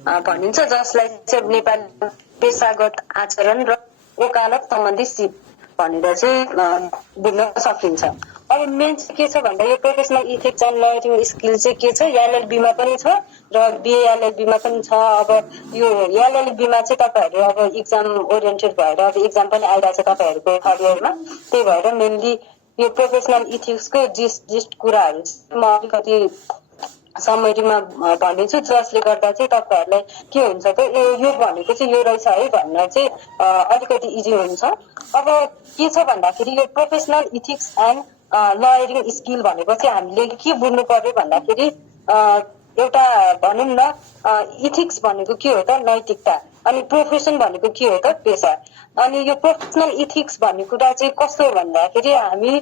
भनिन्छ, जसलाई चाहिँ नेपाली पेशागत आचरण र वकालत सम्बन्धी सिप भनेर चाहिँ बुझ्न सकिन्छ। अब मेन चाहिँ के छ भन्दा यो प्रोफेसनल इथिक्स एन्ड लयरिङ स्किल चाहिँ के छ, एलएलबीमा पनि छ र बिएलएलबीमा पनि छ। अब यो एलएलबीमा चाहिँ तपाईँहरू अब इक्जाम ओरिएन्टेड भएर अब इक्जाम पनि आइरहेको छ तपाईँहरूको थर्ड इयरमा, त्यही भएर मेनली यो प्रोफेसनल इथिक्सको जिस्ट कुराहरू म अलिकति समरीमा भनिदिन्छु, जसले गर्दा चाहिँ तपाईँहरूलाई के हुन्छ त यो भनेको चाहिँ यो रहेछ है भन्न चाहिँ अलिकति इजी हुन्छ। अब के छ भन्दाखेरि यो प्रोफेसनल इथिक्स एन्ड लयरिङ स्किल भनेको चाहिँ हामीले के बुझ्नु पर्यो भन्दाखेरि एउटा भनौँ न इथिक्स भनेको के हो त नैतिकता, अनि प्रोफेसन भनेको के हो त पेसा। अनि यो प्रोफेसनल इथिक्स भन्ने कुरा चाहिँ कस्तो हो भन्दाखेरि हामी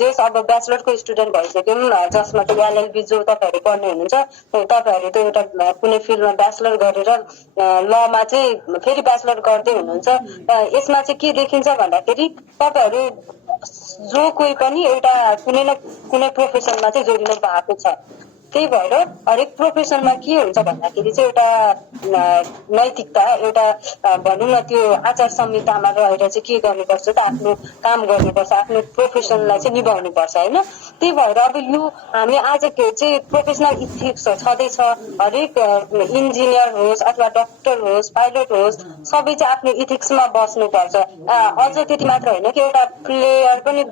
जस अब ब्याचलरको स्टुडेन्ट भइसक्यौँ, जसमा त एलएलबी जो तपाईँहरू पढ्ने हुनुहुन्छ, तपाईँहरू त एउटा कुनै फिल्डमा ब्याचलर गरेर लमा चाहिँ फेरि ब्याचलर गर्दै हुनुहुन्छ। यसमा चाहिँ के देखिन्छ भन्दाखेरि तपाईँहरू जो कोही पनि एउटा कुनै न कुनै प्रोफेसनमा चाहिँ जोडिनु भएको छ। त्यही भएर हरेक प्रोफेसनमा के हुन्छ भन्दाखेरि चाहिँ एउटा नैतिकता, एउटा भनौँ न त्यो आचार संहितामा रहेर चाहिँ के गर्नुपर्छ त आफ्नो काम गर्नुपर्छ, आफ्नो प्रोफेसनलाई चाहिँ निभाउनुपर्छ होइन। त्यही भएर अब यो हामी आज चाहिँ प्रोफेसनल इथिक्स छँदैछ, हरेक इन्जिनियर होस् अथवा डक्टर होस् पाइलट होस् सबै चाहिँ आफ्नो इथिक्समा बस्नुपर्छ। अझ त्यति मात्र होइन कि एउटा प्लेयर पनि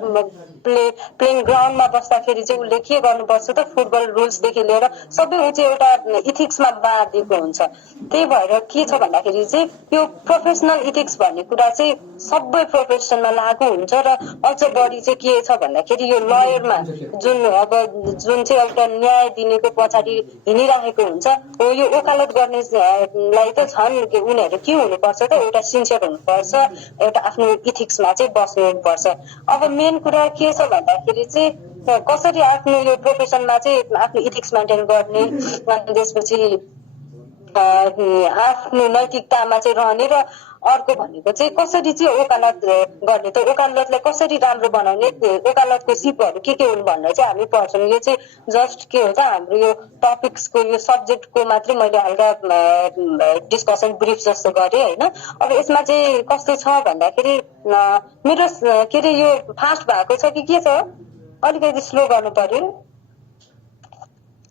प्लेइङ ग्राउन्डमा बस्दाखेरि चाहिँ उसले के गर्नुपर्छ त फुटबल रुल्सदेखि लिएर सबै ऊ चाहिँ एउटा इथिक्समा बाँधिएको हुन्छ। त्यही भएर के छ भन्दाखेरि चाहिँ यो प्रोफेसनल इथिक्स भन्ने कुरा चाहिँ सबै प्रोफेसनमा लागू हुन्छ र अझ बढी चाहिँ के छ भन्दाखेरि यो लयरमा जुन चाहिँ एउटा न्याय दिनेको पछाडि हिँडिरहेको हुन्छ, यो वकालत गर्नेलाई त छन् कि उनीहरू के हुनुपर्छ त एउटा सिन्सियर हुनुपर्छ, एउटा आफ्नो इथिक्समा चाहिँ बस्नुपर्छ। अब मेन कुरा के छ भन्दाखेरि चाहिँ कसरी आफ्नो यो प्रोफेसनमा चाहिँ आफ्नो इथिक्स मेन्टेन गर्ने, अनि त्यसपछि आफ्नो नैतिकतामा चाहिँ रहने, र अर्को भनेको चाहिँ कसरी चाहिँ वकालत गर्ने, त वकालतलाई कसरी राम्रो बनाउने, वकालतको सिपहरू के हुन् भनेर चाहिँ हामी पढ्छौँ। यो चाहिँ जस्ट के हो त हाम्रो यो टपिक्सको यो सब्जेक्टको मात्रै मैले हल्का डिस्कसन ब्रिफ जस्तो गरेँ होइन। अब यसमा चाहिँ कस्तो छ भन्दाखेरि मेरो के अरे यो फास्ट भएको छ कि के छ, अलिकति स्लो गर्नु पर्यो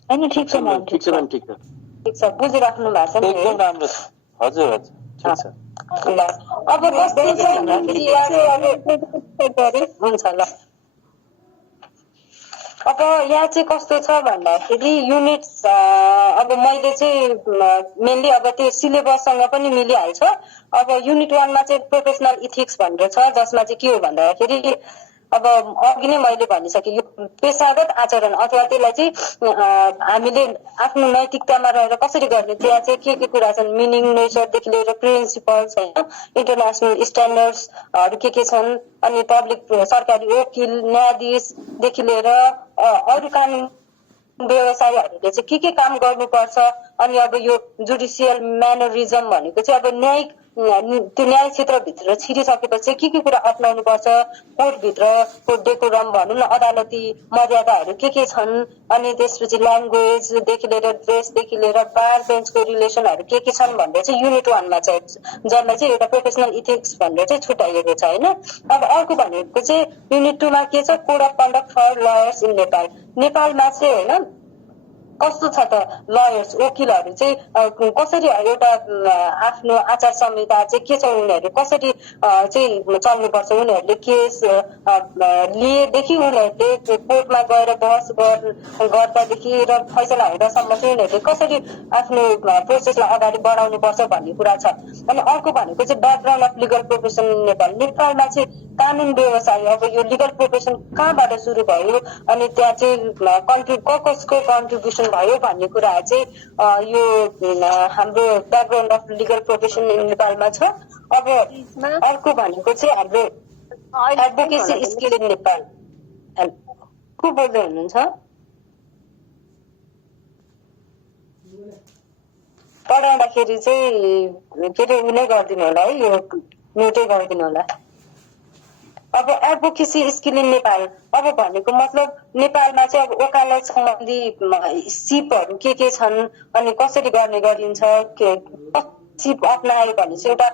होइन। ठिक छ म्याम, ठिक छ, बुझिराख्नु भएको छ नि? एकदम राम्रो छ, हजुर हजुर ठिक छ। ल अब कस्तो छ भन्दाखेरि हुन्छ ल। अब यहाँ चाहिँ कस्तो छ भन्दाखेरि युनिट्स अब मैले चाहिँ मेनली अब त्यो सिलेबससँग पनि मिलिहाल्छ। अब युनिट 1 मा चाहिँ प्रोफेसनल इथिक्स भनेर छ, जसमा चाहिँ के हो भन्दाखेरि अब अघि नै मैले भनिसकेँ यो पेसागत आचरण अथवा त्यसलाई चाहिँ हामीले आफ्नो नैतिकतामा रहेर कसरी गर्ने, त्यहाँ चाहिँ के कुरा छन्, मिनिङ नेचरदेखि लिएर प्रिन्सिपल्स होइन, इन्टरनेसनल स्ट्यान्डर्ड्सहरू के छन्, अनि पब्लिक सरकारी वकिल न्यायाधीशदेखि लिएर अरू कानुन व्यवसायीहरूले चाहिँ के काम गर्नुपर्छ। अनि अब यो जुडिसियल म्यानरिजम भनेको चाहिँ अब न्यायिक त्यो न्याय क्षेत्रभित्र छिरिसकेपछि के कुरा अप्नाउनु पर्छ, कोर्टभित्रको डेकोरम भनौँ न, अदालती मर्यादाहरू के छन्, अनि त्यसपछि ल्याङ्ग्वेजदेखि लिएर ड्रेसदेखि लिएर बार बेन्चको रिलेसनहरू के छन् भनेर चाहिँ युनिट 1 मा चाहिँ जसलाई चाहिँ एउटा प्रोफेसनल इथिक्स भनेर चाहिँ छुट्याइएको छ होइन। अब अर्को भनेको चाहिँ युनिट 2 मा के छ, code of conduct for lawyers in Nepal. नेपालमा चाहिँ होइन कस्तो छ त लयर्स वकिलहरू चाहिँ कसरी एउटा आफ्नो आचार संहिता चाहिँ के छ, उनीहरू कसरी चाहिँ चल्नुपर्छ, उनीहरूले केस लिएदेखि उनीहरूले कोर्टमा गएर बहस गर्दादेखि र फैसला हुँदासम्म चाहिँ उनीहरूले कसरी आफ्नो प्रोसेसलाई अगाडि बढाउनु पर्छ भन्ने कुरा छ। अनि अर्को भनेको चाहिँ background of legal profession Nepal. नेपालमा चाहिँ कानुन व्यवसाय अब यो लिगल प्रोफेसन कहाँबाट सुरु भयो, अनि त्यहाँ चाहिँ कसको कन्ट्रिब्युसन भयो भन्ने कुरा चाहिँ यो हाम्रो ब्याकग्राउन्ड अफ लिगल प्रोफेसन नेपालमा छ। अब अर्को भनेको चाहिँ हाम्रो एडभोकेसी स्किल इन नेपाल। को बोल्दै हुनुहुन्छ? पढाउँदाखेरि चाहिँ के अरे उनै गरिदिनु होला है, यो म्युटै गरिदिनु होला। अब एडभोकेसी स्किल इन नेपाल अब भनेको मतलब नेपालमा चाहिँ अब वकालत सम्बन्धी सिपहरू के छन् अनि कसरी गर्ने गरिन्छ सिप अप्नायो भने चाहिँ एउटा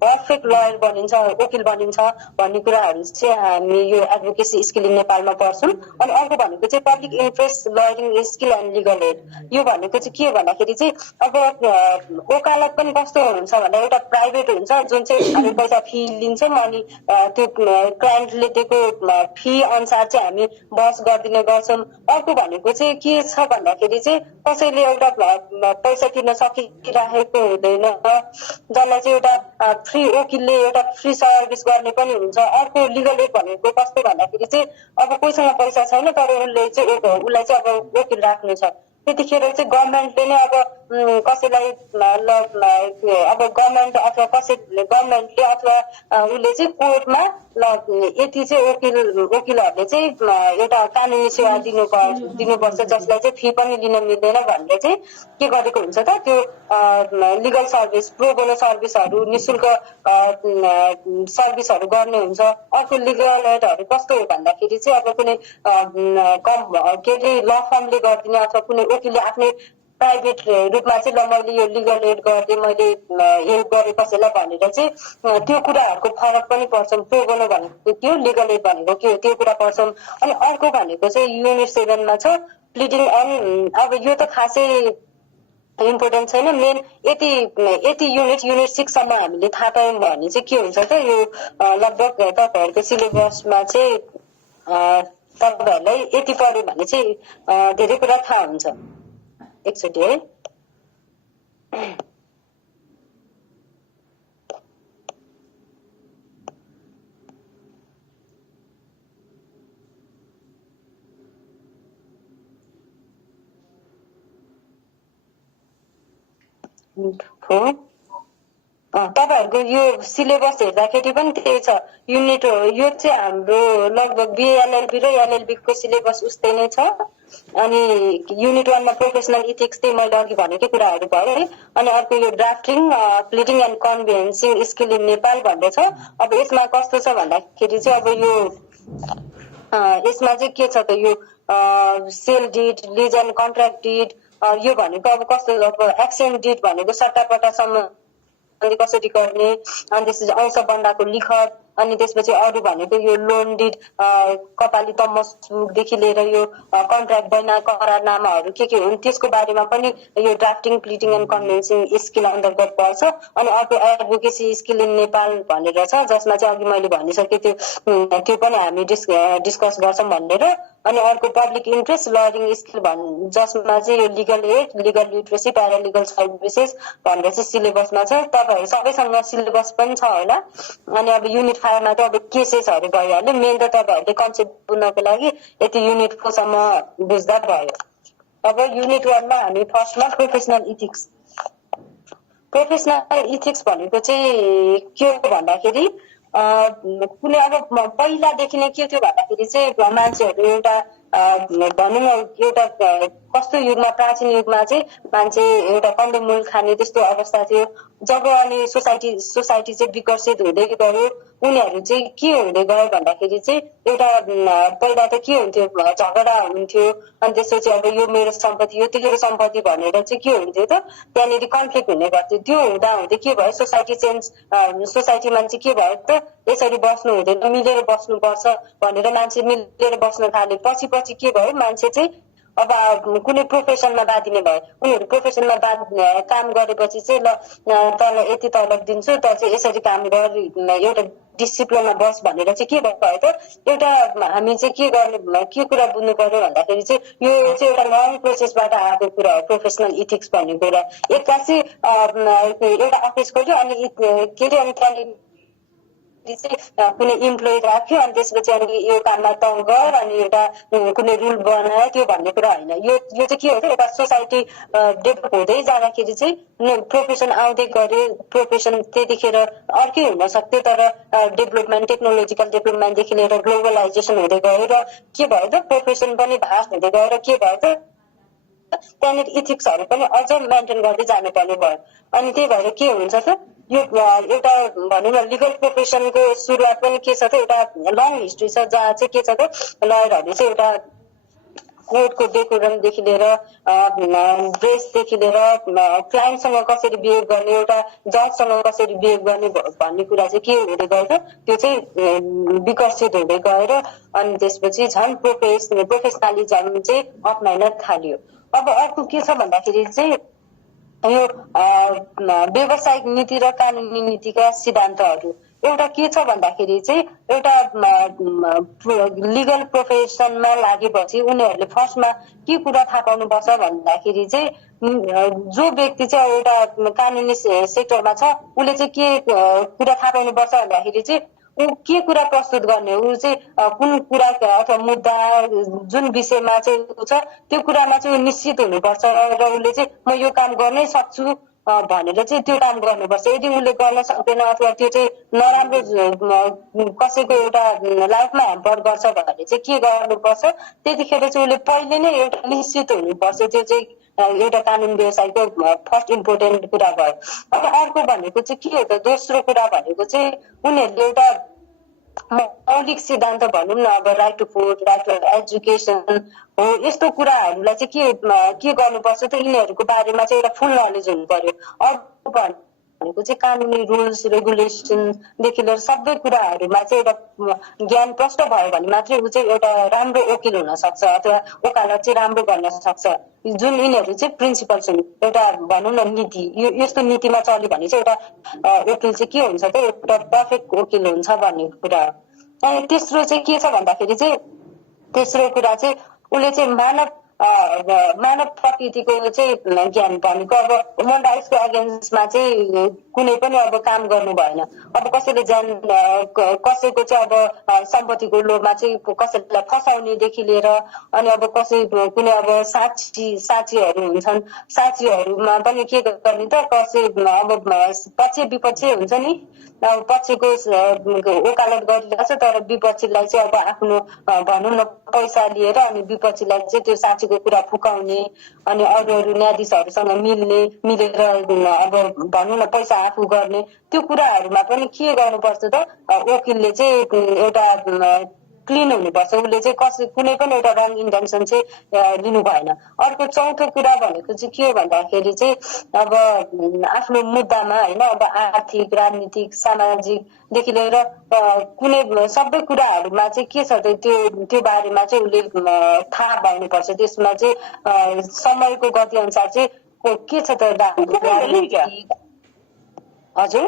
पर्फेक्ट लयर बनिन्छ वकिल बनिन्छ भन्ने कुराहरू चाहिँ हामी यो एडभोकेसी स्किल इन नेपालमा पढ्छौँ। अनि अर्को भनेको चाहिँ public interest lawyering skill and legal aid. यो भनेको चाहिँ के भन्दाखेरि चाहिँ अब वकालत पनि कस्तो हुन्छ भन्दा एउटा प्राइभेट हुन्छ जुन चाहिँ हामी पैसा फी लिन्छौँ अनि त्यो क्लाइन्टले दिएको फी अनुसार चाहिँ हामी बहस गरिदिने गर्छौँ। अर्को भनेको चाहिँ के छ भन्दाखेरि चाहिँ कसैले एउटा पैसा तिर्न सकिराखेको हुँदैन जसलाई चाहिँ एउटा फ्री वकिलले एउटा फ्री सर्भिस गर्ने पनि हुन्छ। अर्को लिगल एड भनेको कस्तो भन्दाखेरि चाहिँ अब कोहीसँग पैसा छैन तर उसलाई चाहिँ अब वकिल राख्नु छ त्यतिखेर चाहिँ गभर्मेन्टले नै अब कसैलाई अब गभर्मेन्ट अथवा गभर्मेन्टले अथवा उसले चाहिँ कोर्टमा यति चाहिँ वकिलहरूले चाहिँ एउटा कानुनी सेवा दिनुपर्छ जसलाई चाहिँ फी पनि लिन मिल्दैन भनेर चाहिँ के गरेको हुन्छ त त्यो लिगल सर्भिस प्रोबोनो सर्भिसहरू निशुल्क सर्भिसहरू गर्ने हुन्छ। अर्को लिगल एडहरू कस्तो हो भन्दाखेरि चाहिँ अब कुनै के अरे ल फर्मले गरिदिने अथवा कुनै वकिलले आफ्नै प्राइभेट रूपमा चाहिँ ल मैले यो लिगल एड गरिदिएँ मैले हेल्प गरेँ कसैलाई भनेर चाहिँ त्यो कुराहरूको फरक पनि पर्छौँ। प्रोबोनो भनेको के हो लिगल एड भनेको के हो त्यो कुरा पर्छौँ। अनि अर्को भनेको चाहिँ युनिट 7 छ प्लिडिङ एन्ड अब यो त खासै इम्पोर्टेन्ट छैन मेन यति युनिट 6 सम्म हामीले थाहा पायौँ भने चाहिँ के हुन्छ त यो लगभग तपाईँहरूको सिलेबसमा चाहिँ तपाईँहरूलाई यति पढ्यो भने चाहिँ धेरै कुरा थाहा हुन्छ एकचोटि है। तपाईँहरूको यो सिलेबस हेर्दाखेरि पनि त्यही छ युनिट यो चाहिँ हाम्रो लगभग बिएलएलबी र एलएलबी को सिलेबस उस्तै नै छ। अनि युनिट 1 मा प्रोफेसनल इथिक्स चाहिँ मैले अघि भनेकै कुराहरू भयो है। अनि अर्को यो drafting pleading and conveyancing skill in Nepal भन्ने छ। अब यसमा कस्तो छ भन्दाखेरि चाहिँ अब यो यसमा चाहिँ के छ त यो sale deed lease and contract deed यो भनेको अब कस्तो अब एक्सन डिड भनेको सट्टापट्टासम्म कसरी गर्ने अनि त्यसपछि अंश बन्दाको लिखत अनि त्यसपछि अरू भनेको यो लोन डिड कपाली तमसुकदेखि लिएर यो कन्ट्र्याक्ट बैना करारनामाहरू के हुन् त्यसको बारेमा पनि यो drafting pleading and conveyancing skill अन्तर्गत पर्छ। अनि अर्को एडभोकेसी स्किल इन नेपाल भनेर छ जसमा चाहिँ अघि मैले भनिसकेँ त्यो पनि हामी डिस्कस गर्छौँ भनेर। अनि अर्को पब्लिक इन्ट्रेस्ट लयरिङ स्किल जसमा चाहिँ यो legal add legal literacy प्यारालिगल services भनेर चाहिँ सिलेबसमा छ। तपाईँहरू सबैसँग सिलेबस पनि छ होला। अनि अब युनिट 5 मा त अब केसेसहरू भइहाल्यो मेन त तपाईँहरूले कन्सेप्ट बुझ्नको लागि यति युनिट 4 सम्म बुझ्दा भयो। अब युनिट 1 मा हामी फर्स्टमा प्रोफेसनल इथिक्स भनेको चाहिँ के हो भन्दाखेरि कुनै अब पहिलादेखि नै के थियो भन्दाखेरि चाहिँ मान्छेहरू एउटा भनौँ न एउटा कस्तो युगमा प्राचीन युगमा चाहिँ मान्छे एउटा कन्दमूल खाने त्यस्तो अवस्था थियो। जब अनि सोसाइटी चाहिँ विकसित हुँदै गयो उनीहरू चाहिँ के हुँदै गयो भन्दाखेरि चाहिँ एउटा पहिला त के हुन्थ्यो झगडा हुन्थ्यो अनि त्यसपछि अब यो मेरो सम्पत्ति यो तेरो सम्पत्ति भनेर चाहिँ के हुन्थ्यो त त्यहाँनिर कन्फ्लिक्ट हुने गर्थ्यो। त्यो हुँदा हुँदै के भयो सोसाइटीमा चाहिँ के भयो त यसरी बस्नु हुँदैन मिलेर बस्नुपर्छ भनेर मान्छे मिलेर बस्न थाले। पछि के भयो मान्छे चाहिँ अब कुनै प्रोफेसनमा बाँधिने भयो उनीहरू प्रोफेसनमा काम गरेपछि चाहिँ ल तँलाई यति तलब दिन्छु त चाहिँ यसरी काम गर एउटा डिसिप्लिनमा बस भनेर चाहिँ के भयो त एउटा हामी चाहिँ के गर्ने के कुरा बुझ्नु पर्यो भन्दाखेरि चाहिँ यो चाहिँ एउटा लङ प्रोसेसबाट आएको कुरा हो। प्रोफेसनल इथिक्स भन्ने कुरा एक्कासी एउटा अफिस खोल्यो अनि के अरे अनि त्यहाँनिर कुनै इम्प्लोइ राख्यो अनि त्यसपछि अनि यो काममा तँ गर अनि एउटा कुनै रुल बनायो त्यो भन्ने कुरा होइन। यो चाहिँ के हो त एउटा सोसाइटी डेभलप हुँदै जाँदाखेरि चाहिँ प्रोफेसन आउँदै गयो। प्रोफेसन त्यतिखेर अर्कै हुन सक्थ्यो तर डेभलपमेन्ट टेक्नोलोजिकल डेभलपमेन्टदेखि लिएर ग्लोबलाइजेसन हुँदै गयो र के भयो त प्रोफेसन पनि भास्ट हुँदै गयो र के भयो त त्यहाँनिर इथिक्सहरू पनि अझ मेन्टेन गर्दै जानुपर्ने भयो। अनि त्यही भएर के हुन्छ त यो एउटा भनौँ न लिगल प्रोफेसनको सुरुवात पनि के छ त एउटा लङ हिस्ट्री छ जहाँ चाहिँ के छ त लयरहरूले चाहिँ एउटा कोर्टको डेकोरमदेखि लिएर ड्रेसदेखि लिएर क्लाइन्टसँग कसरी बिहेभ गर्ने एउटा जजसँग कसरी बिहेभ गर्ने भन्ने कुरा चाहिँ के हुँदै गयो त्यो चाहिँ विकसित हुँदै गएर अनि त्यसपछि झन् प्रोफेसनलिजम चाहिँ अप्नाइन थाल्यो। अब अर्को के छ भन्दाखेरि चाहिँ यो व्यावसायिक नीति र कानुनी नीतिका सिद्धान्तहरू एउटा के छ भन्दाखेरि चाहिँ एउटा लिगल प्रोफेसनमा लागेपछि उनीहरूले फर्स्टमा के कुरा थाहा पाउनुपर्छ भन्दाखेरि चाहिँ जो व्यक्ति चाहिँ एउटा कानुनी सेक्टरमा छ उसले चाहिँ के कुरा थाहा पाउनुपर्छ भन्दाखेरि चाहिँ ऊ के कुरा प्रस्तुत गर्ने ऊ चाहिँ कुन कुरा अथवा मुद्दा जुन विषयमा चाहिँ छ त्यो कुरामा चाहिँ निश्चित हुनुपर्छ र उसले चाहिँ म यो काम गर्नै सक्छु भनेर चाहिँ त्यो काम गर्नुपर्छ। यदि उसले गर्न सक्दैन अथवा त्यो चाहिँ नराम्रो कसैको एउटा लाइफमा ह्याम्पर गर्छ भने चाहिँ के गर्नुपर्छ त्यतिखेर चाहिँ उसले पहिले नै एउटा निश्चित हुनुपर्छ। त्यो चाहिँ एउटा कानुन व्यवसायको फर्स्ट इम्पोर्टेन्ट कुरा भयो। अब अर्को भनेको चाहिँ के हो त दोस्रो कुरा भनेको चाहिँ उनीहरूले एउटा मौलिक सिद्धान्त भनौँ न अब right to food right to education हो यस्तो कुराहरूलाई चाहिँ के गर्नुपर्छ त यिनीहरूको बारेमा चाहिँ एउटा फुल नलेज हुनु पर्यो। अर्को भनेको चाहिँ कानुनी रुल्स रेगुलेसनदेखि लिएर सबै कुराहरूमा चाहिँ एउटा ज्ञान प्रष्ट भयो भने मात्रै ऊ चाहिँ एउटा राम्रो वकिल हुन सक्छ अथवा वकालत चाहिँ राम्रो गर्न सक्छ। जुन यिनीहरू चाहिँ प्रिन्सिपल्स हुन् एउटा भनौँ न नीति यस्तो नीतिमा चल्यो भने चाहिँ एउटा वकिल चाहिँ के हुन्छ त एउटा पर्फेक्ट वकिल हुन्छ भन्ने कुरा हो। अनि तेस्रो चाहिँ के छ भन्दाखेरि चाहिँ तेस्रो कुरा चाहिँ उसले चाहिँ मानव प्रकृतिको चाहिँ ज्ञान भनेको अब ह्युमन राइट्सको अगेन्स्टमा चाहिँ कुनै पनि अब काम गर्नु भएन। अब कसैले कसैको चाहिँ अब सम्पत्तिको लोभमा चाहिँ कसैलाई फसाउनेदेखि लिएर अनि अब कसै कुनै अब साक्षीहरू हुन्छन् साक्षीहरूमा पनि के गर्ने त कसै अब पक्ष विपक्ष हुन्छ नि अब पक्षको वकालत गरिरहेछ तर विपक्षीलाई चाहिँ अब आफ्नो भनौँ न पैसा लिएर अनि विपक्षीलाई चाहिँ त्यो साक्षीको कुरा फुकाउने अनि अरू न्यायाधीशहरूसँग मिलेर अब भनौँ न पैसा आफू गर्ने त्यो कुराहरूमा पनि के गर्नुपर्छ त वकिलले चाहिँ एउटा क्लिन हुनुपर्छ। उसले चाहिँ कुनै पनि एउटा रङ इन्टेन्सन चाहिँ लिनु भएन। अर्को चौथो कुरा भनेको चाहिँ के हो भन्दाखेरि चाहिँ अब आफ्नो मुद्दामा होइन अब आर्थिक राजनीतिक सामाजिकदेखि लिएर कुनै सबै कुराहरूमा चाहिँ के छ त्यो बारेमा चाहिँ उसले थाहा पाउनुपर्छ। त्यसमा चाहिँ समयको गति अनुसार चाहिँ के छ त हजुर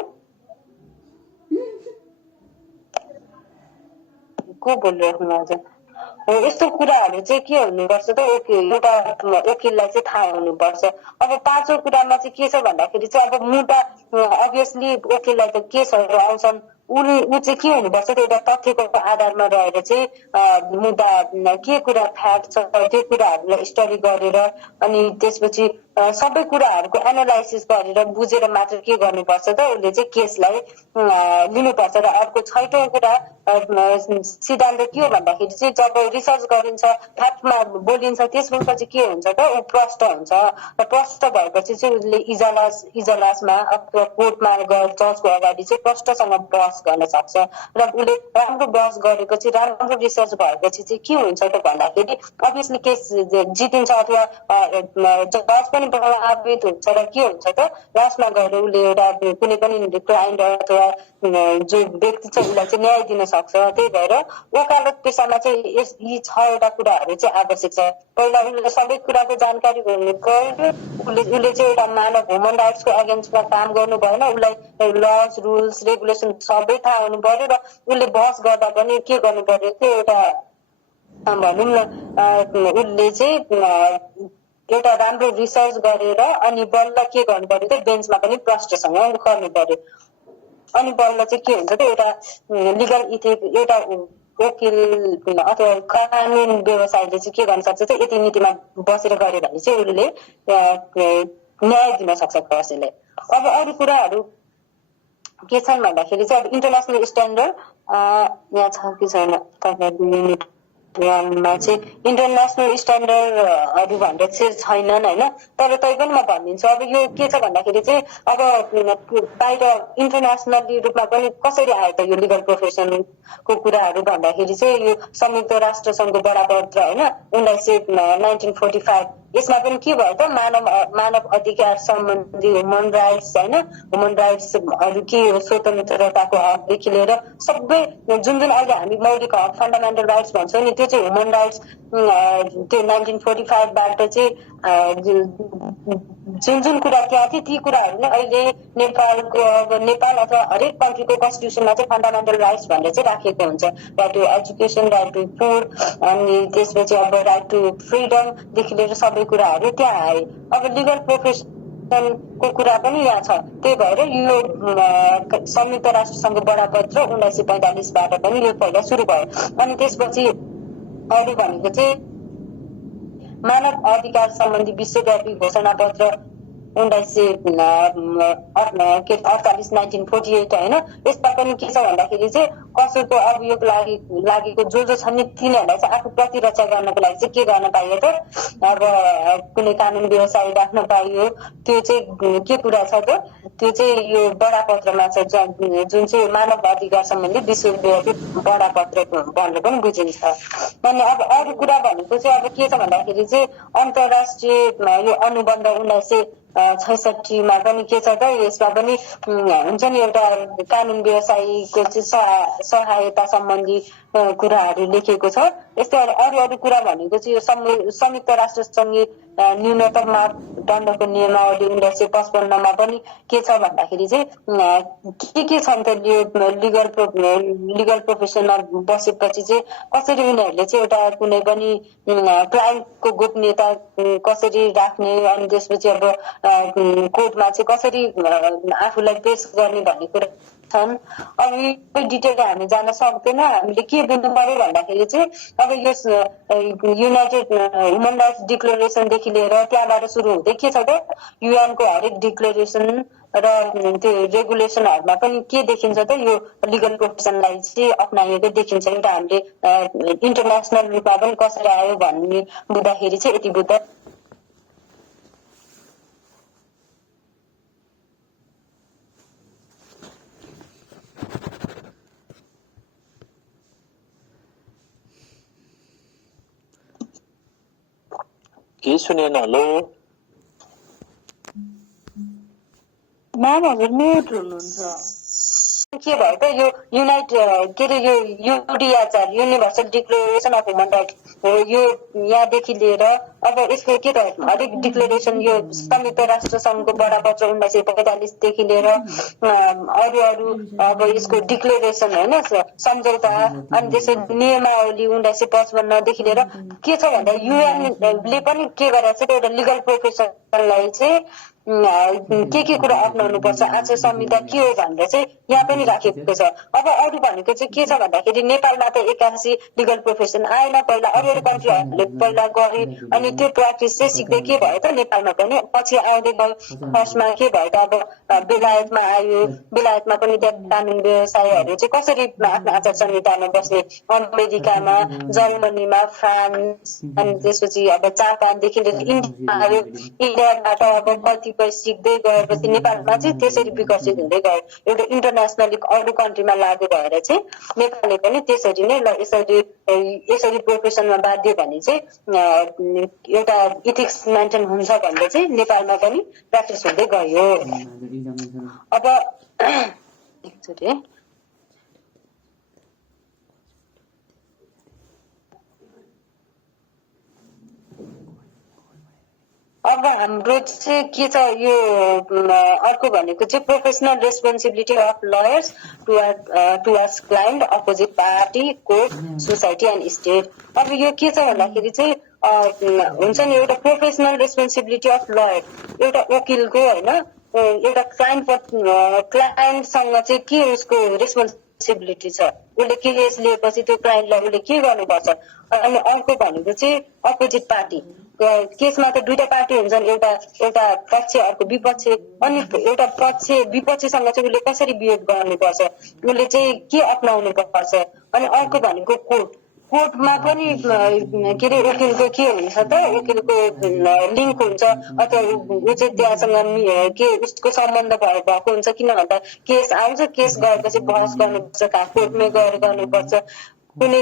को बोलिरहेको हजुर हो यस्तो कुराहरू चाहिँ के हुनुपर्छ त एउटा वकिललाई चाहिँ थाहा हुनुपर्छ। अब पाँचौं कुरामा चाहिँ के छ भन्दाखेरि चाहिँ अब मुद्दा अभियसली वकिललाई त केसहरू आउँछन् ऊ चाहिँ के हुनुपर्छ त एउटा तथ्यको आधारमा रहेर चाहिँ मुद्दा के कुरा फ्याक्ट छ त्यो कुराहरूलाई स्टडी गरेर अनि त्यसपछि सबै कुराहरूको एनालाइसिस गरेर बुझेर मात्र के गर्नुपर्छ त उसले चाहिँ केसलाई लिनुपर्छ। र अर्को छैटौं कुरा सिद्धान्त के हो भन्दाखेरि चाहिँ जब रिसर्च गरिन्छ फ्याक्टमा बोलिन्छ त्यसपछि के हुन्छ त ऊ प्रष्ट हुन्छ र प्रष्ट भएपछि चाहिँ उसले इजलासमा अथवा कोर्टमा गएर जजको अगाडि चाहिँ प्रष्टसँग बहस गर्न सक्छ र उसले राम्रो बहस गरेपछि राम्रो रिसर्च भएपछि चाहिँ के हुन्छ त भन्दाखेरि अभियसली केस जितिन्छ अथवा जज पनि प्रभावित हुन्छ र के हुन्छ त लास्टमा गएर उसले एउटा कुनै पनि क्लाइन्ट अथवा जो व्यक्ति छ उसलाई चाहिँ न्याय दिन सक्छ। त्यही भएर वकालत पेसामा चाहिँ यी 6वटा कुराहरू चाहिँ आवश्यक छ। पहिला उसले सबै कुराको जानकारी हुनु पर्यो। उसले चाहिँ एउटा मानव ह्युमन राइट्सको अगेन्स्टमा काम गर्नु भएन। उसलाई लज रुल्स रेगुलेसन सबै थाहा हुनु पर्यो र उसले बहस गर्दा पनि के गर्नु पर्यो त्यो एउटा भनौँ न उसले चाहिँ एउटा राम्रो रिसर्च गरेर अनि बल्ल के गर्नु पर्यो त बेन्चमा पनि प्रष्टसँग गर्नु पर्यो। अनि बल्ल चाहिँ के हुन्छ त एउटा लिगल इथिक एउटा वकिल अथवा कानुन व्यवसायले चाहिँ के गर्न सक्छ त यति नीतिमा बसेर गऱ्यो भने चाहिँ उसले न्याय दिन सक्छ कसैलाई। अब अरू कुराहरू के छन् भन्दाखेरि चाहिँ अब इन्टरनेसनल स्ट्यान्डर्ड यहाँ छ कि छैन तपाईँहरू युनिट मा चाहिँ इन्टरनेसनल स्ट्यान्डर्डहरू भनेर चाहिँ छैनन् होइन। तर तैपनि म भनिदिन्छु, अब यो के छ भन्दाखेरि चाहिँ अब बाहिर इन्टरनेसनली रूपमा पनि कसरी आयो त यो लिगल प्रोफेसनको कुराहरू भन्दाखेरि चाहिँ यो संयुक्त राष्ट्र सङ्घको बडापत्र होइन 1945 यसमा पनि के भयो त मानव अधिकार सम्बन्धी ह्युमन राइट्स होइन, ह्युमन राइट्सहरू के हो, स्वतन्त्रताको हकदेखि लिएर सबै जुन अहिले हामी मौलिक हक फन्डामेन्टल राइट्स भन्छौँ नि, त्यो चाहिँ ह्युमन राइट्स त्यो 1945बाट चाहिँ जुन कुरा त्यहाँ थियो ती कुराहरू नै अहिले नेपाल अथवा हरेक कन्ट्रीको कन्स्टिट्युसनमा चाहिँ फन्डामेन्टल राइट्स भनेर चाहिँ राखेको हुन्छ। Right to education, right to food, अनि त्यसपछि अब राइट टु फ्रिडमदेखि लिएर सबै कुराहरू त्यहाँ आए। अब लिगल प्रोफेसनको कुरा पनि यहाँ छ। त्यही भएर यो संयुक्त राष्ट्र सङ्घको बडापत्र 1945बाट पनि यो पहिला सुरु भयो। अनि त्यसपछि अरू भनेको चाहिँ मानव अधिकार सम्बन्धी विश्वव्यापी घोषणा पत्र 1948 होइन। यसमा पनि के छ भन्दाखेरि चाहिँ कसैको अभियोग लागेको जो छन् नि तिनीहरूलाई चाहिँ आफू प्रतिरक्षा गर्नको लागि चाहिँ के गर्न पाइयो त, अब कुनै कानुन व्यवसाय राख्न पाइयो। त्यो चाहिँ के कुरा छ त, त्यो चाहिँ यो बडापत्रमा छ जुन चाहिँ मानव अधिकार सम्बन्धी विश्वव्यापी बडापत्र भनेर पनि बुझिन्छ। अनि अब अरू कुरा भनेको चाहिँ अब के छ भन्दाखेरि चाहिँ अन्तर्राष्ट्रिय यो अनुबन्ध 1966मा पनि के छ त, यसमा पनि हुन्छ नि एउटा कानुन व्यवसायीको चाहिँ सहायता सम्बन्धी कुराहरू लेखिएको छ। यस्तै अरू कुरा भनेको चाहिँ यो संयुक्त राष्ट्र सङ्घीय न्यूनतम मापदण्डको नियमावली 1955मा पनि के छ भन्दाखेरि चाहिँ के छन् त यो लिगल प्रोफेसनमा बसेपछि चाहिँ कसरी उनीहरूले चाहिँ एउटा कुनै पनि क्लाइन्टको गोपनीयता कसरी राख्ने, अनि त्यसपछि अब कोर्टमा चाहिँ कसरी आफूलाई पेश गर्ने भन्ने कुरा छन्। अब यो डिटेल हामी जान सक्दैन। हामीले के बुझ्नु पर्यो भन्दाखेरि चाहिँ अब यो युनाइटेड ह्युमन राइट्स डिक्लेरेसनदेखि लिएर त्यहाँबाट सुरु हुँदै के छ त, युएनको हरेक डिक्लेरेसन र त्यो रेगुलेसनहरूमा पनि के देखिन्छ त, यो लिगल प्रोफेसनलाई चाहिँ अप्नाइएको देखिन्छ। एउटा हामीले इन्टरनेसनल रूपमा पनि कसरी आयो भन्ने बुझ्दाखेरि चाहिँ यति बुझ्दा के सुनेन? हेलो म्याम हजुर म्युट हुनुहुन्छ। के भयो त यो के अरे यो UDHR universal declaration of human right यो यहाँदेखि लिएर अब यसको के त हरेक डिक्लेरेसन यो संयुक्त राष्ट्र सङ्घको बडापत्र 1945देखि लिएर अरू अब यसको डिक्लेरेसन होइन सम्झौता, अनि त्यसै नियमावली 1955देखि लिएर के छ भन्दा युएनले पनि के गरेको छ, एउटा लिगल प्रोफेसनलाई चाहिँ के कुरा अप्नाउनु पर्छ, आचार संहिता के हो भनेर चाहिँ यहाँ पनि राखेको छ। अब अरू भनेको चाहिँ के छ भन्दाखेरि नेपालमा त 81 लिगल प्रोफेसन आएन, पहिला अरू कन्ट्रीहरूले पहिला गरे, अनि त्यो प्र्याक्टिस चाहिँ सिक्दै के भयो त नेपालमा पनि पछि आउँदै गयो। फर्स्टमा के भयो त अब बेलायतमा आयो, बेलायतमा पनि त्यहाँ कानुन व्यवसायहरू चाहिँ कसरी आफ्नो आचार संहितामा बस्ने, अमेरिकामा, जर्मनीमा, फ्रान्स, अनि त्यसपछि अब जापानदेखि लिएर इन्डिया आयो। इन्डियाबाट अब कतिपय सिक्दै गएपछि नेपालमा चाहिँ त्यसरी विकसित हुँदै गयो। एउटा इन्टरनेसनली अरू कन्ट्रीमा लागू भएर चाहिँ नेपालले पनि त्यसरी नै यसरी प्रोफेसनमा बाध्य भने चाहिँ एउटा इथिक्स मेन्टेन हुन्छ भनेर चाहिँ नेपालमा पनि प्र्याक्टिस हुँदै गयो। अब एकचोटि अब हाम्रो चाहिँ के छ यो अर्को भनेको चाहिँ professional responsibility of liars towards client, opposite party, court, society and state. अब यो के छ भन्दाखेरि चाहिँ हुन्छ नि एउटा प्रोफेसनल रेस्पोन्सिबिलिटी अफ लयर, एउटा वकिलको होइन, एउटा क्लाइन्टसँग चाहिँ के उसको रेस्पोन्सिबिलिटी छ, उसले केस लिएपछि त्यो क्लाइन्टलाई उसले के गर्नुपर्छ। अनि अर्को भनेको चाहिँ अपोजिट पार्टी, केसमा त दुईटा पार्टी हुन्छन्, एउटा पक्ष अर्को विपक्ष, अनि एउटा पक्ष विपक्षसँग चाहिँ उसले कसरी बिहेभ गर्नुपर्छ, उसले चाहिँ के अप्नाउनु पर्छ। अनि अर्को भनेको कोर्ट, कोर्टमा पनि के अरे वकिलको के हुन्छ त वकिलको लिङ्क हुन्छ अथवा ऊ चाहिँ त्यहाँसँग के उसको सम्बन्ध भएको हुन्छ। किन भन्दा केस आउँछ, केस गएपछि बहस गर्नुपर्छ, कोर्टमै गएर गर्नुपर्छ, कुनै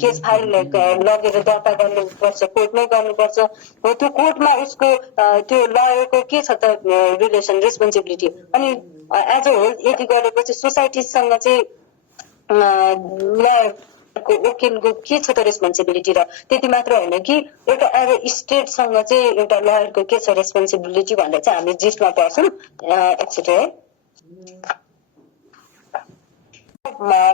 केस फाइल लगेर दर्ता गर्नुपर्छ, कोर्टमै गर्नुपर्छ। हो त्यो कोर्टमा उसको त्यो लयरको के छ त रिलेसन रेस्पोन्सिबिलिटी। अनि एज अ होल यति गरेपछि सोसाइटीसँग चाहिँ लयरको वकिलको के छ त रेस्पोन्सिबिलिटी। र त्यति मात्र होइन कि एउटा एज अ स्टेटसँग चाहिँ एउटा लयरको के छ रेस्पोन्सिबिलिटी भनेर चाहिँ हामी जिस्टमा पर्छौँ एकचोटि है।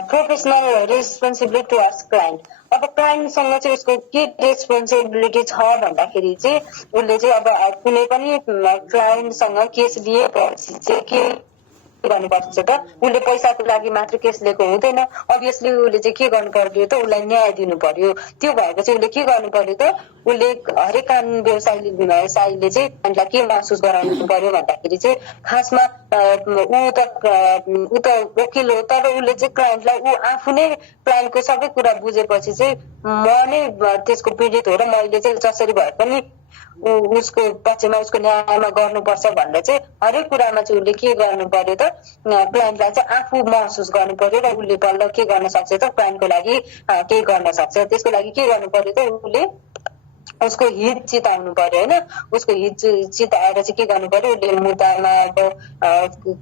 Professional responsibility towards client. अब क्लाइन्टसँग चाहिँ उसको के रेस्पोन्सिबिलिटी छ भन्दाखेरि चाहिँ उसले चाहिँ अब कुनै पनि क्लाइन्टसँग केस लिएपछि चाहिँ के गर्नुपर्छ त उसले पैसाको लागि मात्र केस लिएको हुँदैन। अभियसली उसले चाहिँ के गर्नु पर्यो त उसलाई न्याय दिनु पर्यो। त्यो भएपछि उसले के गर्नु पर्यो त उसले हरेक कानुन व्यवसायीले चाहिँ क्लाइन्टलाई के महसुस गराउनु पर्यो भन्दाखेरि चाहिँ खासमा ऊ त वकिल हो तर उसले चाहिँ क्लाइन्टलाई ऊ आफू नै क्लाइन्टको सबै कुरा बुझेपछि चाहिँ म नै त्यसको पीडित हो र मैले चाहिँ जसरी भए पनि उसको पक्षमा उसको न्यायमा गर्नुपर्छ भनेर चाहिँ हरेक कुरामा चाहिँ उसले के गर्नु पर्यो त क्लाइन्टलाई चाहिँ आफू महसुस गर्नु पर्यो र उसले बल्ल के गर्न सक्छ त क्लाइन्टको लागि केही गर्न सक्छ। त्यसको लागि के गर्नु पर्यो त उसले उसको हित चिताउनु पर्यो होइन। उसको हित चिताएर चाहिँ के गर्नु पर्यो उसले मुद्दामा अब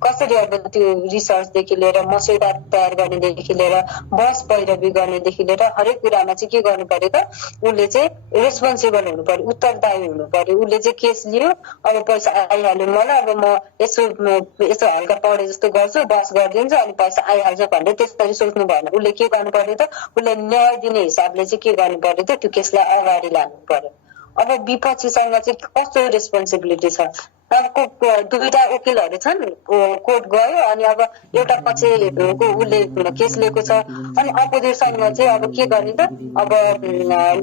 कसरी अब त्यो रिसर्चदेखि लिएर मस्यौदा तयार गर्नेदेखि लिएर बहस पैरवी गर्नेदेखि लिएर हरेक कुरामा चाहिँ के गर्नु पर्यो त उसले चाहिँ रेस्पोन्सिबल हुनु पर्यो, उत्तरदायी हुनु पर्यो। उसले चाहिँ केस लियो, अब पैसा आइहाल्यो मलाई, अब म यसो हल्का पढे जस्तो गर्छु, बहस गरिदिन्छु अनि पैसा आइहाल्छ भनेर त्यसरी सोच्नु भएन। उसले के गर्नु पर्यो त उसले न्याय दिने हिसाबले चाहिँ के गर्नु पर्यो त त्यो केसलाई अगाडि लानु पर्यो। अब विपक्षीसँग चाहिँ कस्तो रेस्पोन्सिबिलिटी छ। अब दुईटा वकिलहरू छन्, कोर्ट गयो अनि अब एउटा पक्षको उसले केस लिएको छ अनि अपोजिटसँग चाहिँ अब के गर्ने त अब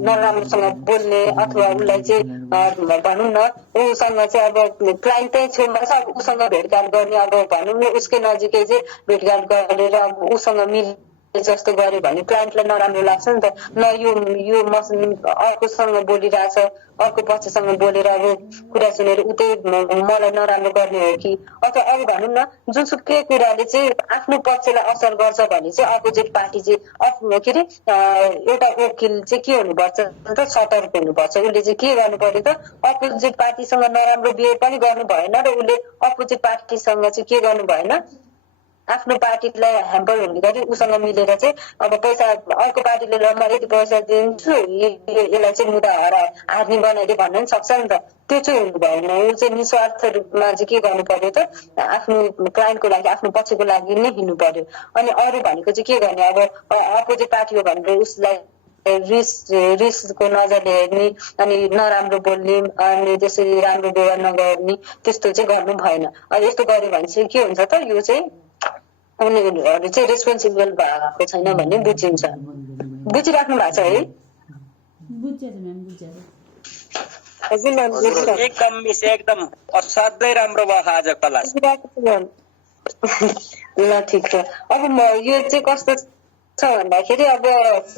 नराम्रोसँग बोल्ने अथवा उसलाई चाहिँ भनौँ न उसँग चाहिँ अब क्लाइन्टै छेउमा छ अब उसँग भेटघाट गर्ने, अब भनौँ न उसकै नजिकै चाहिँ भेटघाट गरेर अब उसँग मिल जस्तो गर्यो भने क्लाइन्टलाई नराम्रो लाग्छ नि त। न यो अर्कोसँग बोलिरहेछ, अर्को पक्षसँग बोलेर अब कुरा सुनेर उतै मलाई नराम्रो गर्ने हो कि अथवा अरू भनौँ न जुनसुकै कुराले चाहिँ आफ्नो पक्षलाई असर गर्छ भने चाहिँ अपोजिट पार्टी चाहिँ के अरे एउटा वकिल चाहिँ के हुनुपर्छ त सतर्क हुनुपर्छ। उसले चाहिँ के गर्नु पर्यो त अपोजिट पार्टीसँग नराम्रो बिहेभ पनि गर्नु भएन र उसले अपोजिट पार्टीसँग चाहिँ के गर्नु भएन आफ्नो पार्टीलाई ह्याम्पर हुने गरी उसँग मिलेर चाहिँ अब पैसा अर्को पार्टीले ल म यति पैसा दिन्छु यसलाई चाहिँ मुद्दा हार्ने बनाइदिए भन्न पनि सक्छ नि त। त्यो चाहिँ हुनु भएन। ऊ चाहिँ निस्वार्थ रूपमा चाहिँ के गर्नु पर्यो त आफ्नो क्लाइन्टको लागि आफ्नो पक्षको लागि नै हिँड्नु पर्यो। अनि अरू भनेको चाहिँ के गर्ने अब अपोजिट पार्टी हो भनेर उसलाई रिसको नजरले हेर्ने अनि नराम्रो बोल्ने अनि त्यसरी राम्रो व्यवहार नगर्ने त्यस्तो चाहिँ गर्नु भएन। अनि यस्तो गर्यो भने चाहिँ के हुन्छ त यो चाहिँ उनीहरू चाहिँ रेस्पोन्सिबल भएको छैन भन्ने बुझिन्छ। बुझिराख्नु भएको छ है? एकदम मिस एकदम असाध्यै राम्रो भयो आज क्लास। ल ठिक छ। अब म यो चाहिँ कस्तो छ भन्दाखेरि अब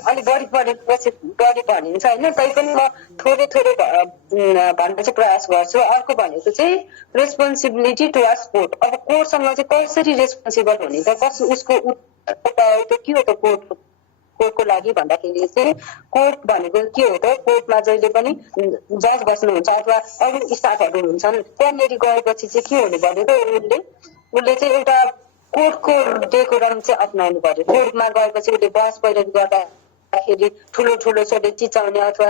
अलिक बढी पढेपछि बढी भनिन्छ होइन, तैपनि म थोरै थोरै भन्न चाहिँ प्रयास गर्छु। अर्को भनेको चाहिँ रेस्पोन्सिबिलिटी टुवर्ड्स कोर्ट। अब कोर्टसँग चाहिँ कसरी रेस्पोन्सिबल हुने त उसको के हो त कोर्टको लागि भन्दाखेरि चाहिँ कोर्ट भनेको के हो त कोर्टमा जहिले पनि जज बस्नुहुन्छ अथवा अरू स्टाफहरू हुन्छन्। त्यहाँनिर गएपछि चाहिँ के हुनु पर्यो त उसले चाहिँ एउटा कोर्टको डेकोरम चाहिँ अप्नाउनु पर्यो। कोर्टमा गएपछि उसले बहस पैरवी गर्दाखेरि ठुलो ठुलो स्वरले चिचाउने अथवा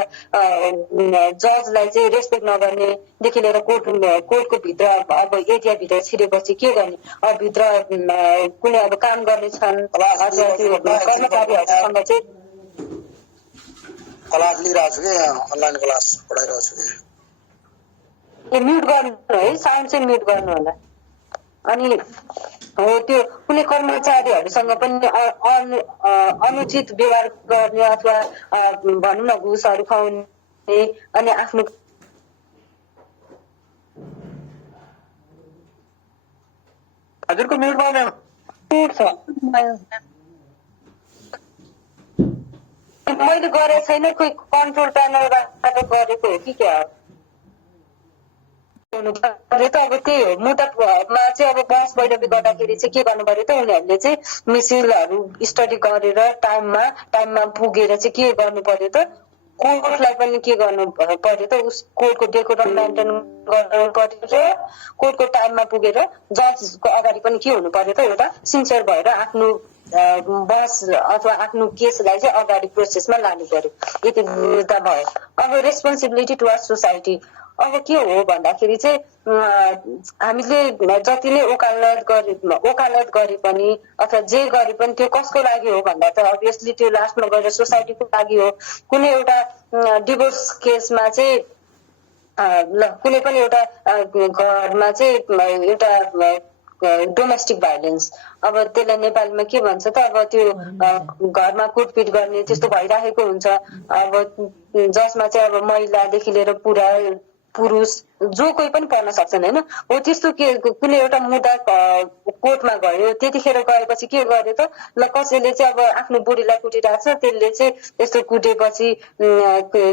जजलाई चाहिँ रेस्पेक्ट नगर्नेदेखि लिएर कोर्टको भित्र अब एरियाभित्र छिरेपछि के गर्ने, अब भित्र कुनै अब काम गर्ने छन् अथवा त्यो कर्मचारीहरूसँग चाहिँ क्लास लिइरहेको छु कि अनलाइन क्लास पढाइरहेको छु कि। म्युट गर्नु है, साउन्ड चाहिँ म्युट गर्नु होला। अनि हो त्यो कुनै कर्मचारीहरूसँग पनि अनुचित व्यवहार गर्ने अथवा भनौँ न घुसहरू खुवाउने अनि आफ्नो हजुरको म्युट भयो म्याम। मैले गरेको छैन, कोही कन्ट्रोल प्यानलबाट गरेको हो कि क्या हुनु पर्यो त। अब त्यही हो, मुद्दामा चाहिँ अब बहस बैठक गर्दाखेरि चाहिँ के गर्नु पर्यो त, उनीहरूले चाहिँ मिसिलहरू स्टडी गरेर टाइममा पुगेर चाहिँ के गर्नु पर्यो त, कोर्टलाई पनि के गर्नु पर्यो त, उस कोर्टको डेकोरम मेन्टेन गर्नु पर्यो र कोर्टको टाइममा पुगेर जजको अगाडि पनि के हुनु पर्यो त, एउटा सिन्सियर भएर आफ्नो बहस अथवा आफ्नो केसलाई चाहिँ अगाडि प्रोसेसमा लानु पर्यो। यति मुद्दा भयो। अब रेस्पोन्सिबिलिटी टुवर्ड्स सोसाइटी अब के हो भन्दाखेरि चाहिँ हामीले जति नै ओकालत गरे पनि अथवा जे गरे पनि त्यो कसको लागि हो भन्दा त अभियसली त्यो लास्टमा गएर सोसाइटीको लागि हो। कुनै एउटा डिभोर्स केसमा चाहिँ कुनै पनि एउटा घरमा चाहिँ एउटा डोमेस्टिक भाइलेन्स, अब त्यसलाई नेपालीमा के भन्छ त, अब त्यो घरमा कुटपिट गर्ने त्यस्तो भइराखेको हुन्छ। अब जसमा चाहिँ अब महिलादेखि लिएर पुरुष जो कोही पनि पर्न सक्छन् होइन। हो त्यस्तो के कुनै एउटा मुद्दा कोर्टमा गयो, त्यतिखेर गएपछि के गर्यो त, ल कसैले चाहिँ अब आफ्नो बुढीलाई कुटिरहेको छ, त्यसले चाहिँ यस्तो कुटेपछि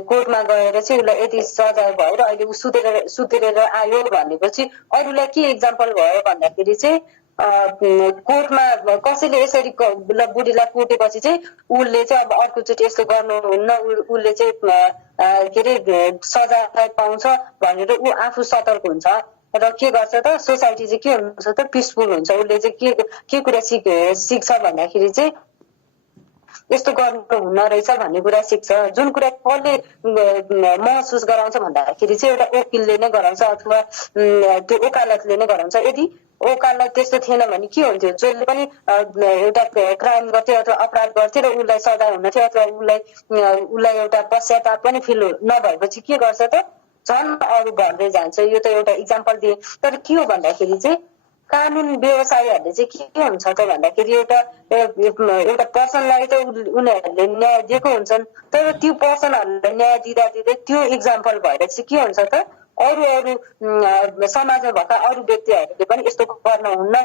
कोर्टमा गएर चाहिँ उसलाई यति सजाय भएर अहिले ऊ सुतेर आयो भनेपछि अरूलाई के इक्जाम्पल भयो भन्दाखेरि चाहिँ कोर्टमा कसैले यसरी बुढीलाई कुटेपछि चाहिँ उसले चाहिँ अब अर्कोचोटि यस्तो गर्नुहुन्न, उसले चाहिँ के अरे सजाय पाउँछ भनेर ऊ आफू सतर्क हुन्छ र के गर्छ त, सोसाइटी चाहिँ के हुन्छ त, पिसफुल हुन्छ। उसले चाहिँ के कुरा सिक्छ भन्दाखेरि चाहिँ यस्तो गर्नु हुन रहेछ भन्ने कुरा सिक्छ। जुन कुरा कसले महसुस गराउँछ भन्दाखेरि चाहिँ एउटा वकिलले नै गराउँछ अथवा त्यो ओकालतले नै गराउँछ। यदि ओकालत त्यस्तो थिएन भने के हुन्थ्यो, जसले पनि एउटा क्राइम गर्थ्यो अथवा अपराध गर्थ्यो र उसलाई सजाय हुन थियो अथवा उसलाई एउटा पश्चाताप पनि फिल नभएपछि के गर्छ त, झन् अरू भर्दै जान्छ। यो त एउटा इक्जाम्पल दिए। तर के हो भन्दाखेरि चाहिँ कानुन व्यवसायीहरूले चाहिँ के हुन्छ त भन्दाखेरि एउटा पर्सनलाई त उनीहरूले न्याय दिएको हुन्छन्, तर त्यो पर्सनहरूलाई न्याय दिँदा त्यो इक्जाम्पल भएर चाहिँ के हुन्छ त, अरू समाजमा भएका अरू व्यक्तिहरूले पनि यस्तो गर्नुहुन्न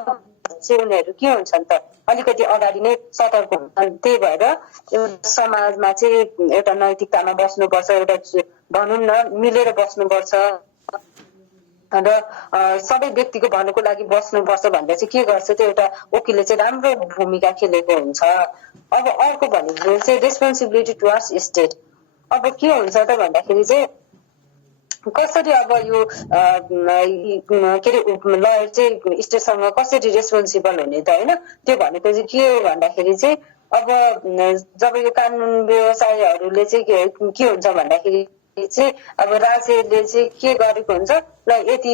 चाहिँ उनीहरू के हुन्छन् त, अलिकति अगाडि नै सतर्क हुन्छन्। त्यही भएर एउटा समाजमा चाहिँ एउटा नैतिकतामा बस्नुपर्छ, एउटा भनौँ न मिलेर बस्नुपर्छ र सबै व्यक्तिको भलोको लागि बस्नुपर्छ भन्दा चाहिँ के गर्छ त्यो एउटा वकिलले चाहिँ राम्रो भूमिका खेलेको हुन्छ। अब अर्को भनेको चाहिँ रेस्पोन्सिबिलिटी टुवर्ड्स स्टेट। अब के हुन्छ त भन्दाखेरि चाहिँ कसरी अब यो के अरे लयर चाहिँ स्टेटसँग कसरी रेस्पोन्सिबल हुने त होइन। त्यो भनेको चाहिँ के हो भन्दाखेरि चाहिँ अब जब यो कानुन व्यवसायीहरूले चाहिँ के हुन्छ भन्दाखेरि चाहिँ अब राज्यले चाहिँ के गरेको हुन्छ, ल यति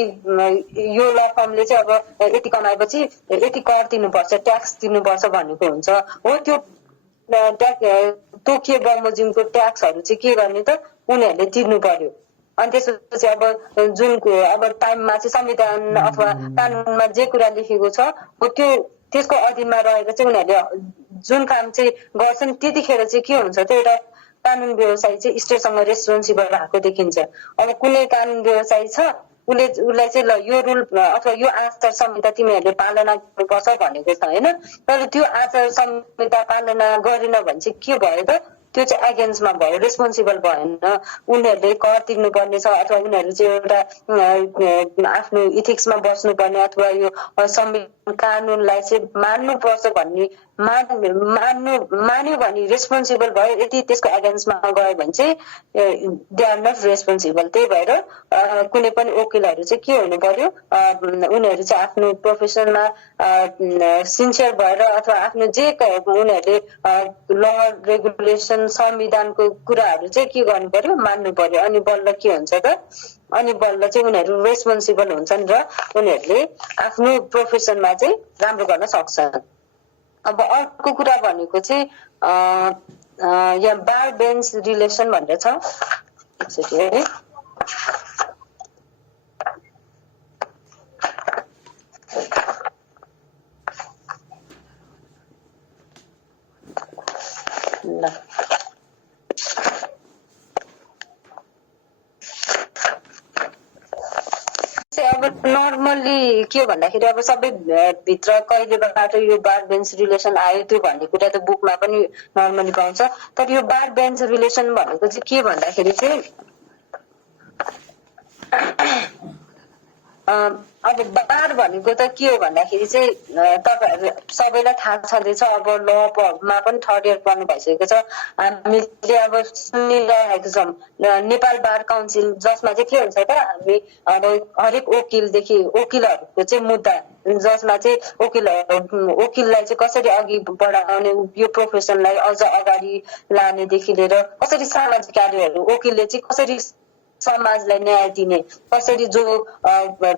यो ल फर्मले चाहिँ अब यति कमाएपछि यति कर दिनुपर्छ, ट्याक्स दिनुपर्छ भनेको हुन्छ। हो त्यो तोकिए बमोजिमको ट्याक्सहरू चाहिँ के गर्ने त, उनीहरूले तिर्नु पर्यो। अनि त्यसपछि अब जुन अब टाइममा चाहिँ संविधान अथवा कानुनमा जे कुरा लेखेको छ हो त्यसको अधीनमा रहेर चाहिँ उनीहरूले जुन काम चाहिँ गर्छन् त्यतिखेर चाहिँ के हुन्छ त, एउटा कानुन व्यवसायी चाहिँ स्टेटसँग रेस्पोन्सिबल भएको देखिन्छ। अब कुनै कानुन व्यवसायी छ, उसलाई चाहिँ ल यो रुल अथवा यो आचार संहिता तिमीहरूले पालना गर्नुपर्छ भनेको छ होइन। तर त्यो आचार संहिता पालना गरेन भने चाहिँ के भयो त, त्यो चाहिँ एगेन्स्टमा भयो, रेस्पोन्सिबल भएन। उनीहरूले कर तिर्नुपर्ने छ अथवा उनीहरू चाहिँ एउटा आफ्नो इथिक्समा बस्नुपर्ने अथवा यो संविधान कानुनलाई चाहिँ मान्नुपर्छ भन्ने मान्यो भने रेस्पोन्सिबल भयो। यदि त्यसको एगेन्स्टमा गयो भने चाहिँ दे आर नट रेस्पोन्सिबल। त्यही भएर कुनै पनि वकिलहरू चाहिँ के हुनु पर्यो, उनीहरू चाहिँ आफ्नो प्रोफेसनमा सिन्सियर भएर अथवा आफ्नो जे उनीहरूले ल रेगुलेसन संविधानको कुराहरू चाहिँ के गर्नु पर्यो, मान्नु पर्यो। अनि बल्ल के हुन्छ त, अनि बल्ल चाहिँ उनीहरू रेस्पोन्सिबल हुन्छन् र उनीहरूले आफ्नो प्रोफेसनमा चाहिँ राम्रो गर्न सक्छन्। अब अर्को कुरा भनेको चाहिँ यहाँ बार बेन्च रिलेसन भनेर छ है। अब अब नर्मल्ली के भन्दाखेरि अब सबै भित्र कहिलेबाट यो बार बेन्च रिलेसन आयो त्यो भन्ने कुरा त बुकमा पनि नर्मली पाउँछ। तर यो बार बेन्च रिलेसन भनेको चाहिँ के भन्दाखेरि चाहिँ अब बार भनेको त के हो भन्दाखेरि चाहिँ तपाईँहरू सबैलाई थाहा छँदैछ। अब लमा पनि थर्ड इयर पढ्नु भइसकेको छ। हामीले अब सुनिरहेको छौँ नेपाल बार काउन्सिल, जसमा चाहिँ के हुन्छ त हामी अब हरेक वकिलहरूको चाहिँ मुद्दा, जसमा चाहिँ वकिललाई चाहिँ कसरी अघि बढाउने, यो प्रोफेसनलाई अझ अगाडि लानेदेखि लिएर कसरी सामाजिक कार्यहरू, वकिलले चाहिँ कसरी समाजलाई न्याय दिने, कसरी जो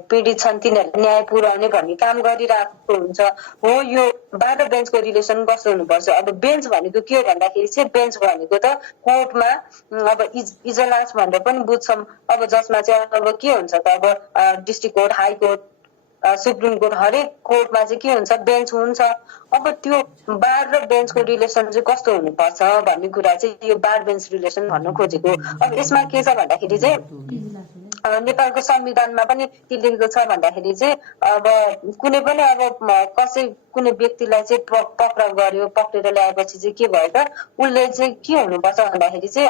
पीडित छन् तिनीहरूलाई न्याय पुर्याउने भन्ने काम गरिरहेको हुन्छ। हो, यो बार र बेन्चको रिलेसन कस्तो हुनुपर्छ? अब बेन्च भनेको के हो भन्दाखेरि चाहिँ बेन्च भनेको त कोर्टमा अब इजलास भनेर पनि बुझ्छौँ। अब जसमा चाहिँ अब के हुन्छ त अब district court, high court, supreme court, हरेक कोर्टमा चाहिँ के हुन्छ, बेन्च हुन्छ। अब त्यो बार र बेन्चको रिलेसन चाहिँ कस्तो हुनुपर्छ भन्ने कुरा चाहिँ यो बार बेन्च रिलेसन भन्न खोजेको। अब यसमा के छ भन्दाखेरि चाहिँ नेपालको संविधानमा पनि के लेखेको छ भन्दाखेरि चाहिँ अब कुनै पनि अब कुनै व्यक्तिलाई चाहिँ पक्राउ गर्यो, पक्रेर ल्याएपछि चाहिँ के भयो त, उसले चाहिँ के हुनुपर्छ भन्दाखेरि चाहिँ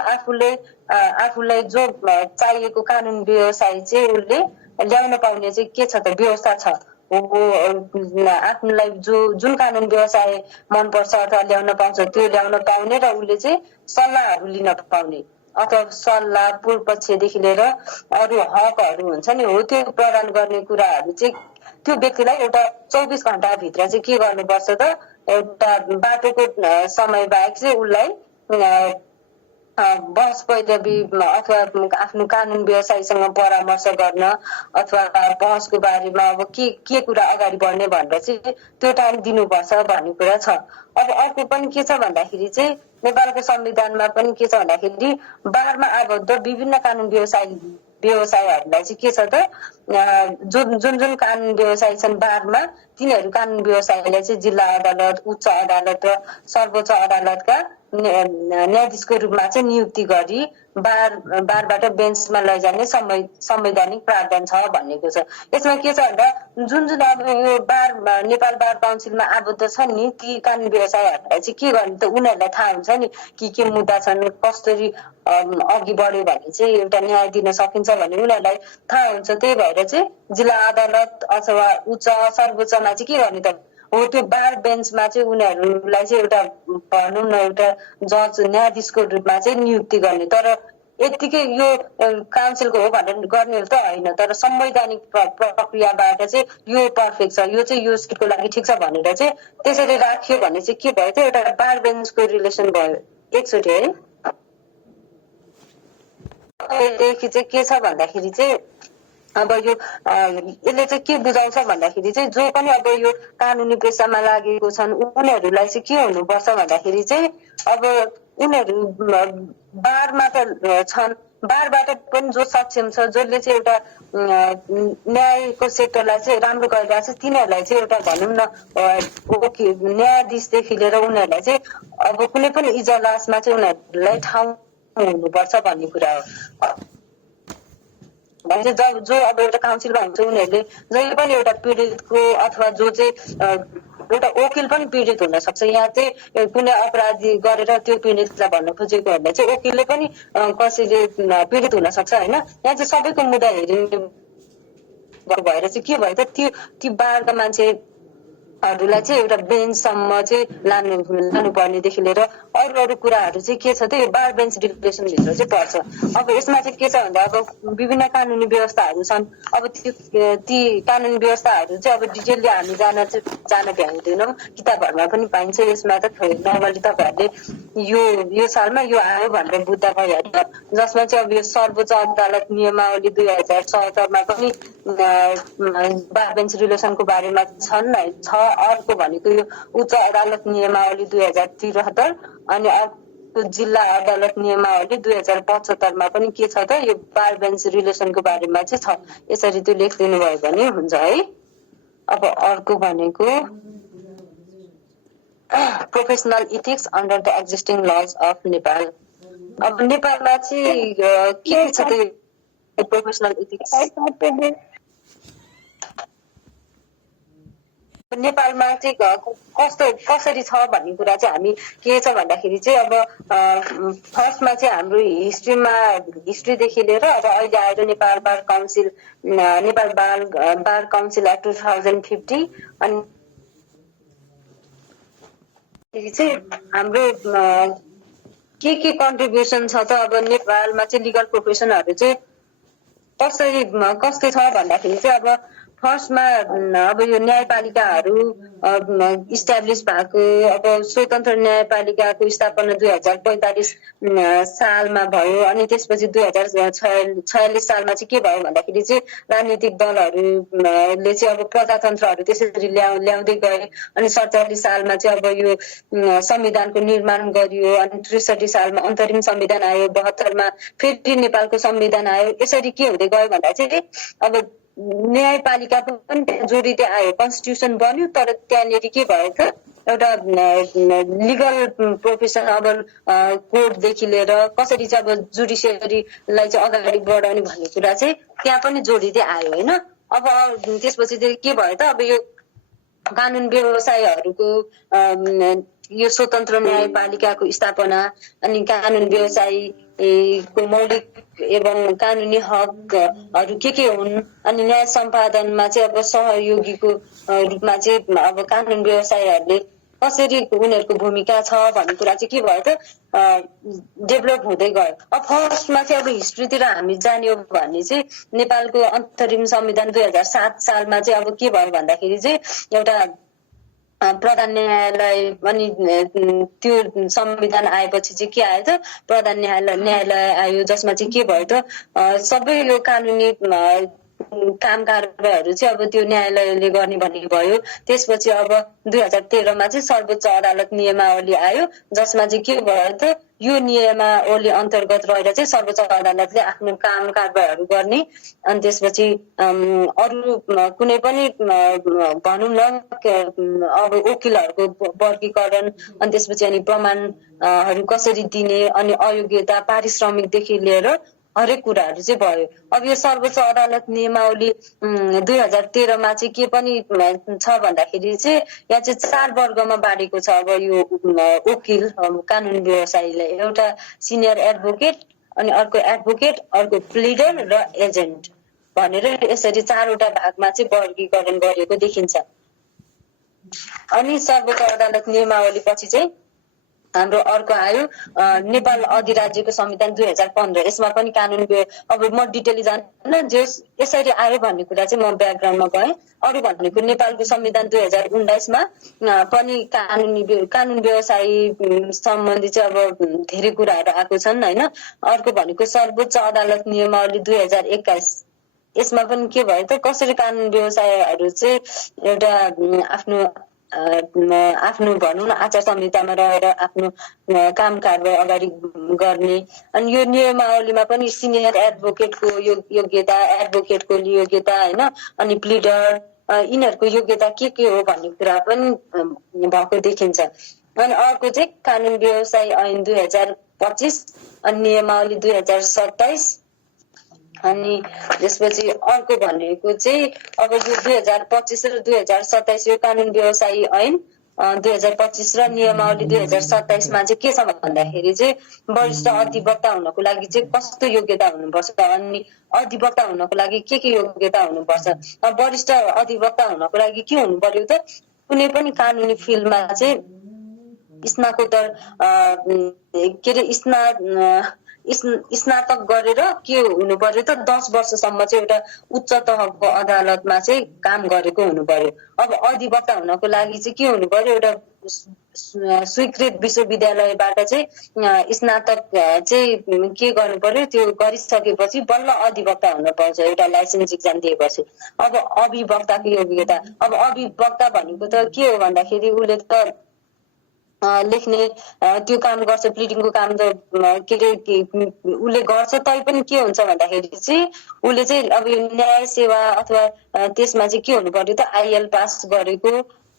आफूलाई जो चाहिएको कानुन व्यवसाय चाहिँ उसले ल्याउन पाउने चाहिँ के छ त, व्यवस्था छ। आफूलाई जुन कानुन व्यवसाय मनपर्छ अथवा ल्याउन पाउँछ त्यो ल्याउन पाउने र उसले चाहिँ सल्लाहहरू लिन पाउने, अथवा सल्लाह पूर्व पक्षदेखि लिएर अरू हकहरू हुन्छ नि, हो त्यो प्रदान गर्ने कुराहरू चाहिँ त्यो व्यक्तिलाई एउटा 24 घण्टाभित्र चाहिँ के गर्नुपर्छ त, एउटा बाटोको समय बाहेक चाहिँ उसलाई बहस पैरवी अथवा आफ्नो कानुन व्यवसायीसँग परामर्श गर्न अथवा बहसको बारेमा अब के कुरा अगाडि बढ्ने भनेर चाहिँ त्यो टाइम दिनुपर्छ भन्ने कुरा छ। अब अर्को पनि के छ भन्दाखेरि चाहिँ नेपालको संविधानमा पनि के छ भन्दाखेरि बारमा आबद्ध विभिन्न कानुन व्यवसायहरूलाई चाहिँ के छ त, जुन कानुन व्यवसाय छन् बारमा, तिनीहरू कानुन व्यवसायलाई चाहिँ जिल्ला अदालत, उच्च अदालत र सर्वोच्च अदालतका न्यायाधीशको रूपमा चाहिँ नियुक्ति गरी बारबाट बेन्चमा लैजाने संवैधानिक प्रावधान छ भनेको छ। यसमा के छ भन्दा जुन अब यो बार नेपाल बार काउन्सिलमा आबद्ध छन् नि ती कानुन व्यवसायहरूलाई चाहिँ के गर्ने त, उनीहरूलाई थाहा हुन्छ नि के मुद्दा छन्, कसरी अघि बढ्यो भने चाहिँ एउटा न्याय दिन सकिन्छ भन्ने उनीहरूलाई थाहा हुन्छ। त्यही भएर चाहिँ जिल्ला अदालत अथवा उच्च सर्वोच्चमा चाहिँ के गर्ने त, हो त्यो बार बेन्चमा चाहिँ उनीहरूलाई चाहिँ एउटा भनौँ न एउटा जज, न्यायाधीशको रूपमा चाहिँ नियुक्ति गर्ने। तर यत्तिकै यो काउन्सिलको हो भनेर गर्ने त होइन, तर संवैधानिक प्रक्रियाबाट चाहिँ यो पर्फेक्ट छ, यो चाहिँ यो सिटको लागि ठिक छ भनेर चाहिँ त्यसरी राखियो भने चाहिँ के भयो त, एउटा बार बेन्चको रिलेसन भयो एकचोटि है। देखि चाहिँ के छ भन्दाखेरि चाहिँ अब यो यसले चाहिँ के बुझाउँछ भन्दाखेरि चाहिँ जो पनि अब यो कानुनी पेसामा लागेको छन् उनीहरूलाई चाहिँ के हुनुपर्छ भन्दाखेरि चाहिँ अब उनीहरू बारमा त छन्, बारबाट पनि जो सक्षम छ, जसले चाहिँ एउटा न्यायको सेक्टरलाई चाहिँ राम्रो गरिरहेको छ, तिनीहरूलाई चाहिँ एउटा भनौँ न न्यायाधीशदेखि लिएर उनीहरूलाई चाहिँ अब कुनै पनि इजलासमा चाहिँ उनीहरूलाई ठाउँ हुनुपर्छ भन्ने कुरा हो। जो अब एउटा काउन्सिलमा हुन्छ उनीहरूले जहिले पनि एउटा पीडितको अथवा जो चाहिँ एउटा वकिल पनि पीडित हुन सक्छ। यहाँ चाहिँ कुनै अपराधी गरेर त्यो पीडितलाई भन्न खोजेकोहरूलाई चाहिँ वकिलले पनि कसैले पीडित हुन सक्छ होइन। यहाँ चाहिँ सबैको मुद्दा हेरिने भएर चाहिँ के भयो त, ती बारका मान्छेहरूलाई चाहिँ एउटा बेन्चसम्म चाहिँ लानुपर्नेदेखि लिएर अरू कुराहरू चाहिँ के छ त, यो बार बेन्च रिलेसनभित्र चाहिँ पर्छ। अब यसमा चाहिँ के छ भन्दा अब विभिन्न कानुनी व्यवस्थाहरू छन्। अब ती कानुनी व्यवस्थाहरू चाहिँ अब डिटेलली हामी जान भ्याउँदैनौँ, किताबहरूमा पनि पाइन्छ। यसमा त नर्मली तपाईँहरूले यो सालमा यो आयो भनेर बुझ्दा भइहाल्यो, जसमा चाहिँ अब यो सर्वोच्च अदालत नियमावली 2077मा पनि बार बेन्च रिलेसनको बारेमा छ। अर्को भनेको यो उच्च अदालत नियमावली 2073 अनि अर्को जिल्ला अदालत नियमावली 2075मा पनि के छ त, यो बार बेन्च रिलेसनको बारेमा चाहिँ छ। यसरी त्यो लेखिदिनु भयो भने हुन्छ है। अब अर्को भनेको professional ethics under the existing lodge of Nepal. अब नेपालमा चाहिँ के छ त प्रोफेसनल इथिक्स? नेपालमा चाहिँ कसरी छ भन्ने कुरा चाहिँ हामी के छ भन्दाखेरि चाहिँ अब फर्स्टमा चाहिँ हाम्रो हिस्ट्रीदेखि लिएर अब अहिले आएर नेपाल बार काउन्सिल एक्ट 2050 अनि चाहिँ हाम्रो के कन्ट्रिब्युसन छ त अब नेपालमा चाहिँ लिगल प्रोफेसनहरू चाहिँ कस्तो छ भन्दाखेरि चाहिँ अब फर्स्टमा अब यो न्यायपालिकाहरू इस्टाब्लिस भएको अब स्वतन्त्र न्यायपालिकाको स्थापना 2045 सालमा भयो अनि त्यसपछि 2046 सालमा चाहिँ के भयो भन्दाखेरि चाहिँ राजनीतिक दलहरूले चाहिँ अब प्रजातन्त्रहरू त्यसरी ल्याउँदै गए अनि 47 सालमा चाहिँ अब यो संविधानको निर्माण गरियो अनि 63 सालमा अन्तरिम संविधान आयो 72 मा फेरि नेपालको संविधान आयो। यसरी के हुँदै गयो भन्दा चाहिँ अब न्यायपालिका पनि जोडिँदै आयो, कन्स्टिट्युसन बन्यो, तर त्यहाँनिर के भयो त एउटा लिगल प्रोफेसन अब कोर्टदेखि लिएर कसरी चाहिँ अब जुडिसियरीलाई चाहिँ अगाडि बढाउने भन्ने कुरा चाहिँ त्यहाँ पनि जोडिँदै आयो होइन। अब त्यसपछि चाहिँ के भयो त अब यो कानुन व्यवसायहरूको यो स्वतन्त्र न्यायपालिकाको स्थापना अनि कानुन व्यवसायको मौलिक एवं कानुनी हकहरू के हुन् अनि न्याय सम्पादनमा चाहिँ अब सहयोगीको रूपमा चाहिँ अब कानुन व्यवसायहरूले कसरी उनीहरूको भूमिका छ भन्ने कुरा चाहिँ के भयो त डेभलप हुँदै गयो। अब फर्स्टमा चाहिँ अब हिस्ट्रीतिर हामी जान्यो भने चाहिँ नेपालको अन्तरिम संविधान 2007 सालमा चाहिँ अब के भयो भन्दाखेरि चाहिँ एउटा प्रधान न्यायालय अनि त्यो संविधान आएपछि चाहिँ के आयो त प्रधान न्यायालय आयो जसमा चाहिँ के भयो त सबै यो कानुनी काम कारबाहीहरू चाहिँ अब त्यो न्यायालयले गर्ने भन्ने भयो। त्यसपछि अब 2013 मा चाहिँ सर्वोच्च अदालत नियमावली आयो जसमा चाहिँ के भयो त यो नियमावली अन्तर्गत रहेर चाहिँ सर्वोच्च अदालतले आफ्नो काम कारबाहीहरू गर्ने अनि त्यसपछि अरू कुनै पनि भनौँ न अब वकिलहरूको वर्गीकरण अनि त्यसपछि अनि प्रमाणहरू कसरी दिने अनि अयोग्यता पारिश्रमिकदेखि लिएर हरेक कुराहरू चाहिँ भयो। अब यो सर्वोच्च अदालत नियमावली 2013 मा चाहिँ के पनि छ भन्दाखेरि चाहिँ यहाँ चाहिँ 4 वर्गमा बाँडेको छ। अब यो वकिल कानुन व्यवसायीलाई एउटा सिनियर एडभोकेट अनि अर्को एडभोकेट अर्को प्लिडर र एजेन्ट भनेर यसरी 4वटा भागमा चाहिँ वर्गीकरण गरेको देखिन्छ। अनि सर्वोच्च अदालत नियमावली पछि चाहिँ हाम्रो अर्को आयो नेपाल अधिराज्यको संविधान 2015। यसमा पनि कानुन अब म डिटेली जान्न जे यसरी आयो भन्ने कुरा चाहिँ म ब्याकग्राउन्डमा गएँ। अरू भनेको नेपालको संविधान 2019 मा पनि कानुन व्यवसायी सम्बन्धी चाहिँ अब धेरै कुराहरू आएको छन् होइन। अर्को भनेको सर्वोच्च अदालत नियमावली 2021। यसमा पनि के भयो त कसरी कानुन व्यवसायहरू चाहिँ एउटा आफ्नो भनौँ न आचार संहितामा रहेर आफ्नो काम कारबाही अगाडि गर्ने। अनि यो नियमावलीमा पनि सिनियर एडभोकेटको योग्यता एडभोकेटको योग्यता होइन अनि प्लिडर यिनीहरूको योग्यता के हो भन्ने कुरा पनि भएको देखिन्छ। अनि अर्को चाहिँ कानुन व्यवसाय ऐन 2025 अनि नियमावली 2027 अनि त्यसपछि अर्को भनेको चाहिँ अब यो 2025 र 2027 यो कानुन व्यवसायी ऐन 2025 र नियमावली 2027 मा चाहिँ के छ भन्दाखेरि चाहिँ वरिष्ठ अधिवक्ता हुनको लागि चाहिँ कस्तो योग्यता हुनुपर्छ अनि अधिवक्ता हुनको लागि के योग्यता हुनुपर्छ। वरिष्ठ अधिवक्ता हुनको लागि के हुनु पर्यो त कुनै पनि कानुनी फिल्डमा चाहिँ स्नातकोत्तर के अरे स्नातक गरेर के हुनु पर्यो त 10 वर्षसम्म चाहिँ एउटा उच्च तहको अदालतमा चाहिँ काम गरेको हुनु पर्यो। अब अधिवक्ता हुनको लागि चाहिँ के हुनु पर्यो एउटा स्वीकृत विश्वविद्यालयबाट चाहिँ स्नातक चाहिँ के गर्नु पर्यो त्यो गरिसकेपछि बल्ल अधिवक्ता हुन पर्छ एउटा लाइसेन्स एक्जाम दिएपछि। अब अभिवक्ताको योग्यता अब अभिवक्ता भनेको त के हो भन्दाखेरि उसले त लेख्ने त्यो काम गर्छ प्लिडिङको काम त के उसले गर्छ तै पनि के हुन्छ भन्दाखेरि चाहिँ उसले चाहिँ अब यो न्याय सेवा अथवा त्यसमा चाहिँ के हुनु पर्यो त आइएल पास गरेको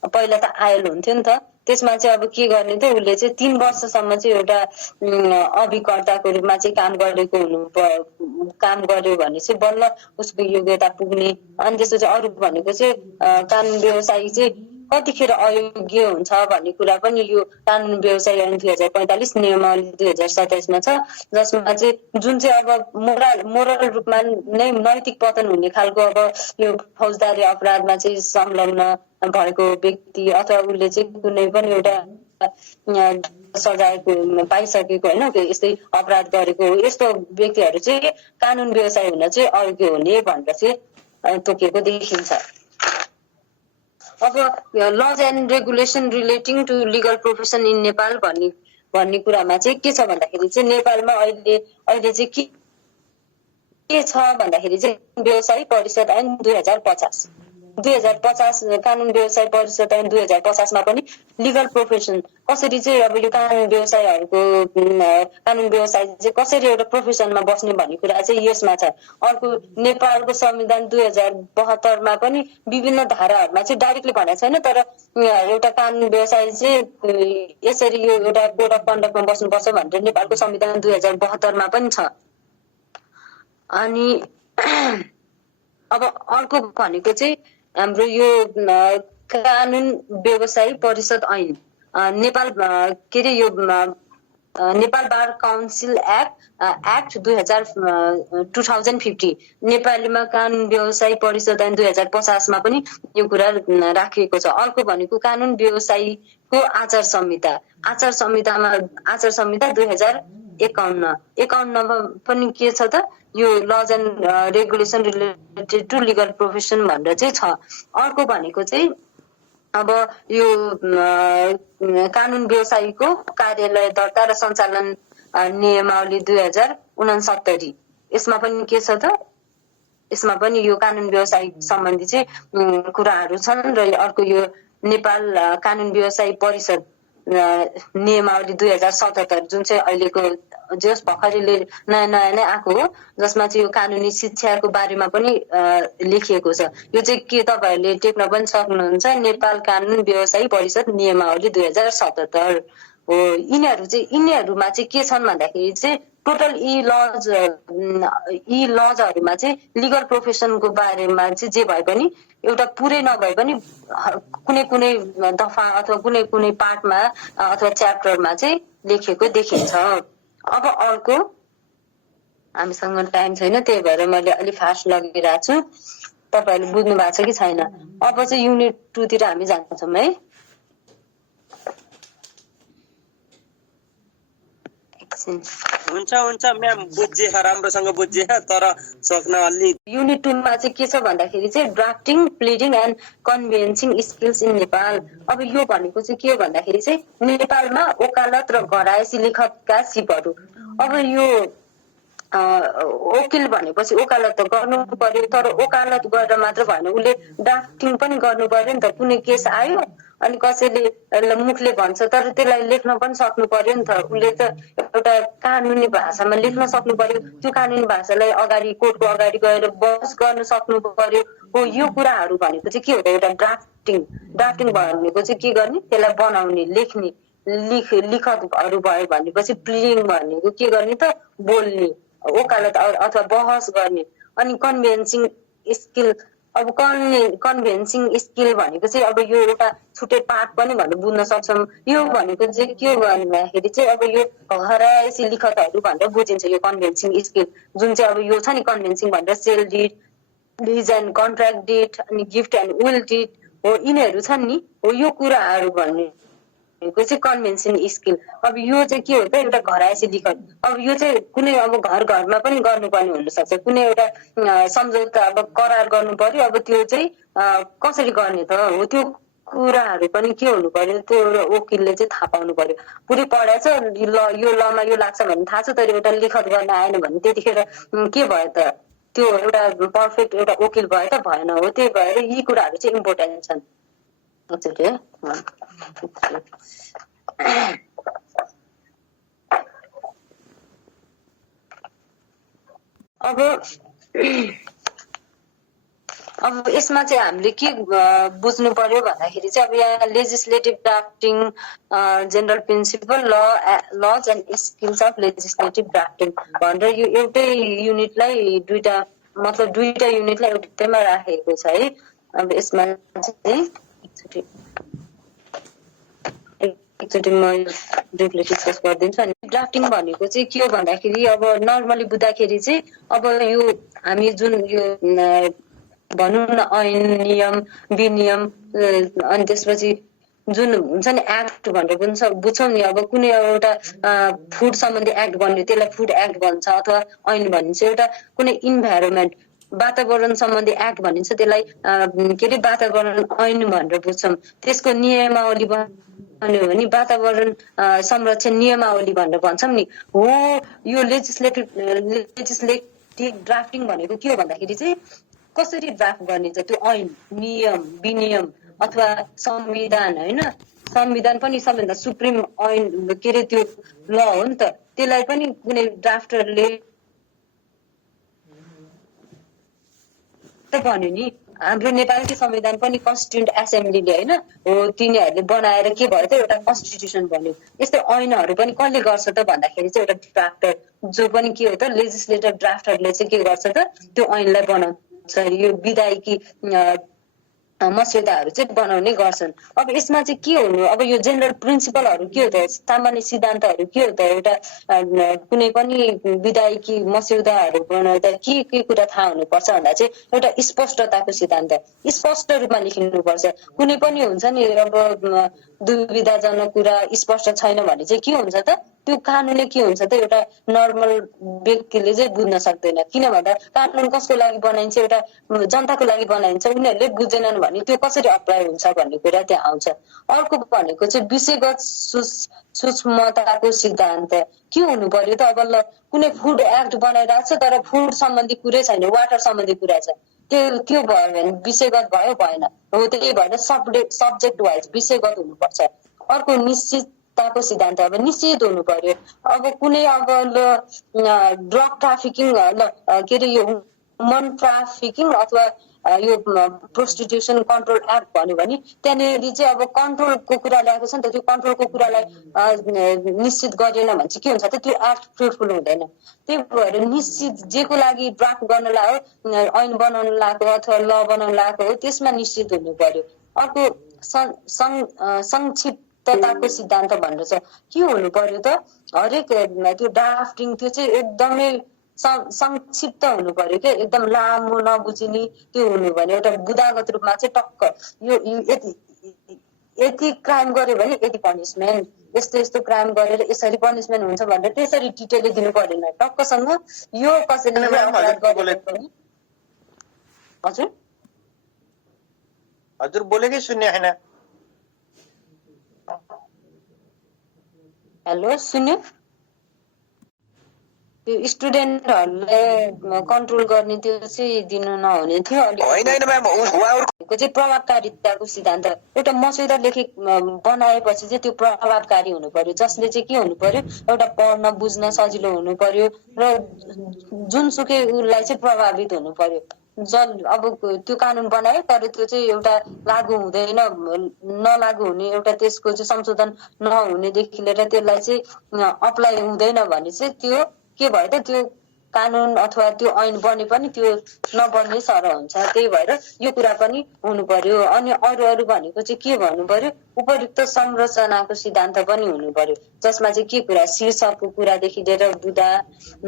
पहिला त आइएल हुन्थ्यो नि त त्यसमा चाहिँ अब के गर्ने त उसले चाहिँ 3 वर्षसम्म चाहिँ एउटा अभिकर्ताको रूपमा चाहिँ काम गर्यो भने चाहिँ बल्ल उसको योग्यता पुग्ने। अनि त्यसपछि अरू भनेको चाहिँ कानुन व्यवसायी चाहिँ कतिखेर अयोग्य हुन्छ भन्ने कुरा पनि यो कानुन व्यवसाय ऐन 2045 नियमावली 2027 मा छ, जसमा चाहिँ जुन चाहिँ अब मोरल रूपमा नै नैतिक पतन हुने खालको अब यो फौजदारी अपराधमा चाहिँ संलग्न भएको व्यक्ति अथवा उसले चाहिँ कुनै पनि एउटा सजायको पाइसकेको होइन, यस्तै अपराध गरेको यस्तो व्यक्तिहरू चाहिँ कानुन व्यवसाय हुन चाहिँ अयोग्य हुने भनेर चाहिँ तोकिएको देखिन्छ। अब laws and regulation relating to legal profession in Nepal भन्ने कुरामा चाहिँ के छ भन्दाखेरि चाहिँ नेपालमा अहिले चाहिँ के छ भन्दाखेरि चाहिँ व्यवसाय परिषद ऐन 2050 कानुन व्यवसाय परिषद ऐन 2050 मा पनि लिगल प्रोफेसन कसरी चाहिँ अब यो कानुन व्यवसाय चाहिँ कसरी एउटा प्रोफेसनमा बस्ने भन्ने कुरा चाहिँ यसमा छ। अर्को नेपालको संविधान 2072 मा पनि विभिन्न धाराहरूमा चाहिँ डाइरेक्टली भनेको छैन, तर एउटा कानुन व्यवसाय चाहिँ यसरी यो एउटा कोड अफ कन्डक्टमा बस्नुपर्छ भनेर नेपालको संविधान 2072 मा पनि छ। अनि अब अर्को भनेको चाहिँ हाम्रो यो कानुन व्यवसाय परिषद ऐन नेपाल के अरे यो नेपाल बार काउन्सिल एक्ट 2050 नेपालीमा कानुन व्यवसाय परिषद ऐन 2050 मा पनि यो कुरा राखिएको छ। अर्को भनेको कानुन व्यवसायको आचार संहिता 2051 मा पनि के छ त यो laws and regulation related to legal profession भनेर चाहिँ छ। अर्को भनेको चाहिँ अब यो कानुन व्यवसायीको कार्यालय दर्ता र सञ्चालन नियमावली 2069 यसमा पनि के छ त, यसमा पनि यो कानुन व्यवसाय सम्बन्धी चाहिँ कुराहरू छन्। र अर्को यो नेपाल कानुन व्यवसाय परिषद नियमावली 2077 जुन चाहिँ अहिलेको जस भर्खरले नयाँ नै आएको हो, जसमा चाहिँ यो कानुनी शिक्षाको बारेमा पनि लेखिएको छ। यो चाहिँ के तपाईहरुले टेक्न पनि सक्नुहुन्छ, नेपाल कानुन व्यवसाय परिषद नियमावली 2077 हो। यिनीहरुमा चाहिँ के छन् भन्दाखेरि चाहिँ टोटल यी लजहरुमा चाहिँ लिगल प्रोफेसनको बारेमा चाहिँ जे भए पनि एउटा पुरै नभए पनि कुनै दफा अथवा कुनै पार्टमा अथवा च्याप्टरमा चाहिँ लेखेको देखिन्छ। अब अर्को हामीसँग टाइम छैन, त्यही भएर मैले अलि फास्ट लगिरहेको छु, तपाईहरुले बुझ्नु भएको छ कि छैन? अब चाहिँ युनिट 2 तिर हामी जान्छौँ है। हुन्छ म्याम, बुझ्जे राम्रोसँग बुझ्जे, तर सक्न अलि। युनिट 2 मा चाहिँ के छ भन्दाखेरि चाहिँ drafting, pleading and conveyancing skills in Nepal. अब यो भनेको चाहिँ के भन्दाखेरि चाहिँ नेपालमा वकालत र घरायसी लेखकका सिपहरू। अब यो वकिल भनेपछि वकालत त गर्नु पर्यो, तर वकालत गरेर मात्र भएन, उसले ड्राफ्टिङ पनि गर्नु पर्यो नि त। कुनै केस आयो अनि कसैले मुखले भन्छ तर त्यसलाई लेख्न पनि सक्नु पर्यो नि त। उसले त एउटा कानुनी भाषामा लेख्न सक्नु पर्यो, त्यो कानुनी भाषालाई अगाडि कोर्टको अगाडि गएर बहस गर्न सक्नु पर्यो हो। यो कुराहरू भनेको चाहिँ के हो त, एउटा ड्राफ्टिङ भनेको चाहिँ के गर्ने, त्यसलाई बनाउने, लेख्ने, लिखतहरू भयो भनेपछि प्लिडिङ भनेको के गर्ने त, बोल्ने, वकालत अथवा बहस गर्ने। अनि कन्भेन्सिङ स्किल, अब कन्भेन्सिङ स्किल भनेको चाहिँ अब यो एउटा छुट्टै पार्ट पनि भनेर बुझ्न सक्छौँ। यो भनेको चाहिँ के भन्दाखेरि चाहिँ अब यो घरायसी लिखतहरू भनेर बुझिन्छ यो कन्भेन्सिङ स्किल, जुन चाहिँ अब यो छ नि कन्भेन्सिङ भनेर sale deed, lease and contract deed अनि गिफ्ट एन्ड विल डिड हो, यिनीहरू छन् नि हो। यो कुराहरू भन्ने चाहिँ कन्भेन्सिङ स्किल। अब यो चाहिँ के हो त, एउटा घरायसी लिखत। अब यो चाहिँ कुनै अब घरमा पनि गर्नुपर्ने हुन सक्छ, कुनै एउटा सम्झौता अब करार गर्नु पर्यो, अब त्यो चाहिँ कसरी गर्ने त हो, त्यो कुराहरू पनि के हुनु पर्यो, त्यो वकिलले चाहिँ थाहा पाउनु पर्यो। पुरै पढाएछ यो लमा यो लाग्छ भन्ने थाहा छ, तर एउटा लिखत गर्न आएन भने त्यतिखेर के भयो त, त्यो एउटा पर्फेक्ट एउटा वकिल भयो त भएन हो। त्यही भएर यी कुराहरू चाहिँ इम्पोर्टेन्ट छन्। अब यसमा चाहिँ हामीले के बुझ्नु पर्यो भन्दाखेरि चाहिँ अब यहाँ legislative drafting, general principle, laws and skills of legislative drafting भनेर यो एउटै युनिटलाई दुईटा युनिटलाई एउटैमा राखेको छ है। अब यसमा चाहिँ एकचोटि म ब्रिफली डिस्कस गरिदिन्छु। अनि ड्राफ्टिङ भनेको चाहिँ के हो भन्दाखेरि अब नर्मली बुझ्दाखेरि चाहिँ अब यो हामी जुन यो भनौँ न ऐन नियम विनियम अनि त्यसपछि जुन हुन्छ नि एक्ट भनेर बुझ्छौँ नि। अब कुनै एउटा फुड सम्बन्धी एक्ट बन्यो त्यसलाई फुड एक्ट भन्छ अथवा ऐन भनिन्छ। एउटा कुनै इन्भाइरोमेन्ट वातावरण सम्बन्धी एक्ट भनिन्छ त्यसलाई के अरे वातावरण ऐन भनेर बुझ्छौँ। त्यसको नियमावली भन्यो भने वातावरण संरक्षण नियमावली भनेर भन्छौँ नि। हो यो लेजिस्लेटिभ ड्राफ्टिङ भनेको के हो भन्दाखेरि चाहिँ कसरी ड्राफ्ट गरिन्छ त्यो ऐन नियम विनियम अथवा संविधान होइन। संविधान पनि सबैभन्दा सुप्रिम ऐन के अरे त्यो ल हो नि त। त्यसलाई पनि कुनै ड्राफ्टरले भन्यो नि। हाम्रो नेपालकै संविधान पनि कन्स्टिट्युन्ट एसेम्ब्लीले होइन हो तिनीहरूले बनाएर के भयो त एउटा कन्स्टिट्युसन बन्यो। यस्तै ऐनहरू पनि कसले गर्छ त भन्दाखेरि चाहिँ एउटा ड्राफ्टर जो पनि के हो त लेजिस्लेटिभ ड्राफ्टरले चाहिँ के गर्छ त त्यो ऐनलाई बनाउँछ। यो विधायकी मस्यौदाहरू चाहिँ बनाउने गर्छन्। अब यसमा चाहिँ के हुनु अब यो जेनरल प्रिन्सिपलहरू के हो त सामान्य सिद्धान्तहरू के हो त एउटा कुनै पनि विधायकी मस्यौदाहरू बनाउँदा के कुरा थाहा हुनुपर्छ भन्दा चाहिँ एउटा स्पष्टताको सिद्धान्त स्पष्ट रूपमा लेखिनुपर्छ। कुनै पनि हुन्छ नि अब दुविधाजनक कुरा स्पष्ट छैन भने चाहिँ के हुन्छ त त्यो कानुनले के हुन्छ त एउटा नर्मल व्यक्तिले चाहिँ बुझ्न सक्दैन। किन भन्दा कानुन कसको लागि बनाइन्छ एउटा जनताको लागि बनाइन्छ। उनीहरूले बुझेनन् भने त्यो कसरी अप्लाई हुन्छ भन्ने कुरा त्यहाँ आउँछ। अर्को भनेको चाहिँ विषयगत सूक्ष्मताको सिद्धान्त के हुनु पर्यो त। अब ल कुनै फुड एक्ट बनाइरहेको छ तर फुड सम्बन्धी कुरै छैन वाटर सम्बन्धी कुरा छ त्यो भयो भने विषयगत भयो भएन। हो त्यही भएर सब्जेक्ट वाइज विषयगत हुनुपर्छ। अर्को निश्चितताको सिद्धान्त अब निश्चित हुनु पर्यो। अब कुनै अब ड्रग ट्राफिकिङ के अरे यो ह्युमन ट्राफिकिङ अथवा यो प्रोस्टिट्युसन कन्ट्रोल एक्ट भन्यो भने त्यहाँनिर चाहिँ अब कन्ट्रोलको कुरा ल्याएको छ नि त। त्यो कन्ट्रोलको कुरालाई निश्चित गरेन भने चाहिँ के हुन्छ त त्यो एक्ट फ्रुटफुल हुँदैन। त्यही भएर निश्चित जेको लागि ड्राफ्ट गर्न लाग्यो ऐन बनाउन लाग्यो अथवा ल बनाउन लाग्यो हो त्यसमा निश्चित हुनु पर्यो। अर्को संक्षिप्तताको सिद्धान्त भनेर छ के हुनु पर्यो त हरेक त्यो ड्राफ्टिङ त्यो चाहिँ एकदमै संक्षिप्त हुनु पर्यो क्या एकदम लामो नबुझिने त्यो हुनु भने एउटा बुदागत रूपमा चाहिँ टक्क यो यति क्राइम गर्यो भने यति पनिसमेन्ट यस्तो यस्तो क्राइम गरेर यसरी पनिसमेन्ट हुन्छ भनेर त्यसरी डिटेलले दिनु पर्दैन। टक्कसँग यो कसरी हजुर हजुर बोलेकै सुन्ने होइन। हेलो सुन्यो त्यो स्टुडेन्टहरूले कन्ट्रोल गर्ने त्यो चाहिँ दिनु नहुने थियो। चाहिँ प्रभावकारिताको सिद्धान्त एउटा मस्यौदा लेखे बनाएपछि चाहिँ त्यो प्रभावकारी हुनु पर्यो। जसले चाहिँ के हुनु पर्यो एउटा पढ्न बुझ्न सजिलो हुनु पर्यो र जुनसुकै उसलाई चाहिँ प्रभावित हुनु पर्यो। अब त्यो कानुन बनायो तर त्यो चाहिँ एउटा लागू हुँदैन नलागू हुने एउटा त्यसको चाहिँ संशोधन नहुनेदेखि लिएर त्यसलाई चाहिँ अप्लाई हुँदैन भने चाहिँ त्यो के भयो त त्यो कानुन अथवा त्यो ऐन बने पनि त्यो नबन्ने सरह हुन्छ। त्यही भएर यो कुरा पनि हुनु पर्यो। अनि अरू भनेको चाहिँ के भन्नु पर्यो उपयुक्त संरचनाको सिद्धान्त पनि हुनु पर्यो जसमा चाहिँ के कुरा शीर्षकको कुरादेखि लिएर बुदा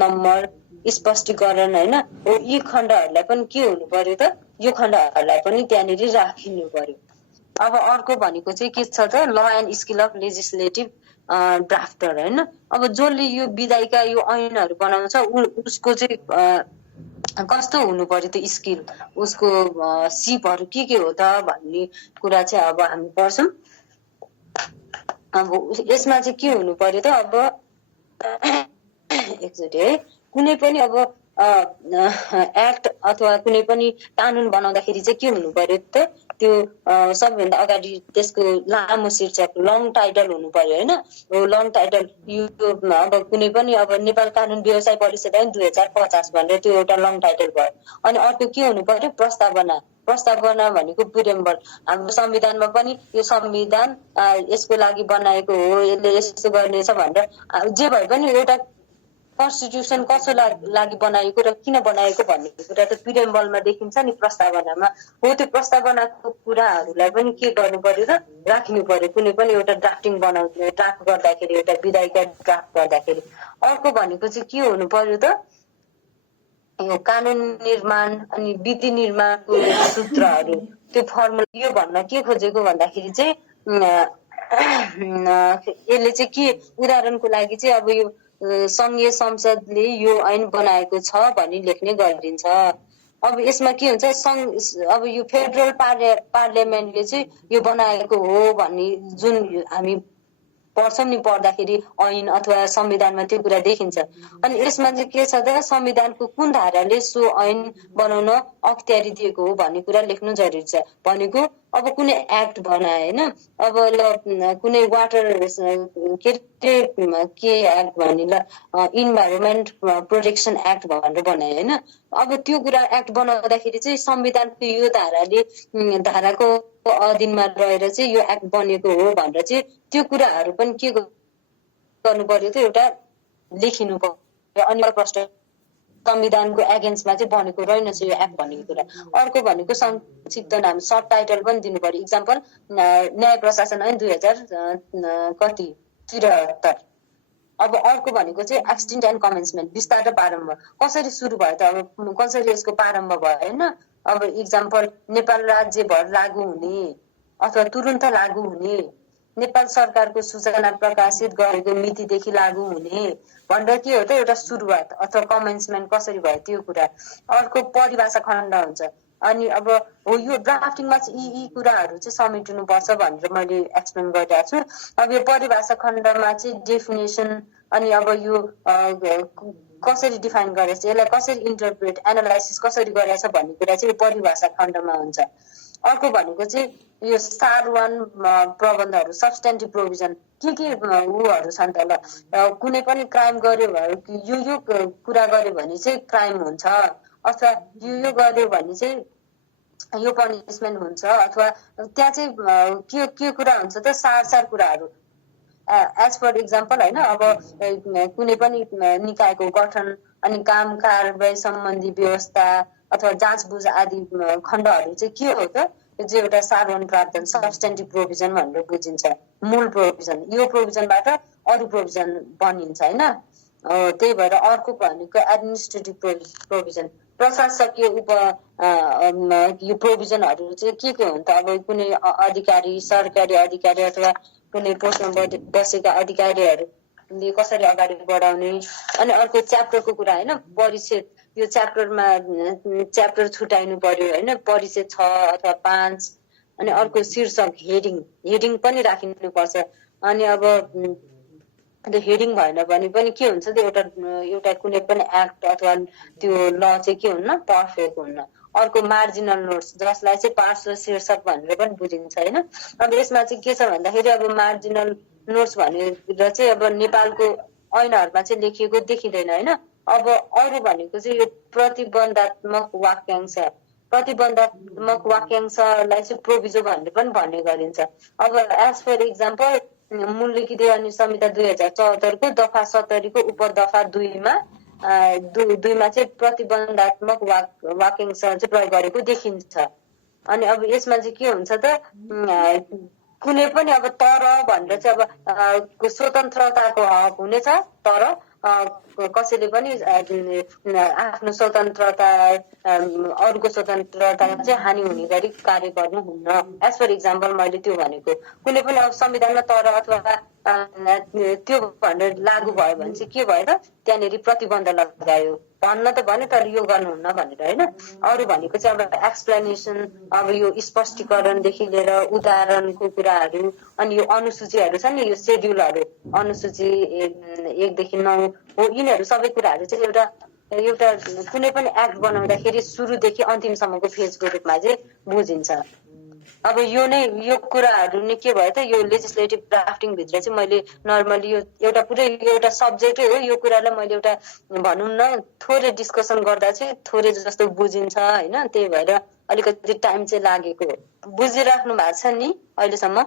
नम्बर स्पष्टीकरण होइन यी खण्डहरूलाई पनि के हुनु पर्यो त यो खण्डहरूलाई पनि त्यहाँनिर राखिनु पर्यो। अब अर्को भनेको चाहिँ के छ त law and skill of legislative drafter होइन। अब जसले यो विधायिका यो ऐनहरू बनाउँछ उसको चाहिँ कस्तो हुनु पर्यो त्यो स्किल उसको सिपहरू के हो त भन्ने कुरा चाहिँ अब हामी पढ्छौँ। अब यसमा चाहिँ के हुनु पर्यो त अब एकचोटि है कुनै पनि अब एक्ट अथवा कुनै पनि कानुन बनाउँदाखेरि चाहिँ के हुनु पर्यो त त्यो सबैभन्दा अगाडि त्यसको लामो शीर्षक लङ टाइटल हुनु पर्यो होइन। लङ टाइटल यो अब कुनै पनि अब नेपाल कानुन व्यवसाय परिषद 2050 भनेर त्यो एउटा लङ टाइटल भयो। अनि अर्को के हुनु पर्यो प्रस्तावना भनेको प्रिएम्बल हाम्रो संविधानमा पनि यो संविधान यसको लागि बनाएको हो यसले यस्तो गर्नेछ भनेर जे भए पनि एउटा कन्स्टिट्युसन कसो लागि बनाएको र किन बनाएको भन्ने कुरा त प्रिएम्बलमा देखिन्छ नि, प्रस्तावनामा। हो त्यो प्रस्तावनाको कुराहरूलाई पनि के गर्नु पर्यो र राख्नु पर्यो, कुनै पनि एउटा ड्राफ्टिङ बनाउने ड्राफ्ट गर्दाखेरि, एउटा विधायिका ड्राफ्ट गर्दाखेरि। अर्को भनेको चाहिँ के हुनु पर्यो त, यो कानुन निर्माण अनि विधि निर्माणको सूत्रहरू, त्यो फर्मुला। यो भन्न के खोजेको भन्दाखेरि चाहिँ यसले चाहिँ के, उदाहरणको लागि चाहिँ अब यो संघीय संसदले यो ऐन बनाएको छ भनी लेख्ने गरिन्छ। अब यसमा के हुन्छ, अब यो फेडरल पार्लियामेन्टले चाहिँ यो बनाएको हो भन्ने जुन हामी पढ्छौँ नि, पढ्दाखेरि ऐन अथवा संविधानमा त्यो कुरा देखिन्छ। अनि यसमा चाहिँ के छ त, संविधानको कुन धाराले सो ऐन बनाउन अख्तियारी दिएको हो भन्ने कुरा लेख्नु जरुरी छ। भनेको अब कुनै एक्ट बनाए होइन, अब कुनै वाटर के एक्ट भने ल इन्भाइरोमेन्ट प्रोटेक्सन एक्ट भनेर बनाए होइन। अब त्यो कुरा एक्ट बनाउँदाखेरि चाहिँ संविधानको यो धाराको अधीनमा रहेर चाहिँ यो एक्ट बनेको हो भनेर चाहिँ त्यो कुराहरू पनि के गर्नु पर्यो त, एउटा लेखिनु पर्यो। अनि प्रश्न संविधानको एगेन्स्टमा चाहिँ बनेको रहेनछ यो एक्ट भनेको कुरा। अर्को भनेको संक्षिप्त नाम, सर्ट टाइटल पनि दिनु पर्यो। इक्जाम्पल न्याय प्रशासन ऐन 2073। अब अर्को भनेको चाहिँ एक्सटेन्ट एन्ड कमेन्समेन्ट, विस्तार र प्रारम्भ। कसरी सुरु भयो त, अब कसरी यसको प्रारम्भ भयो होइन। अब इक्जाम्पल नेपाल राज्यभर लागू हुने अथवा तुरुन्त लागू हुने, नेपाल सरकारको सूचना प्रकाशित गरेको मितिदेखि लागू हुने भनेर के हो त, एउटा सुरुवात अथवा कमेन्समेन्ट कसरी भयो त्यो कुरा। अर्को परिभाषा खण्ड हुन्छ। अनि अब हो यो ड्राफ्टिङमा चाहिँ यी कुराहरू चाहिँ समेटिनु पर्छ भनेर मैले एक्सप्लेन गरिरहेको छु। अब यो परिभाषा खण्डमा चाहिँ डेफिनेसन अनि अब यो कसरी डिफाइन गरेछ, यसलाई कसरी इन्टरप्रेट एनालाइसिस कसरी गरेछ भन्ने कुरा चाहिँ यो परिभाषा खण्डमा हुन्छ। अर्को भनेको चाहिँ यो सार 1 प्रबन्धहरू, सब्सटेन्टिभ प्रोभिजन के उहरू छन् त ल, कुनै पनि क्राइम गर्यो भने यो कुरा गर्यो भने चाहिँ क्राइम हुन्छ, अथवा यो गर्यो भने चाहिँ यो पनिसमेन्ट हुन्छ, अथवा त्यहाँ चाहिँ के कुरा हुन्छ त, सार कुराहरू। एज फर इक्जाम्पल होइन, अब कुनै पनि निकायको गठन अनि काम कारबाही सम्बन्धी व्यवस्था अथवा जाँचबुझ आदि खण्डहरू चाहिँ के हो त, यो चाहिँ एउटा सार 1 प्रावधान, सब्सटेन्टिभ प्रोभिजन भनेर बुझिन्छ। मूल प्रोभिजन, यो प्रोभिजनबाट अरू प्रोभिजन बनिन्छ होइन। त्यही भएर अर्को भनेको एडमिनिस्ट्रेटिभ प्रोभिजन, प्रशासकीय यो प्रोभिजनहरू चाहिँ के हुन् त, अब कुनै अधिकारी, सरकारी अधिकारी अथवा कुनै पोस्टमा बसेका अधिकारीहरूले कसरी अगाडि बढाउने। अनि अर्को च्याप्टरको कुरा होइन, परिच्छेद, यो च्याप्टर छुट्याइनु पर्यो होइन, परिच्छेद 6 अथवा 5। अनि अर्को शीर्षक, हेडिङ पनि राखिनु पर्छ। अनि अब त्यो हेडिङ भएन भने पनि के हुन्छ त, एउटा कुनै पनि एक्ट अथवा त्यो ल चाहिँ के हुन्न, पर्फेक्ट हुन्न। अर्को मार्जिनल नोट्स, जसलाई चाहिँ पार्श्व शीर्षक भनेर पनि बुझिन्छ होइन। अब यसमा चाहिँ के छ भन्दाखेरि अब मार्जिनल नोट्स भनेर चाहिँ अब नेपालको ऐनहरूमा चाहिँ लेखिएको देखिँदैन होइन। अब अरू भनेको चाहिँ यो प्रतिबन्धात्मक वाक्यांश, प्रतिबन्धात्मक वाक्यांशलाई चाहिँ प्रोभिजो भनेर पनि भन्ने गरिन्छ। अब एज फर इक्जाम्पल मूललिखित अनि संहिता 2074 को दफा 70 को उपदफा 2 मा चाहिँ प्रतिबन्धात्मक वाक्यांश चाहिँ प्रयोग गरेको देखिन्छ। अनि अब यसमा चाहिँ के हुन्छ त, कुनै पनि अब तर भनेर चाहिँ अब स्वतन्त्रताको हक हुनेछ, तर कसैले पनि आफ्नो स्वतन्त्रता अरूको स्वतन्त्रता चाहिँ हानि हुने गरी कार्य गर्नुहुन्न। एज फर इक्जाम्पल मैले त्यो भनेको, कुनै पनि अब संविधानमा तर अथवा त्यो भनेर लागू भयो भने चाहिँ के भयो त, त्यहाँनिर प्रतिबन्ध लगायो भन्न त भन्यो तर यो गर्नुहुन्न भनेर होइन। अरू भनेको चाहिँ अब एक्सप्लेनेसन, अब यो स्पष्टीकरणदेखि लिएर उदाहरणको कुराहरू, अनि यो अनुसूचीहरू छ नि, यो सेड्युलहरू, अनुसूची 1 देखि 9 हो, यिनीहरू सबै कुराहरू चाहिँ एउटा कुनै पनि एक्ट बनाउँदाखेरि सुरुदेखि अन्तिमसम्मको फेजको रूपमा चाहिँ बुझिन्छ। अब यो कुराहरू नै के भयो त, यो लेजिस्लेटिभ ड्राफ्टिङ भित्र चाहिँ मैले नर्मली यो एउटा पुरै एउटा सब्जेक्टै हो, यो कुरालाई मैले एउटा भनौँ न थोरै डिस्कसन गर्दा चाहिँ थोरै जस्तो बुझिन्छ होइन। त्यही भएर अलिकति टाइम चाहिँ लागेको। बुझिराख्नु भएको छ नि अहिलेसम्म?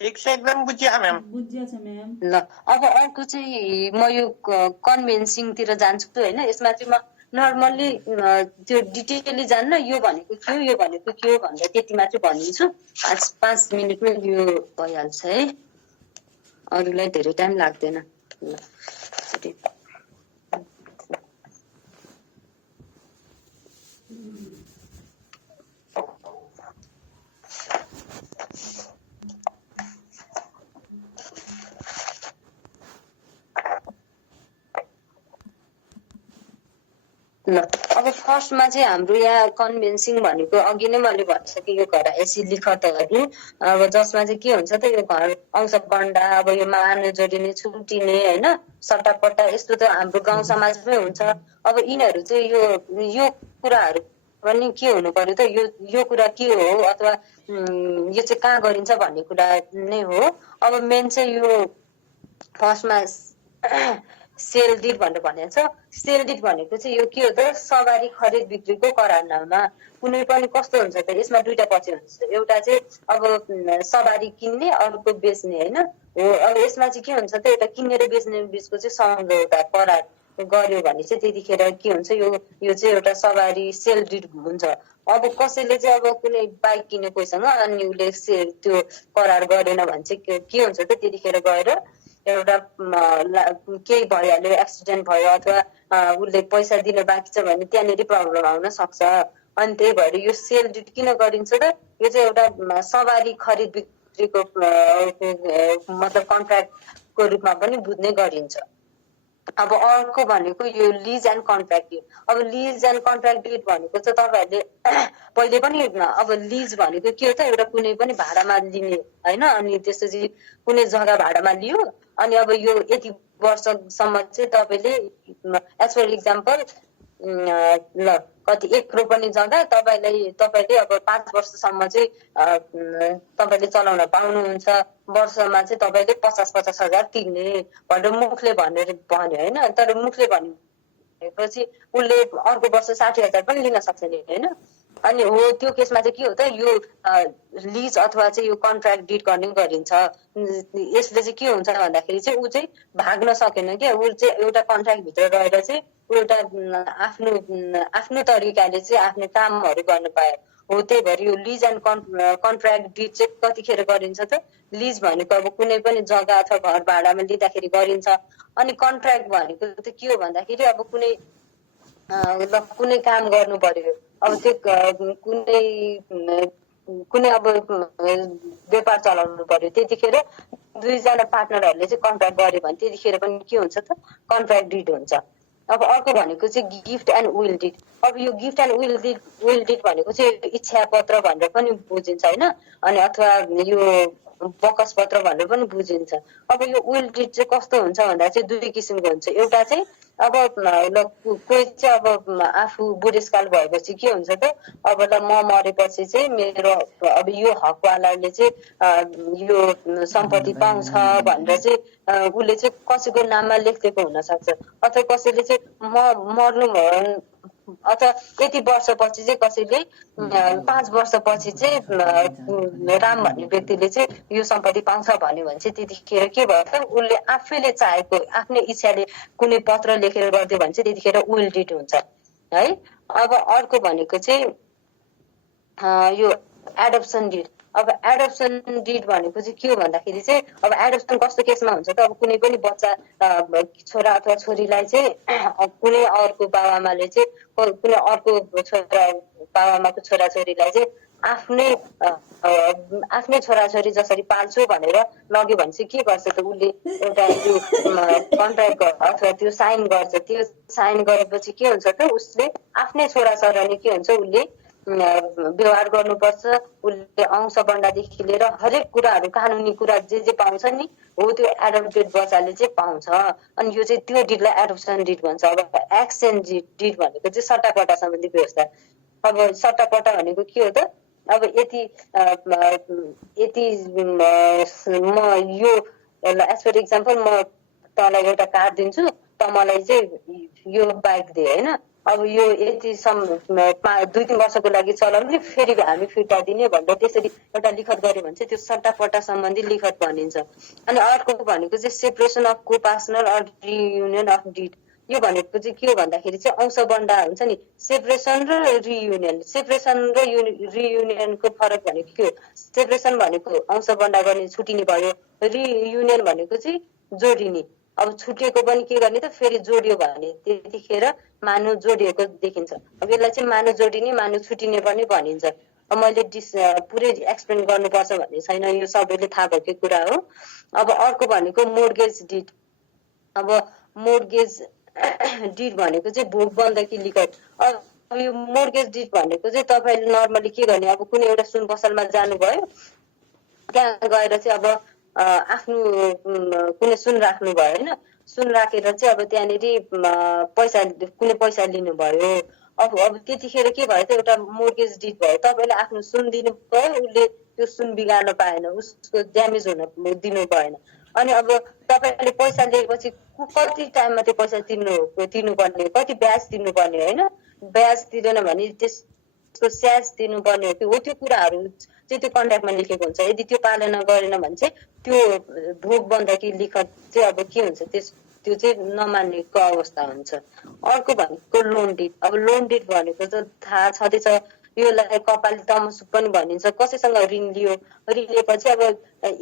ठिक छ एकदम बुझिया म्याम बुझिया छ म्याम ल अब अर्को चाहिँ म यो कन्भेन्सिङतिर जान्छु होइन यसमा चाहिँ म नर्मल्ली त्यो डिटेलली जान्न यो भनेको के हो यो भनेको के हो भनेर त्यति मात्रै भनिदिन्छु 5 मिनटमै यो भइहाल्छ है अरूलाई धेरै टाइम लाग्दैन ल ल अब फर्स्टमा चाहिँ हाम्रो यहाँ कन्भेन्सिङ भनेको अघि नै मैले भनिसकेँ यो घरायसी लिखतहरू अब जसमा चाहिँ के हुन्छ त यो घर अंश बन्डा अब यो मार्ने जोडिने छुटिने होइन सट्टापट्टा यस्तो त हाम्रो गाउँ समाजमै हुन्छ अब यिनीहरू चाहिँ यो कुराहरू पनि के हुनु पर्यो त यो कुरा के हो अथवा यो चाहिँ कहाँ गरिन्छ भन्ने कुरा नै हो अब मेन चाहिँ यो फर्स्टमा सेल डिड भनेर भनेको छ सेल डिड भनेको चाहिँ यो के हो त सवारी खरिद बिक्रीको करारनामा कुनै पनि कस्तो हुन्छ त यसमा दुईटा पछि हुन्छ एउटा चाहिँ अब सवारी किन्ने अर्को बेच्ने होइन हो अब यसमा चाहिँ के हुन्छ त एउटा किन्ने र बेच्ने बिचको चाहिँ सम्झौता करार गर्यो भने चाहिँ त्यतिखेर के हुन्छ यो चाहिँ एउटा सवारी सेल डिड हुन्छ अब कसैले चाहिँ अब कुनै बाइक किन्यो कोहीसँग अनि उसले त्यो करार गरेन भने चाहिँ के हुन्छ त त्यतिखेर गएर एउटा केही भइहाल्यो एक्सिडेन्ट भयो अथवा उसले पैसा दिन बाँकी छ भने त्यहाँनिर प्रब्लम आउन सक्छ अनि त्यही भएर यो सेल डिड किन गरिन्छ त यो चाहिँ एउटा सवारी खरिद बिक्रीको मतलब कन्ट्र्याक्टको रूपमा पनि बुझ्ने गरिन्छ अब अर्को भनेको यो लिज एन्ड कन्ट्र्याक्ट डिड अब लिज एन्ड कन्ट्र्याक्ट डिड भनेको चाहिँ तपाईँहरूले पहिले पनि अब लिज भनेको के हो त एउटा कुनै पनि भाडामा लिने होइन अनि त्यसपछि कुनै जग्गा भाडामा लियो अनि अब यो यति वर्षसम्म चाहिँ तपाईँले एज फर इक्जाम्पल ल कति 1 रोपनी जग्गा तपाईँले अब 5 वर्षसम्म चाहिँ तपाईँले चलाउन पाउनुहुन्छ वर्षमा चाहिँ तपाईँले 50-50 हजार तिर्ने भनेर मुखले भनेर भन्यो होइन तर मुखले भनेपछि उसले अर्को वर्ष 60 हजार पनि लिन सक्छ नि होइन अनि हो त्यो केसमा चाहिँ के हो त यो लिज अथवा चाहिँ यो कन्ट्र्याक्ट डिड गर्ने गरिन्छ यसले चाहिँ के हुन्छ भन्दाखेरि चाहिँ ऊ चाहिँ भाग्न सकेन क्या ऊ चाहिँ एउटा कन्ट्र्याक्ट भित्र रहेर चाहिँ एउटा आफ्नो तरिकाले चाहिँ आफ्नो कामहरू गर्न पायो हो त्यही भएर यो लिज एन्ड कन्ट्र्याक्ट डिड चाहिँ कतिखेर गरिन्छ त लिज भनेको अब कुनै पनि जग्गा अथवा घर भाडामा लिँदाखेरि गरिन्छ अनि कन्ट्र्याक्ट भनेको चाहिँ के हो भन्दाखेरि अब कुनै काम गर्नु पर्यो अब त्यो कुनै अब व्यापार चलाउनु पर्यो त्यतिखेर दुईजना पार्टनरहरूले चाहिँ कन्ट्र्याक्ट गर्यो भने त्यतिखेर पनि के हुन्छ त कन्ट्र्याक्ट डिड हुन्छ अब अर्को भनेको चाहिँ गिफ्ट एन्ड विल डिड अब यो गिफ्ट एन्ड विल डिड भनेको चाहिँ इच्छा पत्र भनेर पनि बुझिन्छ होइन अनि अथवा यो बकस पत्र भनेर पनि बुझिन्छ अब यो विल डिड चाहिँ कस्तो हुन्छ भन्दा चाहिँ दुई किसिमको हुन्छ एउटा चाहिँ अब कोही चाहिँ अब आफू बुढेसकाल भएपछि के हुन्छ त अब त म मरेपछि चाहिँ मेरो अब यो हकवालाले चाहिँ यो सम्पत्ति पाउँछ भनेर चाहिँ उसले चाहिँ कसैको नाममा लेखिदिएको हुन सक्छ अथवा कसैले चाहिँ म मर्नु भयो अथवा यति वर्षपछि चाहिँ कसैले 5 वर्षपछि चाहिँ राम भन्ने व्यक्तिले चाहिँ यो सम्पत्ति पाउँछ भन्यो भने चाहिँ त्यतिखेर के भयो त उसले आफैले चाहेको आफ्नै इच्छाले कुनै पत्र लेखेर गरिदियो भने चाहिँ त्यतिखेर विल डिड हुन्छ है अब अर्को भनेको चाहिँ यो एडप्सन डिड अब एडप्सन डिड भनेको चाहिँ के हो भन्दाखेरि चाहिँ अब एडप्सन कस्तो केसमा हुन्छ त अब कुनै पनि बच्चा छोरा अथवा छोरीलाई चाहिँ कुनै अर्को बाबाआमाले चाहिँ कुनै अर्को छोरा बाबाआमाको छोराछोरीलाई चाहिँ आफ्नै छोराछोरी जसरी पाल्छु भनेर लग्यो भने चाहिँ के गर्छ त उसले एउटा त्यो कन्ट्र्याक्ट अथवा त्यो साइन गर्छ त्यो साइन गरेपछि के हुन्छ त उसले आफ्नै छोराछोरीले के हुन्छ उसले व्यवहार गर्नुपर्छ उसले अंश बन्डादेखि लिएर हरेक कुराहरू कानुनी कुरा जे पाउँछ नि हो त्यो एडप्टेड बच्चाले चाहिँ पाउँछ अनि यो चाहिँ त्यो डिडलाई एडप्सन डिड भन्छ अब एक्सचेन्ज डिड भनेको चाहिँ सट्टापट्टा सम्बन्धी व्यवस्था अब सट्टापट्टा भनेको के हो त अब यति म यो एज फर इक्जाम्पल म तँलाई एउटा कार दिन्छु त मलाई चाहिँ यो बाइक दे होइन, अब यो यतिसम्म 2-3 वर्षको लागि चलाउने, फेरि हामी फिर्ता दिने भनेर त्यसरी एउटा लिखत गर्यो भने चाहिँ त्यो सट्टापट्टा सम्बन्धी लिखत भनिन्छ। अनि अर्को भनेको चाहिँ separation of copartner or reunion of deed. यो भनेको चाहिँ के हो भन्दाखेरि चाहिँ अंश बन्डा हुन्छ नि, सेपरेसन र रियुनियन। सेपरेसन र रियुनियनको फरक भनेको के हो? सेपरेसन भनेको अंश बन्डा गर्ने छुटिने भयो, रियुनियन भनेको चाहिँ जोडिने। अब छुटेको पनि के गर्ने त, फेरि जोडियो भने त्यतिखेर मानु जोडिएको देखिन्छ। अब यसलाई चाहिँ मानु जोडिने मानु छुटिने पनि भनिन्छ। अब मैले पुरै एक्सप्लेन गर्नुपर्छ भन्ने छैन, यो सबैले थाहा भएकै कुरा हो। अब अर्को भनेको मोर्गेज डिड। अब मोर्गेज डिड भनेको चाहिँ भोग बन्दकी लिखत। अब यो मोर्गेज डिड भनेको चाहिँ तपाईँले नर्मली के गर्ने, अब कुनै एउटा सुन पसलमा जानुभयो, त्यहाँ गएर चाहिँ अब आफ्नो कुनै सुन राख्नु भयो होइन, सुन राखेर चाहिँ अब त्यहाँनिर पैसा कुनै पैसा लिनुभयो। अब त्यतिखेर के भयो त, एउटा मोर्गेज डिड भयो। तपाईँले आफ्नो सुन दिनु भयो, उसले त्यो सुन बिगार्न पाएन, उसको ड्यामेज हुन दिनु भएन। अनि अब तपाईँले पैसा लिएपछि कति टाइममा त्यो पैसा तिर्नुपर्ने, कति ब्याज तिर्नुपर्ने होइन, ब्याज तिरेन भने त्यसको स्याज तिर्नुपर्ने हो त्यो कुराहरू चाहिँ त्यो कन्ट्र्याक्टमा लेखेको हुन्छ। यदि त्यो पालना गरेन भने चाहिँ त्यो भोग बन्दकी लिखत चाहिँ अब के हुन्छ, त्यो चाहिँ नमान्नेको अवस्था हुन्छ। अर्को भनेको लोन डिड। अब लोन डिड भनेको त थाहा छँदैछ, योलाई कपाली तमसुक पनि भनिन्छ। कसैसँग ऋण लियो, ऋण लिएपछि अब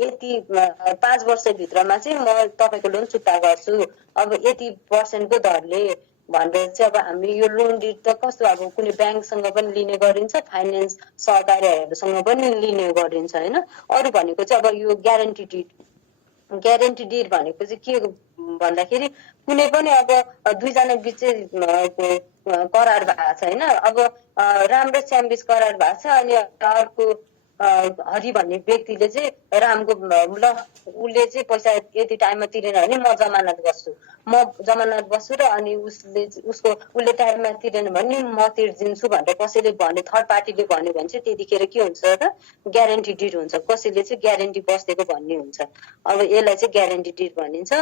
यति 5 वर्षभित्रमा चाहिँ म तपाईँको लोन चुक्ता गर्छु, अब यति % दरले भनेर चाहिँ अब हामी यो लोन डिड त कस्तो, अब कुनै ब्याङ्कसँग पनि लिने गरिन्छ, फाइनेन्स सहकारीहरूसँग पनि लिने गरिन्छ होइन। अरू भनेको चाहिँ अब यो ग्यारेन्टी डिड। ग्यारेन्टी डिड भनेको चाहिँ के भन्दाखेरि कुनै पनि अब दुईजना बिच करार भएको छ होइन, अब राम्रो स्याम्बिस करार भएको छ। अनि अर्को हरि भन्ने व्यक्तिले चाहिँ रामको ल उसले चाहिँ पैसा यति टाइममा तिरेन भने म जमानत बस्छु र अनि उसले टाइममा तिरेन भने म तिर्दिन्छु भनेर कसैले भने, थर्ड पार्टीले भन्यो भने चाहिँ त्यतिखेर के हुन्छ त, ग्यारेन्टी डिड हुन्छ। कसैले चाहिँ ग्यारेन्टी बसेको भन्ने हुन्छ। अब यसलाई चाहिँ ग्यारेन्टी डिड भनिन्छ।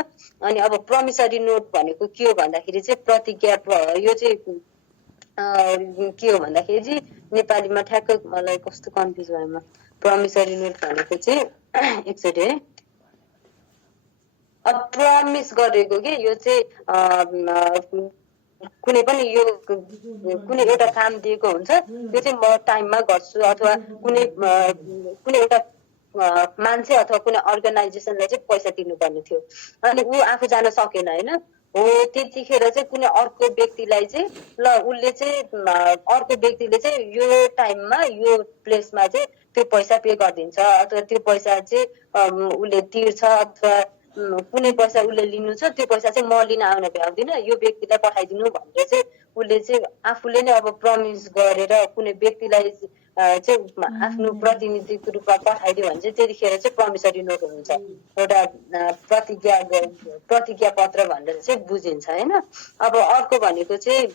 अनि अब प्रमिसरी नोट भनेको के हो भन्दाखेरि चाहिँ प्रतिज्ञा। यो चाहिँ के हो भन्दाखेरि चाहिँ नेपालीमा ठ्याक्क मलाई कस्तो कन्फ्युज भयो। प्रमिसरी नोट भनेको चाहिँ एकचोटि है, अब प्रमिस गरेको के यो चाहिँ कुनै पनि यो कुनै एउटा काम दिएको हुन्छ, त्यो चाहिँ म टाइममा गर्छु, अथवा कुनै एउटा मान्छे अथवा कुनै अर्गनाइजेसनलाई चाहिँ पैसा तिर्नुपर्ने थियो, अनि ऊ आफू जान सकेन होइन, हो त्यतिखेर चाहिँ कुनै अर्को व्यक्तिलाई चाहिँ ल उसले चाहिँ अर्को व्यक्तिले चाहिँ यो टाइममा यो प्लेसमा चाहिँ त्यो पैसा पे गरिदिन्छ, अथवा त्यो पैसा चाहिँ उसले तिर्छ, अथवा कुनै पैसा उसले लिनु छ, त्यो पैसा चाहिँ म लिन आउन भ्याउँदिनँ, यो व्यक्तिलाई पठाइदिनु भनेर चाहिँ उसले चाहिँ आफूले नै अब प्रमिस गरेर कुनै व्यक्तिलाई चाहिँ आफ्नो प्रतिनिधिको रूपमा पठाइदियो भने चाहिँ त्यतिखेर चाहिँ प्रमिसरी नोट हुन्छ, एउटा प्रतिज्ञा पत्र भनेर चाहिँ बुझिन्छ होइन। अब अर्को भनेको चाहिँ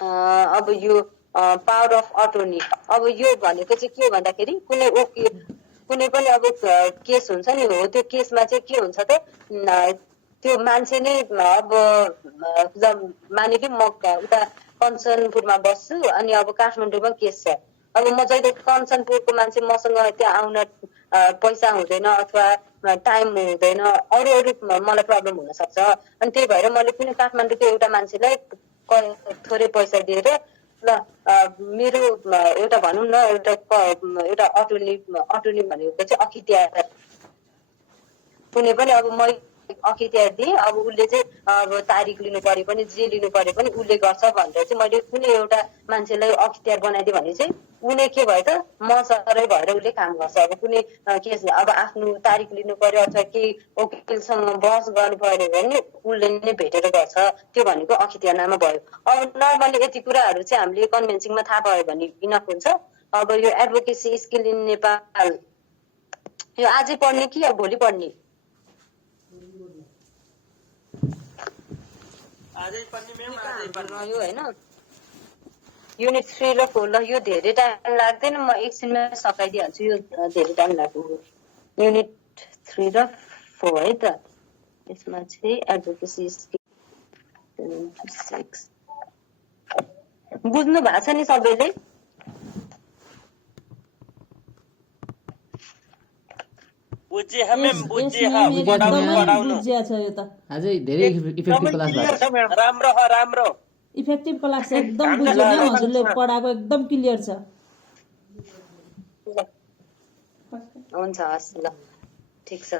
अब यो पावर अफ अटोर्नी। अब यो भनेको चाहिँ के भन्दाखेरि कुनै पनि अब केस हुन्छ नि, हो त्यो केसमा चाहिँ के हुन्छ त, त्यो मान्छे नै अब माने कि म उता कञ्चनपुरमा बस्छु अनि अब काठमाडौँमा केस छ, अब म जहिले कञ्चनपुरको मान्छे मसँग त्यहाँ आउन पैसा हुँदैन अथवा टाइम हुँदैन, अरू मलाई प्रब्लम हुन सक्छ। अनि त्यही भएर मैले कुनै काठमाडौँको एउटा मान्छेलाई थोरै पैसा दिएर ल मेरो एउटा भनौँ न एउटा अटोर्नी भनेको चाहिँ अखित्यार, कुनै पनि अब म अखित्यार दिएँ, अब उसले चाहिँ अब तारिख लिनु पर्यो पनि जे लिनु पर्यो पनि उसले गर्छ भनेर चाहिँ मैले कुनै एउटा मान्छेलाई अखित्यार बनाइदिएँ भने चाहिँ उनी के भयो त, म सरै भएर उसले काम गर्छ। अब कुनै केस अब आफ्नो तारिख लिनु पर्यो अथवा केही वकिलसँग बहस गर्नु पर्यो भने उसले नै भेटेर गर्छ, त्यो भनेको अखित्यारमा भयो। अब नर्मली यति कुराहरू चाहिँ हामीले कन्भेन्सिङमा थाहा भयो भने इनफ हुन्छ। अब यो एडभोकेसी स्किल इन नेपाल यो आजै पढ्ने कि या भोलि पढ्ने? यो होइन युनिट 3 र 4 ल यो धेरै टाइम लाग्दैन, म एकछिनमा सकाइदिइहाल्छु, यो धेरै टाइम लाग्दैन। युनिट 3 र 4 है त, यसमा चाहिँ एडभोकेसी स्किल 6 बुझ्नु भएको छ नि सबैले? बुझे हमें बुझे बुझिया छ यो त अझै धेरै इफेक्टिभ क्लास भएको छ। राम्रो हो राम्रो इफेक्टिभ क्लास छ, एकदम बुझ्यो म्याम, हजुरले पढाएको एकदम क्लियर छ। हुन्छ हस् ल ठिक छ।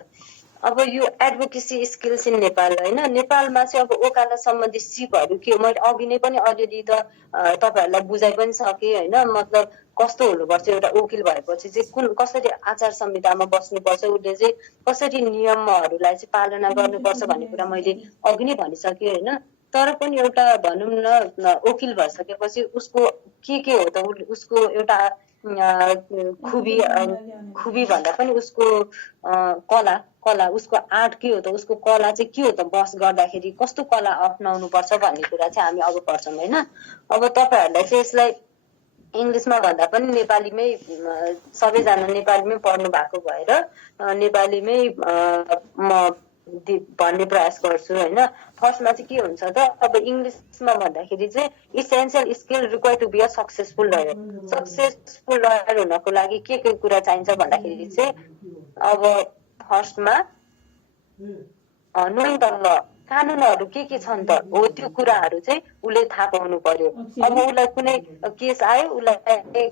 अब यो एडभोकेसी स्किल्स इन नेपाल होइन, नेपालमा चाहिँ अब ओकाला सम्बन्धी सिपहरू के हो, मैले अघि नै पनि अलिअलि त तपाईँहरूलाई बुझाइ पनि सकेँ होइन। मतलब कस्तो हुनुपर्छ, एउटा वकिल भएपछि चाहिँ कुन कसरी आचार संहितामा बस्नुपर्छ, उसले चाहिँ कसरी नियमहरूलाई चाहिँ पालना गर्नुपर्छ भन्ने कुरा मैले अघि नै भनिसकेँ होइन। तर पनि एउटा भनौँ न वकिल भइसकेपछि उसको के हो त, उसको एउटा खुबी भन्दा पनि उसको कला उसको आर्ट के हो त, उसको कला चाहिँ के हो त, बस गर्दाखेरि कस्तो कला अप्नाउनु पर्छ भन्ने कुरा चाहिँ हामी अब पढ्छौँ होइन। अब तपाईँहरूलाई चाहिँ यसलाई इङ्ग्लिसमा भन्दा पनि नेपालीमै सबैजना नेपालीमै पढ्नु भएको भएर नेपालीमै म भन्ने प्रयास गर्छु होइन। फर्स्टमा चाहिँ के हुन्छ त, अब इङ्ग्लिसमा भन्दाखेरि चाहिँ essential skill required to be a successful lawyer. Successful lawyer हुनको लागि के कुरा चाहिन्छ भन्दाखेरि चाहिँ अब फर्स्टमा नोइङ द ल, कानुनहरू के छन् त हो त्यो कुराहरू चाहिँ उसले थाहा पाउनु पर्यो। अब उसलाई कुनै केस आयो, उसलाई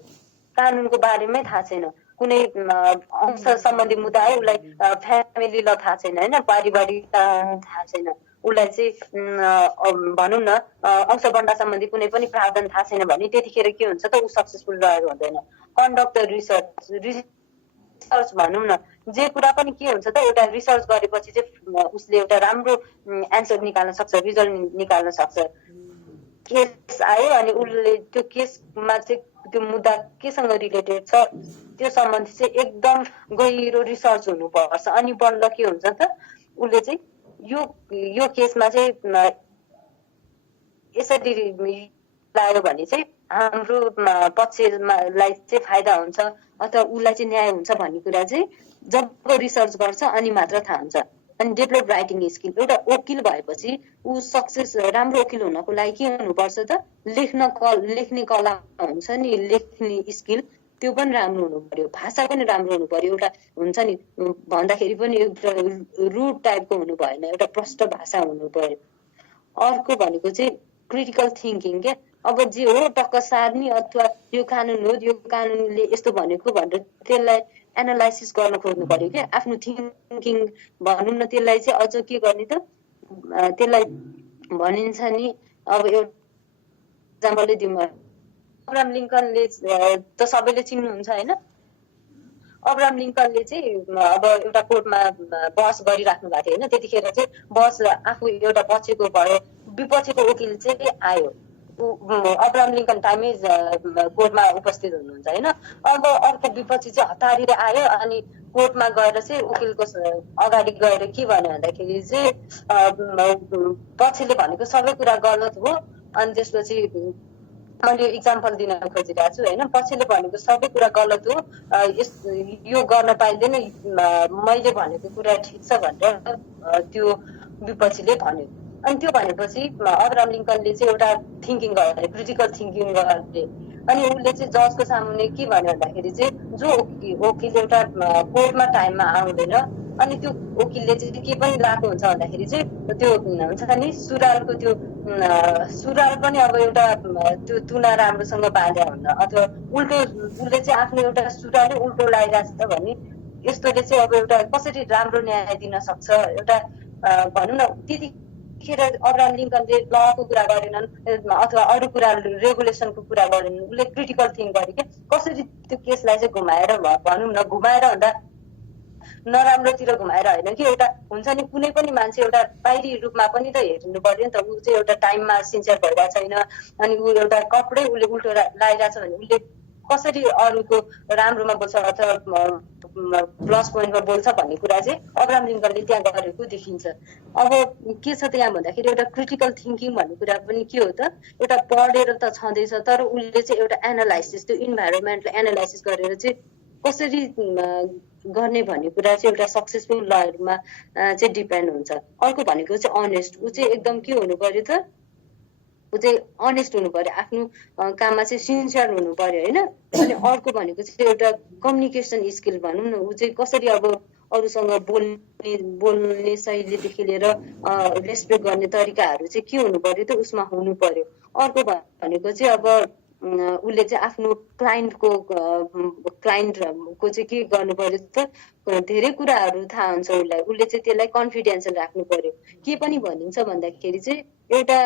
कानुनको बारेमै थाहा छैन, कुनै अंश सम्बन्धी मुद्दा आयो, उसलाई फ्यामिली ल थाहा छैन होइन, पारिवारिक थाहा छैन, उसलाई चाहिँ भनौँ न अंशबन्डा सम्बन्धी कुनै पनि प्रावधान थाहा छैन भने त्यतिखेर के हुन्छ त, ऊ सक्सेसफुल लयर हुँदैन। कन्डक्ट रिसर्च भनौँ न, जे कुरा पनि के हुन्छ त, एउटा रिसर्च गरेपछि चाहिँ उसले एउटा राम्रो एन्सर निकाल्न सक्छ, रिजल्ट निकाल्न सक्छ। केस आयो अनि उसले त्यो केसमा चाहिँ त्यो मुद्दा केसँग रिलेटेड छ त्यो सम्बन्धी चाहिँ एकदम गहिरो रिसर्च हुनुपर्छ। अनि बल्ल के हुन्छ त, उसले चाहिँ यो केसमा चाहिँ यसरी लाग्यो भने चाहिँ हाम्रो पक्षलाई चाहिँ फाइदा हुन्छ अथवा उसलाई चाहिँ न्याय हुन्छ भन्ने कुरा चाहिँ जब रिसर्च गर्छ अनि मात्र थाहा हुन्छ। अनि डेभलप राइटिङ स्किल, एउटा वकिल भएपछि ऊ सक्सेस राम्रो वकिल हुनको लागि के हुनुपर्छ त, लेख्ने कला हुन्छ नि, लेख्ने स्किल त्यो पनि राम्रो हुनु पर्यो, भाषा पनि राम्रो हुनु पर्यो। एउटा हुन्छ नि भन्दाखेरि पनि एउटा रुड टाइपको हुनु भएन, एउटा प्रष्ट भाषा हुनु पर्यो। अर्को भनेको चाहिँ क्रिटिकल थिङ्किङ क्या, अब जे हो टक्क सार्ने अथवा यो कानुन हो, यो कानुनले यस्तो भनेको भनेर त्यसलाई एनालाइसिस गर्न खोज्नु पर्यो क्या, आफ्नो थिङ्किङ भनौँ न, त्यसलाई चाहिँ अझ के गर्ने त, त्यसलाई भनिन्छ नि। अब एउटा इक्जाम्पलै दिउँ, अब्राहम लिङ्कनले त सबैले चिन्नुहुन्छ होइन। अब्राहम लिङ्कनले चाहिँ अब एउटा कोर्टमा बहस गरिराख्नु भएको थियो होइन, त्यतिखेर चाहिँ बहस आफू एउटा पक्षको भयो, विपक्षीको वकिल चाहिँ आयो, अब्राहम लिङ्कन टाइमै कोर्टमा उपस्थित हुनुहुन्छ होइन। अब अर्को विपक्षी चाहिँ हतारेर आयो अनि कोर्टमा गएर चाहिँ वकिलको अगाडि गएर के भन्यो भन्दाखेरि चाहिँ पक्षले भनेको सबै कुरा गलत हो। अनि त्यसपछि मैले इक्जाम्पल दिन खोजिरहेको छु होइन, पछिले भनेको सबै कुरा गलत हो, यो गर्न पाइँदैन, मैले भनेको कुरा ठिक छ भनेर त्यो विपक्षीले भन्यो। अनि त्यो भनेपछि अब्राहम लिङ्कनले चाहिँ एउटा थिङ्किङ गरे, क्रिटिकल थिङ्किङ गरे। अनि उसले चाहिँ जजको सामुन्ने के भन्यो भन्दाखेरि चाहिँ जो वकिल एउटा कोर्टमा टाइममा आउँदैन अनि त्यो वकिलले चाहिँ के पनि लगाएको हुन्छ भन्दाखेरि चाहिँ त्यो हुन्छ नि सुरालको त्यो सुराल पनि अब एउटा त्यो तुना राम्रोसँग बाँध्या हुन्न, अथवा उल्टो उसले चाहिँ आफ्नो एउटा सुरालै उल्टो लगाइरहेको छ भने यस्तोले चाहिँ अब एउटा कसरी राम्रो न्याय दिन सक्छ। एउटा भनौँ न त्यतिखेर अब्राहम लिङ्कनले लको कुरा गरेनन् अथवा अरू कुरा रेगुलेसनको कुरा गरेनन्, उसले क्रिटिकल थिङ्क गरे क्या, कसरी त्यो केसलाई चाहिँ घुमाएर भनौँ न, घुमाएर भन्दा नराम्रोतिर घुमाएर होइन कि, एउटा हुन्छ नि कुनै पनि मान्छे एउटा बाहिरी रूपमा पनि त हेर्नु पर्यो नि त, ऊ चाहिँ एउटा टाइममा सिन्सियर भइरहेको छैन अनि ऊ एउटा कपडै उसले उल्टो लगाइरहेछ भने उसले कसरी अरूको राम्रोमा बोल्छ अथवा प्लस पोइन्टमा बोल्छ भन्ने कुरा चाहिँ अब्राहम लिङ्कनले त्यहाँ गरेको देखिन्छ। अब के छ त्यहाँ भन्दाखेरि एउटा क्रिटिकल थिङ्किङ भन्ने कुरा पनि के हो त, एउटा पढेर त छँदैछ तर उसले चाहिँ एउटा एनालाइसिस, त्यो इन्भाइरोमेन्टलाई एनालाइसिस गरेर चाहिँ कसरी गर्ने भन्ने कुरा चाहिँ एउटा सक्सेसफुल लयरमा चाहिँ डिपेन्ड हुन्छ। अर्को भनेको चाहिँ अनेस्ट, ऊ चाहिँ एकदम के हुनु पर्यो त, ऊ चाहिँ अनेस्ट हुनु पर्यो, आफ्नो काममा चाहिँ सिन्सियर हुनु पर्यो होइन। अनि अर्को भनेको चाहिँ एउटा कम्युनिकेसन स्किल भनौँ न, ऊ चाहिँ कसरी अब अरूसँग बोल्ने शैलीदेखि लिएर रेस्पेक्ट गर्ने तरिकाहरू चाहिँ के हुनु पर्यो त, उसमा हुनु पर्यो। अर्को भनेको चाहिँ अब उसले चाहिँ आफ्नो क्लाइन्टको चाहिँ के गर्नु पर्यो त, धेरै कुराहरू थाहा हुन्छ उसलाई, उसले चाहिँ त्यसलाई कन्फिडेन्स राख्नु पर्यो। के पनि भनिन्छ भन्दाखेरि चाहिँ एउटा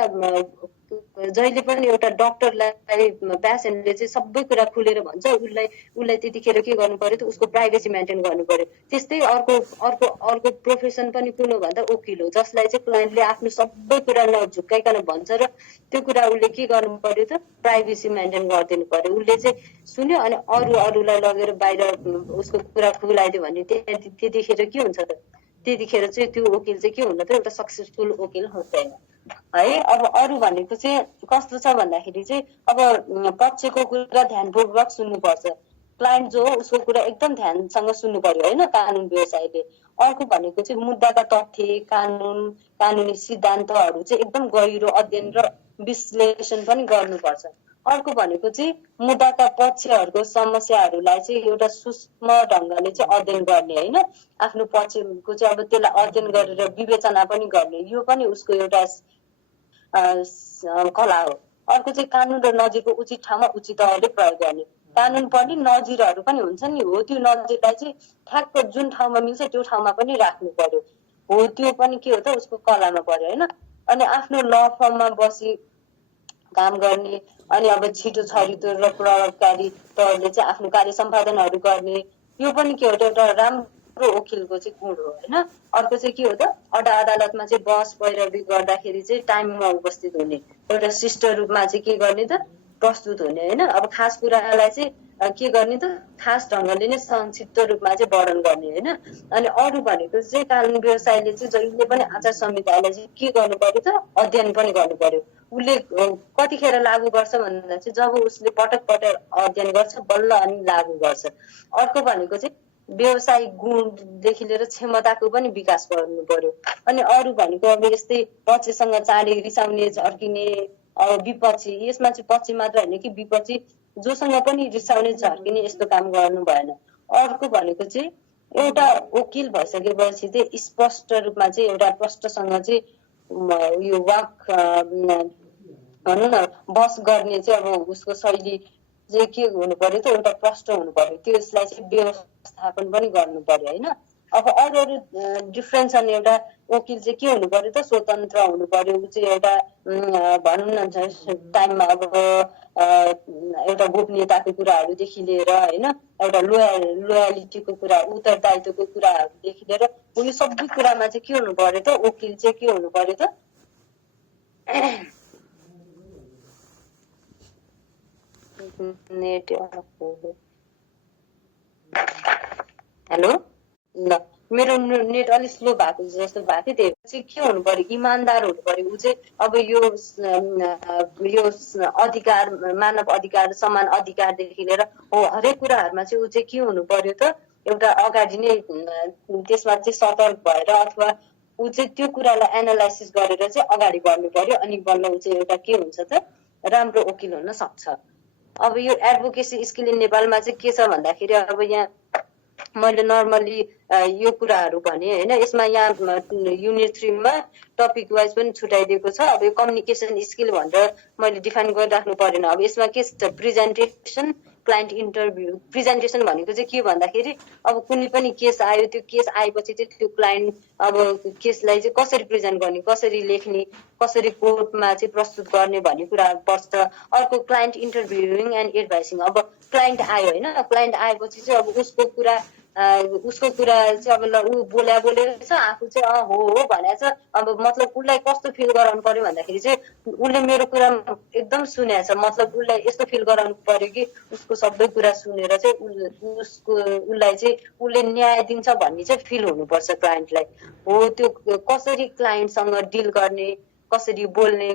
जहिले पनि एउटा डक्टरलाई पेसेन्टले चाहिँ सबै कुरा खुलेर भन्छ, उसलाई त्यतिखेर के गर्नु पर्यो त, उसको प्राइभेसी मेन्टेन गर्नु पर्यो। त्यस्तै अर्को प्रोफेसन पनि कुन हो भन्दा वकिल हो, जसलाई चाहिँ क्लाइन्टले आफ्नो सबै कुरा नझुक्काइकन भन्छ र त्यो कुरा उसले के गर्नु पर्यो त, प्राइभेसी मेन्टेन गरिदिनु पर्यो। उसले चाहिँ सुन्यो अनि अरूलाई लगेर बाहिर उसको कुरा खुलाइदियो भने त्यतिखेर के हुन्छ त, त्यतिखेर चाहिँ त्यो वकिल चाहिँ के हुन त, एउटा सक्सेसफुल वकिल हुँदैन है। अब अरू भनेको चाहिँ कस्तो छ भन्दाखेरि चाहिँ अब पक्षको कुरा ध्यानपूर्वक सुन्नुपर्छ, क्लाइन्ट जो हो उसको कुरा एकदम ध्यानसँग सुन्नु पर्यो होइन कानुन व्यवसायले। अर्को भनेको चाहिँ मुद्दाका तथ्य, कानुनी सिद्धान्तहरू चाहिँ एकदम गहिरो अध्ययन र विश्लेषण पनि गर्नुपर्छ। अर्को भनेको चाहिँ मुद्दाका पक्षहरूको समस्याहरूलाई चाहिँ एउटा सूक्ष्म ढङ्गले चाहिँ अध्ययन गर्ने होइन, आफ्नो पक्षको चाहिँ अब त्यसलाई अध्ययन गरेर विवेचना पनि गर्ने, यो पनि उसको एउटा कला हो। अर्को चाहिँ कानुन र नजिरको उचित ठाउँमा उचित तहले प्रयोग गर्ने, कानुन पनि नजिरहरू पनि हुन्छ नि, हो त्यो नजिरलाई चाहिँ ठ्याक्क जुन ठाउँमा मिल्छ त्यो ठाउँमा पनि राख्नु पर्यो, हो त्यो पनि के हो त, उसको कलामा पर्यो होइन। अनि आफ्नो ल फर्ममा बसी काम गर्ने, अनि अब छिटो छरितो र प्रभावकारी तहले चाहिँ आफ्नो कार्य सम्पादनहरू गर्ने, यो पनि के हो त, एउटा राम्रो वकिलको चाहिँ गुण हो होइन। अर्को चाहिँ के हो त, अदालतमा चाहिँ बहस पैरवी गर्दाखेरि चाहिँ टाइममा उपस्थित हुने, एउटा शिष्ट रूपमा चाहिँ के गर्ने त, प्रस्तुत हुने होइन। अब खास कुरालाई चाहिँ के गर्ने त, खास ढङ्गले नै संक्षिप्त रूपमा चाहिँ वर्णन गर्ने होइन। अनि अरू भनेको चाहिँ कानुन व्यवसायले चाहिँ जहिले पनि आचार संहितालाई चाहिँ के गर्नु पर्यो त, अध्ययन पनि गर्नु पर्यो। उसले कतिखेर लागू गर्छ भन्दा चाहिँ जब उसले पटक अध्ययन गर्छ बल्ल अनि लागू गर्छ। अर्को भनेको चाहिँ व्यवसायिक गुणदेखि लिएर क्षमताको पनि विकास गर्नु पर्यो। अनि अरू भनेको अब यस्तै पक्षसँग चाँडै रिसाउने झर्किने, विपक्षी, यसमा चाहिँ पक्ष मात्र होइन कि विपक्षी जोसँग पनि रिसाउने झर्किने यस्तो काम गर्नु भएन। अर्को भनेको चाहिँ एउटा वकिल भइसकेपछि चाहिँ स्पष्ट रूपमा चाहिँ एउटा प्रष्टसँग चाहिँ यो वाक भनौँ न बस गर्ने चाहिँ अब उसको शैली चाहिँ के हुनु पर्यो त, एउटा प्रष्ट हुनु पर्यो, त्यसलाई चाहिँ व्यवस्थापन पनि गर्नु पर्यो होइन। अब अरू डिफ्रेन्स छन्, एउटा वकिल चाहिँ के हुनु पर्यो त, स्वतन्त्र हुनु पर्यो, ऊ चाहिँ एउटा भनौँ न टाइममा अब एउटा गोपनीयताको कुराहरूदेखि लिएर होइन, एउटा लोयालिटीको कुरा, उत्तरदायित्वको कुराहरूदेखि लिएर यो सबै कुरामा चाहिँ के हुनु पर्यो त, वकिल चाहिँ के हुनु पर्यो त, नेट हेलो ल मेरो नेट अलिक स्लो भएको जस्तो भएको थियो, चाहिँ के हुनु पर्यो, इमान्दार हुनु पर्यो। ऊ चाहिँ अब यो अधिकार, मानव अधिकार, समान अधिकारदेखि लिएर हो हरेक कुराहरूमा चाहिँ ऊ चाहिँ के हुनु पर्यो त, एउटा अगाडि नै त्यसमा चाहिँ सतर्क भएर अथवा ऊ चाहिँ त्यो कुरालाई एनालाइसिस गरेर चाहिँ अगाडि बढ्नु पर्यो, अनि बल्ल ऊ चाहिँ एउटा के हुन्छ त, राम्रो वकिल हुन सक्छ। अब यो एडभोकेसी स्किल इन नेपालमा चाहिँ के छ भन्दाखेरि अब यहाँ मैले नर्मली यो कुराहरू भने होइन, यसमा यहाँ युनिट 3 मा टपिक वाइज पनि छुट्याइदिएको छ। अब यो कम्युनिकेसन स्किल भनेर मैले डिफाइन गरिराख्नु परेन। अब यसमा के छ, प्रेजेन्टेसन, क्लाइन्ट इन्टरभ्यू। प्रेजेन्टेसन भनेको चाहिँ के भन्दाखेरि अब कुनै पनि केस आयो, त्यो केस आएपछि चाहिँ त्यो क्लाइन्ट अब केसलाई चाहिँ कसरी प्रेजेन्ट गर्ने, कसरी लेख्ने, कसरी कोर्टमा चाहिँ प्रस्तुत गर्ने भन्ने कुरा पर्छ। अर्को क्लाइन्ट इन्टरभ्युइङ एन्ड एडभाइसिङ। अब क्लाइन्ट आयो होइन, क्लाइन्ट आएपछि चाहिँ अब उसको कुरा चाहिँ अब ल ऊ बोलेछ, आफू चाहिँ हो भनेछ, अब मतलब उसलाई कस्तो फिल गराउनु पर्यो भन्दाखेरि चाहिँ उसले मेरो कुरा एकदम सुनेछ, मतलब उसलाई यस्तो फिल गराउनु पर्यो कि उसको सबै कुरा सुनेर चाहिँ उसलाई चाहिँ उसले न्याय दिन्छ भन्ने चाहिँ फिल हुनुपर्छ क्लाइन्टलाई। हो त्यो कसरी क्लाइन्टसँग डिल गर्ने, कसरी बोल्ने,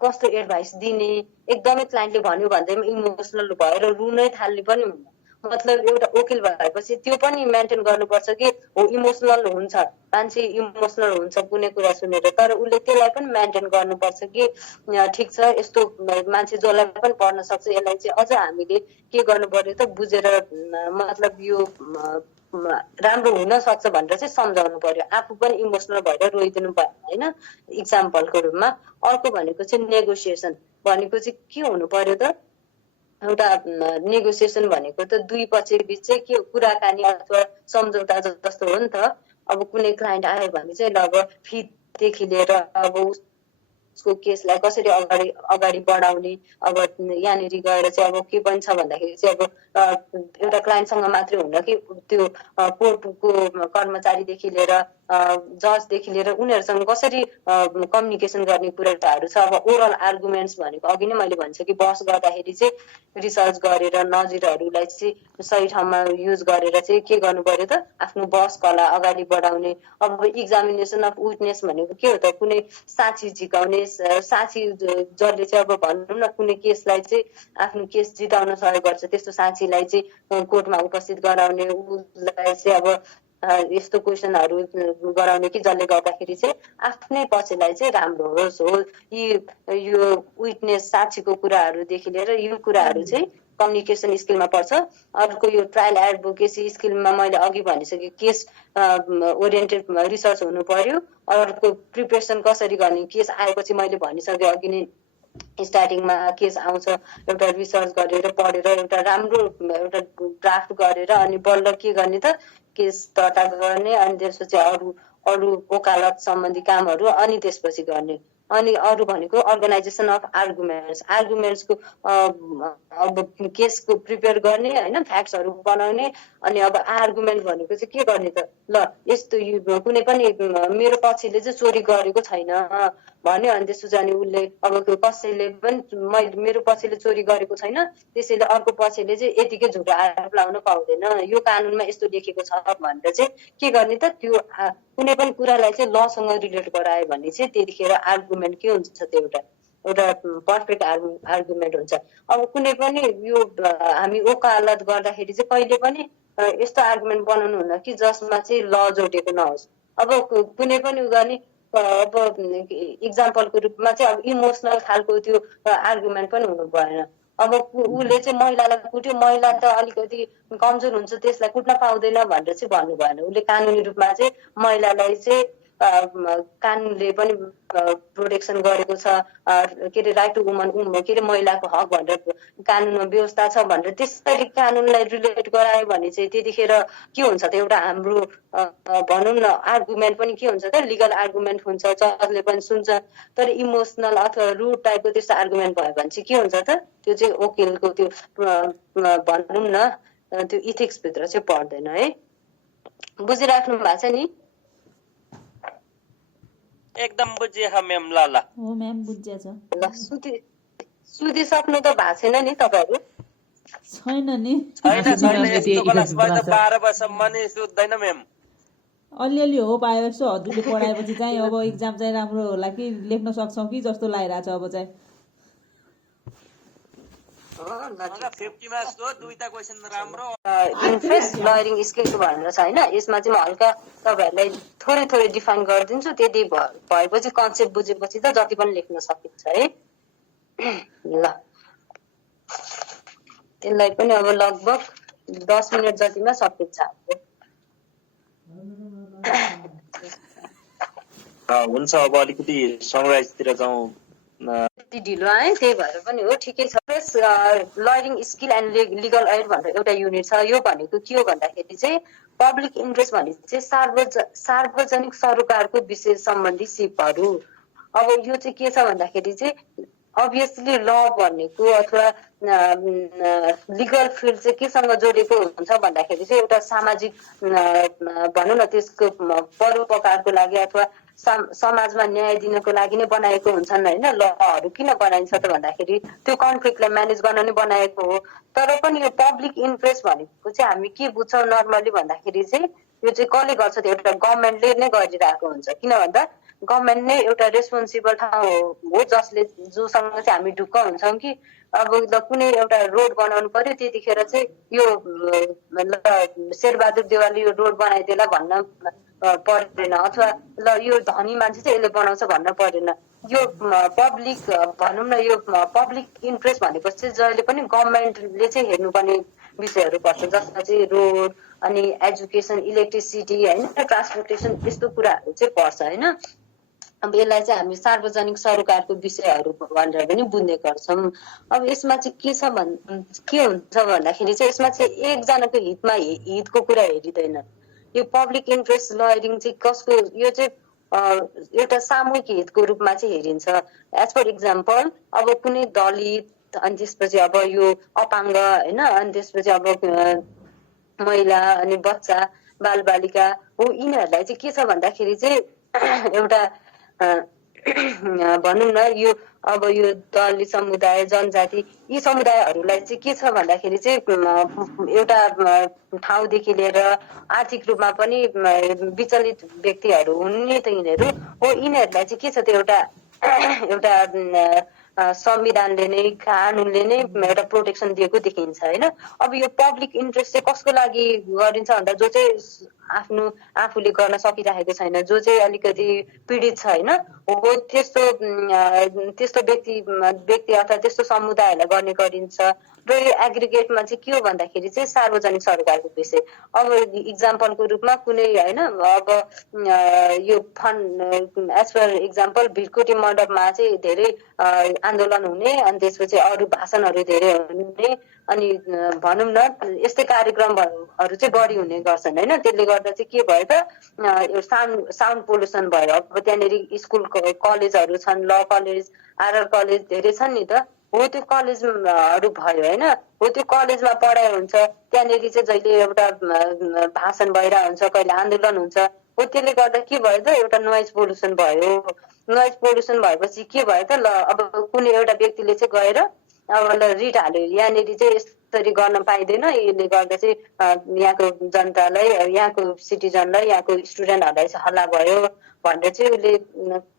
कस्तो एडभाइस दिने, एकदमै क्लाइन्टले भन्यो भन्दैमा इमोसनल भएर रुनै थाल्ने पनि हुन्न। मतलब एउटा वकिल भएपछि त्यो पनि मेन्टेन गर्नुपर्छ कि हो इमोसनल हुन्छ, मान्छे इमोसनल हुन्छ कुनै कुरा सुनेर, तर उसले त्यसलाई पनि मेन्टेन गर्नुपर्छ कि ठिक छ यस्तो मान्छे जसलाई पनि पर्न सक्छ, यसलाई चाहिँ अझ हामीले के गर्नु पर्यो त बुझेर मतलब यो राम्रो हुन सक्छ भनेर चाहिँ सम्झाउनु पर्यो, आफू पनि इमोसनल भएर रोइदिनु भएन होइन इक्जाम्पलको रूपमा। अर्को भनेको चाहिँ नेगोसिएसन भनेको चाहिँ के हुनु पर्यो त, एउटा नेगोसिएसन भनेको त दुई पक्ष बिच चाहिँ के कुराकानी अथवा सम्झौता जस्तो हो नि त। अब कुनै क्लाइन्ट आयो भने चाहिँ अब फीदेखि लिएर अब उसको केसलाई कसरी अगाडि बढाउने, अब यहाँनिर गएर चाहिँ अब के पनि छ भन्दाखेरि चाहिँ अब एउटा क्लाइन्टसँग मात्रै हुन कि त्यो कोर्टको कर्मचारीदेखि लिएर जजदेखि लिएर उनीहरूसँग कसरी कम्युनिकेसन गर्ने कुराहरू छ। अब ओरल आर्गुमेन्ट्स भनेको अघि नै मैले भन्छ कि बहस गर्दाखेरि चाहिँ रिसर्च गरेर नजिरहरूलाई चाहिँ सही ठाउँमा युज गरेर चाहिँ के गर्नु पर्यो त आफ्नो बहसकला अगाडि बढाउने। अब इक्जामिनेसन अफ विटनेस भनेको के हो त, कुनै साक्षी झिकाउने, साक्षी जसले चाहिँ अब भनौँ न कुनै केसलाई चाहिँ आफ्नो केस जिताउन सहयोग गर्छ त्यस्तो साक्षीलाई चाहिँ कोर्टमा उपस्थित गराउने, उसलाई चाहिँ अब यस्तो क्वेसनहरू गराउने कि जसले गर्दाखेरि चाहिँ आफ्नै पक्षलाई चाहिँ राम्रो होस्। हो यो विटनेस साक्षीको कुराहरूदेखि लिएर यो कुराहरू चाहिँ कम्युनिकेसन स्किलमा पर्छ। अर्को यो ट्रायल एडभोकेसी स्किलमा मैले अघि भनिसकेँ केस ओरिएन्टेड रिसर्च हुनु पर्यो। अर्को प्रिपरेसन कसरी गर्ने, केस आएपछि मैले भनिसकेँ अघि नै स्टार्टिङमा केस आउँछ एउटा रिसर्च गरेर पढेर एउटा राम्रो एउटा ड्राफ्ट गरेर अनि बल्ल के गर्ने त केस दर्ता गर्ने, अनि त्यसपछि अरू वकालत सम्बन्धी कामहरू अनि त्यसपछि गर्ने। अनि अरू भनेको अर्गनाइजेसन अफ आर्गुमेन्ट्सको अब केसको प्रिपेयर गर्ने होइन, फ्याक्ट्सहरू बनाउने। अनि अब आर्गुमेन्ट भनेको चाहिँ के गर्ने त, ल यस्तो कुनै पनि मेरो पक्षले चाहिँ चोरी गरेको छैन भन्यो अनि त्यसपछि अनि उसले अब कसैले पनि मेरो पक्षले चोरी गरेको छैन त्यसैले अर्को पक्षले चाहिँ यतिकै झुटो आरोप लाउन पाउँदैन, यो कानुनमा यस्तो लेखेको छ भनेर चाहिँ के गर्ने त, त्यो कुनै पनि कुरालाई चाहिँ लसँग रिलेट गरायो भने चाहिँ त्यतिखेर आर्गुमेन्ट के हुन्छ त्यो एउटा पर्फेक्ट आर्गुमेन्ट हुन्छ। अब कुनै पनि यो हामी वकालत गर्दाखेरि चाहिँ कहिले पनि यस्तो आर्गुमेन्ट बनाउनु हुन्न कि जसमा चाहिँ ल जोडेको नहोस्। अब कुनै पनि उ गर्ने अब इक्जाम्पलको रूपमा चाहिँ अब इमोसनल खालको त्यो आर्गुमेन्ट पनि हुनु भएन। अब उसले चाहिँ महिलालाई कुट्यो, महिला त अलिकति कमजोर हुन्छ त्यसलाई कुट्न पाउँदैन भनेर चाहिँ भन्नु भएन। उसले कानुनी रूपमा चाहिँ महिलालाई चाहिँ कानुनले पनि प्रोटेक्सन गरेको छ, के अरे राइट टु वुमन के अरे महिलाको हक भनेर कानुनमा व्यवस्था छ भनेर त्यसरी कानुनलाई रिलेट गरायो भने चाहिँ त्यतिखेर के हुन्छ त, एउटा हाम्रो भनौँ न आर्गुमेन्ट पनि के हुन्छ त लिगल आर्गुमेन्ट हुन्छ, जसले पनि सुन्छ। तर इमोसनल अथवा रुड टाइपको त्यस्तो आर्गुमेन्ट भयो भने चाहिँ के हुन्छ त, त्यो चाहिँ वकिलको त्यो भनौँ न त्यो इथिक्सभित्र चाहिँ पर्दैन है। बुझिराख्नु भएको छ नि? एकदम बुझिए म्याम। ल ल हो म्याम बुझ्छ। ल सुतिसक्नु त भएको छैन नि तपाईँहरू? छैन नि, छैन यस्तो क्लासमा त 12 बजेसम्म नि सुत्दैन म्याम। अलिअलि हो पायो यसो हजुरले पढाएपछि चाहिँ अब इक्जाम चाहिँ राम्रो होला कि लेख्न सक्छौँ कि जस्तो लागिरहेको छ अब चाहिँ। 50 मार्क्स हो, दुईटा क्वेशन राम्रो। इन्ट्रेस्ट लयरिङ स्किल भनेर छ होइन, यसमा चाहिँ म हल्का तपाईँहरूलाई थोरै डिफाइन गरिदिन्छु, त्यति भएपछि कन्सेप्ट बुझेपछि त जति पनि लेख्न सकिन्छ है। ल त्यसलाई पनि अब लगभग 10 मिनट जतिमा सकिन्छ। हुन्छ अब अलिकति समराइजतिर जाउँ। ढिलो आयो त्यही भएर पनि हो, ठिकै छ। लयरिङ स्किल एन्ड लिगल एड भनेर एउटा युनिट छ। यो भनेको के हो भन्दाखेरि चाहिँ पब्लिक इन्ट्रेस्ट भनेपछि चाहिँ सार्वजनिक सरोकारको विषय सम्बन्धी सिपहरू। अब यो चाहिँ के छ भन्दाखेरि चाहिँ अभियसली ल भनेको अथवा लिगल फिल्ड चाहिँ केसँग जोडेको हुन्छ भन्दाखेरि चाहिँ एउटा सामाजिक भनौँ न त्यसको परोपकारको लागि अथवा समाजमा न्याय दिनको लागि नै बनाएको हुन्छन् होइन। लहरू किन बनाइन्छ त भन्दाखेरि त्यो कन्फ्लिक्टलाई म्यानेज गर्न नै बनाएको हो। तर पनि यो पब्लिक इन्ट्रेस्ट भनेको चाहिँ हामी के बुझ्छौँ नर्मली भन्दाखेरि चाहिँ यो चाहिँ कसले गर्छ त एउटा गभर्मेन्टले नै गरिरहेको हुन्छ किन भन्दा गभर्मेन्ट नै एउटा रेस्पोन्सिबल ठाउँ हो जसले जोसँग चाहिँ हामी ढुक्क हुन्छौँ कि अब ल कुनै एउटा रोड बनाउनु पर्यो त्यतिखेर चाहिँ यो शेरबहादुर देवालले यो रोड बनाइदिएला भन्न परेन अथवा ल यो धनी मान्छे चाहिँ यसले बनाउँछ भन्न परेन यो पब्लिक भनौँ न यो पब्लिक इन्ट्रेस्ट भनेपछि चाहिँ जहिले पनि गभर्मेन्टले चाहिँ हेर्नुपर्ने विषयहरू पर्छ जसमा चाहिँ रोड अनि एजुकेसन इलेक्ट्रिसिटी होइन ट्रान्सपोर्टेसन यस्तो कुराहरू चाहिँ पर्छ होइन अब यसलाई चाहिँ हामी सार्वजनिक सरोकारको विषयहरू भनेर पनि बुझ्ने गर्छौँ अब यसमा चाहिँ के हुन्छ भन्दाखेरि चाहिँ यसमा चाहिँ एकजनाको हितको कुरा हेरिँदैन यो पब्लिक इन्ट्रेस्ट लयरिङ चाहिँ कसको यो चाहिँ एउटा सामूहिक हितको रूपमा चाहिँ हेरिन्छ एज फर इक्जाम्पल अब कुनै दलित अनि त्यसपछि अब यो अपाङ्ग होइन अनि त्यसपछि अब महिला अनि बच्चा बालबालिका हो यिनीहरूलाई चाहिँ के छ भन्दाखेरि चाहिँ एउटा भनौँ न यो अब यो दलित समुदाय जनजाति यी समुदायहरूलाई चाहिँ के छ भन्दाखेरि चाहिँ एउटा ठाउँदेखि लिएर आर्थिक रूपमा पनि विचलित व्यक्तिहरू हुन् नि त यिनीहरू हो यिनीहरूलाई चाहिँ के छ त एउटा संविधानले नै कानुनले नै एउटा प्रोटेक्सन दिएको देखिन्छ होइन अब यो पब्लिक इन्ट्रेस्ट चाहिँ कसको लागि गरिन्छ भन्दा जो चाहिँ आफूले गर्न सकिरहेको छैन जो चाहिँ अलिकति पीडित छ होइन हो त्यस्तो व्यक्ति अथवा त्यस्तो समुदायहरूलाई गर्ने गरिन्छ र यो एग्रिगेटमा चाहिँ के हो भन्दाखेरि चाहिँ सार्वजनिक सरकारको विषय अब इक्जाम्पलको रूपमा कुनै होइन अब यो fund as per example Bhrikuti मण्डपमा चाहिँ धेरै आन्दोलन हुने अनि त्यसपछि अरू भाषणहरू धेरै हुने अनि भनौँ न यस्तै कार्यक्रमहरू चाहिँ बढी हुने गर्छन् होइन त्यसले गर्दा चाहिँ के भयो त साउन्ड पोल्युसन भयो अब त्यहाँनिर स्कुल कलेजहरू छन् ल कलेज आरआर कलेज धेरै छन् नि त हो त्यो कलेजहरू भयो होइन हो त्यो कलेजमा पढाइ हुन्छ त्यहाँनिर चाहिँ जहिले एउटा भाषण भइरहेको हुन्छ कहिले आन्दोलन हुन्छ हो त्यसले गर्दा के भयो त एउटा नोइज पोल्युसन भयो नोइज पोल्युसन भएपछि के भयो त ल अब कुनै एउटा व्यक्तिले चाहिँ गएर अब ल रिट हाल्यो यहाँनिर चाहिँ यसरी गर्न पाइँदैन यसले गर्दा चाहिँ यहाँको जनतालाई यहाँको सिटिजनलाई यहाँको स्टुडेन्टहरूलाई चाहिँ हल्ला भयो भनेर चाहिँ उसले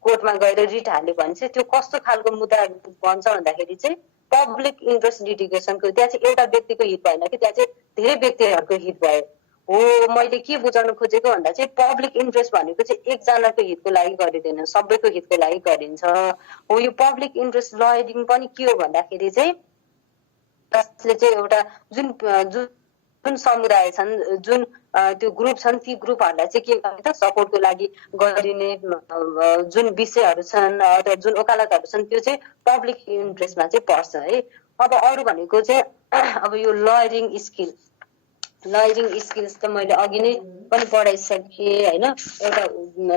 कोर्टमा गएर रिट हाल्यो भने चाहिँ त्यो कस्तो खालको मुद्दा बन्छ भन्दाखेरि चाहिँ पब्लिक इन्ट्रेस्ट लिटिगेसनको त्यहाँ चाहिँ एउटा व्यक्तिको हित भएन कि त्यहाँ चाहिँ धेरै व्यक्तिहरूको हित भयो हो मैले के बुझाउन खोजेको भन्दा चाहिँ पब्लिक इन्ट्रेस्ट भनेको चाहिँ एकजनाको हितको लागि गरिँदैन सबैको हितको लागि गरिन्छ हो यो पब्लिक इन्ट्रेस्ट लयरिङ पनि के हो भन्दाखेरि चाहिँ जसले चाहिँ एउटा जुन समुदाय छन् जुन त्यो ग्रुप छन् ती ग्रुपहरूलाई चाहिँ के गर्ने त सपोर्टको लागि गरिने जुन विषयहरू छन् अथवा जुन वकालतहरू छन् त्यो चाहिँ पब्लिक इन्ट्रेस्टमा चाहिँ पर्छ है अब अरू भनेको चाहिँ अब यो लयरिङ स्किल्स त मैले अघि नै पनि पढाइसकेँ होइन एउटा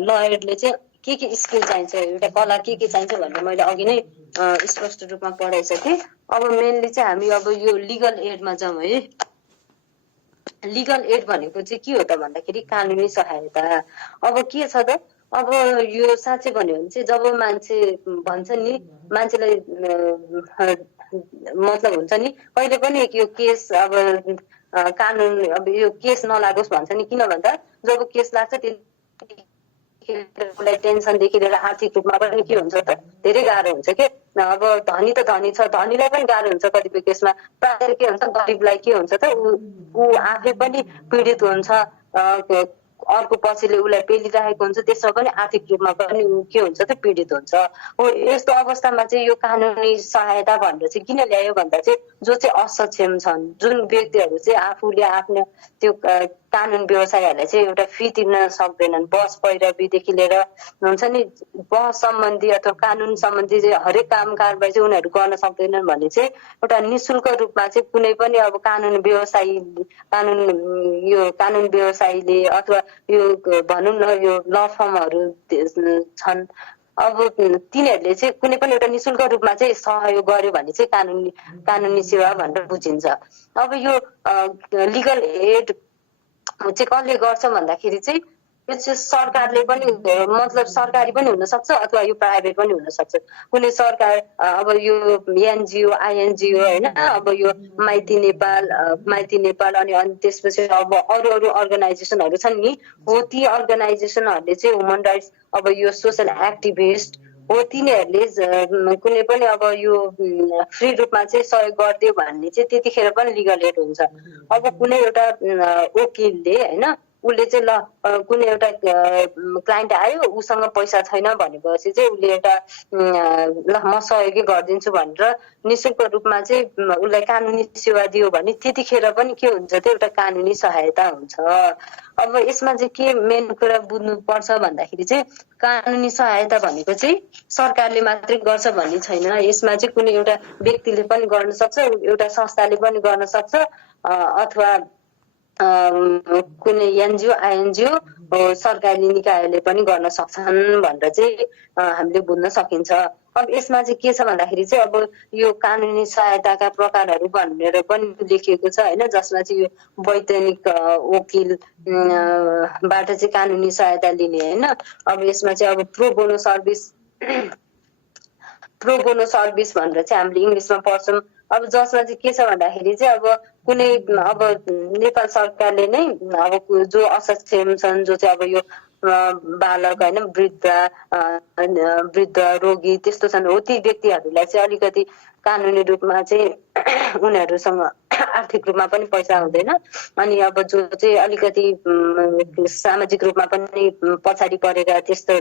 लयरले चाहिँ के स्किल चाहिन्छ एउटा कला के चाहिन्छ भनेर मैले अघि नै स्पष्ट रूपमा पढाइसकेँ अब मेनली चाहिँ हामी अब यो लिगल एडमा जाउँ है लिगल एड भनेको चाहिँ के हो त भन्दाखेरि कानुनी सहायता अब के छ त अब यो साँच्चै भन्यो भने चाहिँ जब मान्छे भन्छ नि मान्छेलाई मतलब हुन्छ नि कहिले पनि यो केस अब कानुन अब यो केस नलागोस् भन्छ नि किन भन्दा जब केस लाग्छ त्यसलाई टेन्सनदेखि लिएर आर्थिक रूपमा पनि के हुन्छ त धेरै गाह्रो हुन्छ के अब धनी त धनी छ धनीलाई पनि गाह्रो हुन्छ कतिपय केसमा प्रायः के हुन्छ गरिबलाई के हुन्छ त ऊ आफै पनि पीडित हुन्छ अर्को पछिले उसलाई पेलिरहेको हुन्छ त्यसमा पनि आर्थिक रूपमा पनि के हुन्छ त पीडित हुन्छ हो यस्तो अवस्थामा चाहिँ यो कानुनी सहायता भनेर चाहिँ किन ल्यायो भन्दा चाहिँ जो चाहिँ असक्षम छन् जुन व्यक्तिहरू चाहिँ आफूले आफ्नो त्यो कानुन व्यवसायहरूलाई चाहिँ एउटा फी तिर्न सक्दैनन् बस पैरवीदेखि लिएर हुन्छ नि बस सम्बन्धी अथवा कानुन सम्बन्धी चाहिँ हरेक काम कारबाही चाहिँ उनीहरू गर्न सक्दैनन् भने चाहिँ एउटा निशुल्क रूपमा चाहिँ कुनै पनि अब कानुन व्यवसायीले अथवा यो भनौँ न यो ल फर्महरू छन् अब तिनीहरूले चाहिँ कुनै पनि एउटा निशुल्क रूपमा चाहिँ सहयोग गर्यो भने चाहिँ कानुनी सेवा भनेर बुझिन्छ अब यो लिगल एड चाहिँ कसले गर्छ भन्दाखेरि चाहिँ चाहिँ सरकारले पनि मतलब सरकारी पनि हुन सक्छ अथवा यो प्राइभेट पनि हुन सक्छ। कुनै सरकार अब यो एनजिओ आइएनजिओ होइन, अब यो माइती नेपाल अनि त्यसपछि अब अरू अर्गनाइजेसनहरू छन् नि, हो ती अर्गनाइजेसनहरूले चाहिँ ह्युमन राइट्स अब यो सोसल एक्टिभिस्ट हो तिनीहरूले कुनै पनि अब यो फ्री रूपमा चाहिँ सहयोग गरिदियो भन्ने चाहिँ त्यतिखेर पनि लिगल एड हुन्छ। अब कुनै एउटा वकिलले होइन उसले चाहिँ ल कुनै एउटा क्लाइन्ट आयो उसँग पैसा छैन भनेपछि चाहिँ उसले एउटा ल म सहयोगी गरिदिन्छु भनेर निशुल्क रूपमा चाहिँ उसलाई कानुनी सेवा दियो भने त्यतिखेर पनि के हुन्छ त एउटा कानुनी सहायता हुन्छ। अब यसमा चाहिँ के मेन कुरा बुझ्नु पर्छ भन्दाखेरि चाहिँ कानुनी सहायता भनेको चाहिँ सरकारले मात्रै गर्छ भन्ने छैन। यसमा चाहिँ कुनै एउटा व्यक्तिले पनि गर्न सक्छ, एउटा संस्थाले पनि गर्न सक्छ अथवा कुनै एनजिओ आइएनजिओ सरकारी निकायले पनि गर्न सक्छन् भनेर चाहिँ हामीले बुझ्न सकिन्छ। अब यसमा चाहिँ के छ भन्दाखेरि चाहिँ अब यो कानुनी सहायताका प्रकारहरू भनेर पनि लेखिएको छ होइन, जसमा चाहिँ यो वैधानिक वकिल बाट चाहिँ कानुनी सहायता लिने होइन। अब यसमा चाहिँ अब प्रोबोनो सर्भिस भनेर चाहिँ हामीले इङ्ग्लिसमा पढ्छौँ। अब जसमा चाहिँ के छ भन्दाखेरि चाहिँ अब कुनै अब नेपाल सरकारले नै अब जो असक्षम छन्, जो चाहिँ अब यो बालक होइन, वृद्ध रोगी त्यस्तो छन्, हो ती व्यक्तिहरूलाई चाहिँ अलिकति कानुनी रूपमा चाहिँ उनीहरूसँग आर्थिक रूपमा पनि पैसा हुँदैन अनि अब जो चाहिँ अलिकति सामाजिक रूपमा पनि पछाडि परेका त्यस्तो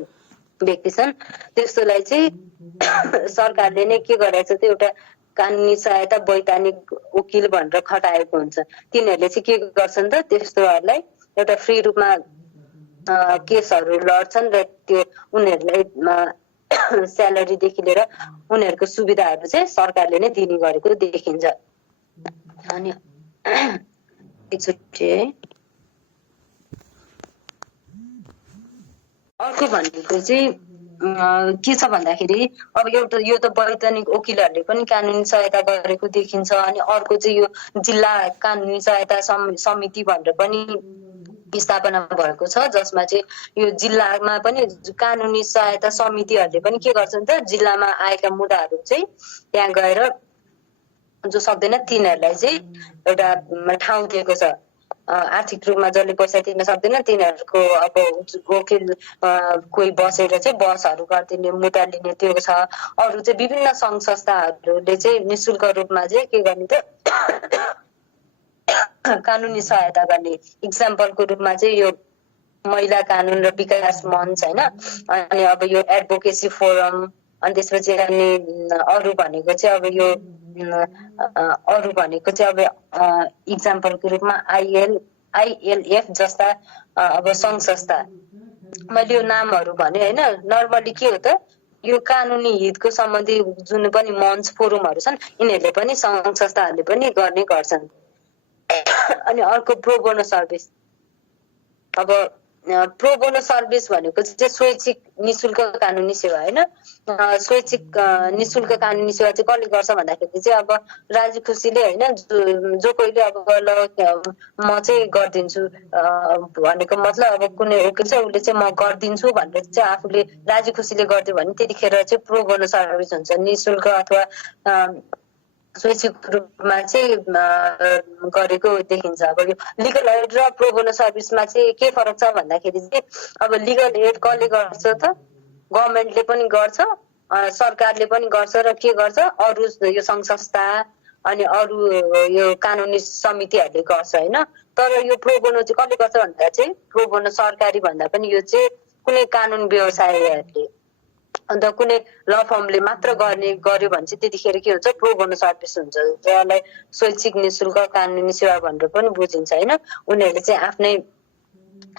व्यक्ति छन् त्यस्तोलाई चाहिँ सरकारले नै के गरेको छ त एउटा कानुनी सहायता वैधानिक वकिल भनेर खटाएको हुन्छ। तिनीहरूले चाहिँ के गर्छन् त त्यस्तोहरूलाई एउटा फ्री रूपमा केसहरू लड्छन् र त्यो उनीहरूलाई स्यालेरीदेखि लिएर उनीहरूको सुविधाहरू चाहिँ सरकारले नै दिने गरेको देखिन्छ। अनि एकचोटि अर्को भनेको चाहिँ के छ भन्दाखेरि अब एउटा यो त वैधानिक वकिलहरूले पनि कानुनी सहायता गरेको देखिन्छ। अनि अर्को चाहिँ यो जिल्ला कानुनी सहायता समिति भनेर पनि स्थापना भएको छ, जसमा चाहिँ यो जिल्लामा पनि कानुनी सहायता समितिहरूले पनि के गर्छन् त जिल्लामा आएका मुद्दाहरू चाहिँ त्यहाँ गएर जो सक्दैन तिनीहरूलाई चाहिँ एउटा ठाउँ दिएको छ। आर्थिक रूपमा जसले पैसा तिर्न सक्दैन तिनीहरूको अब वकिल कोही बसेर चाहिँ बसहरू गरिदिने मुद्दा लिने त्यो छ। अरू चाहिँ विभिन्न सङ्घ संस्थाहरूले चाहिँ निशुल्क रूपमा चाहिँ के गर्ने त कानुनी सहायता गर्ने। इक्जाम्पलको रूपमा चाहिँ यो महिला कानुन र विकास मञ्च होइन, अनि अब यो एडभोकेसी फोरम, अनि त्यसपछि अनि अरू भनेको चाहिँ अब यो अरू भनेको चाहिँ अब इक्जाम्पलको रूपमा आइएलएफ जस्ता अब सङ्घ संस्था। मैले यो नामहरू भने होइन, नर्मली के हो त यो कानुनी हितको सम्बन्धी जुन पनि मञ्च फोरमहरू छन् यिनीहरूले पनि सङ्घ संस्थाहरूले पनि गर्ने गर्छन्। अनि अर्को प्रोबोनो सर्भिस। अब प्रोबोनो सर्भिस भनेको चाहिँ स्वैच्छिक निशुल्क कानुनी सेवा होइन। स्वैच्छिक निशुल्क कानुनी सेवा चाहिँ कसले गर्छ भन्दाखेरि चाहिँ अब राजी खुसीले होइन जो कोहीले अब म चाहिँ गरिदिन्छु भनेको मतलब अब कुनै वकिल छ उसले चाहिँ म गरिदिन्छु भनेर चाहिँ आफूले राजी खुसीले गरिदियो भने त्यतिखेर चाहिँ प्रोबोनो सर्भिस हुन्छ। निशुल्क अथवा स्वैच्छिक रूपमा चाहिँ गरेको देखिन्छ। अब यो लिगल एड र प्रोबोनो सर्भिसमा चाहिँ के फरक छ भन्दाखेरि चाहिँ अब लिगल एड कसले गर्छ त गभर्मेन्टले पनि गर्छ, सरकारले पनि गर्छ र के गर्छ अरू यो सङ्घ संस्था अनि अरू यो कानुनी समितिहरूले गर्छ होइन। तर यो प्रोबोनो चाहिँ कसले गर्छ भन्दा चाहिँ प्रोबोनो सरकारी भन्दा पनि यो चाहिँ कुनै कानुन व्यवसायहरूले अन्त कुनै ल फर्मले मात्र गर्यो भने चाहिँ त्यतिखेर के हुन्छ प्रोबोनो सर्भिस हुन्छ, जसलाई स्वैच्छिक निशुल्क कानुनी सेवा भनेर पनि बुझिन्छ होइन। उनीहरूले चाहिँ आफ्नै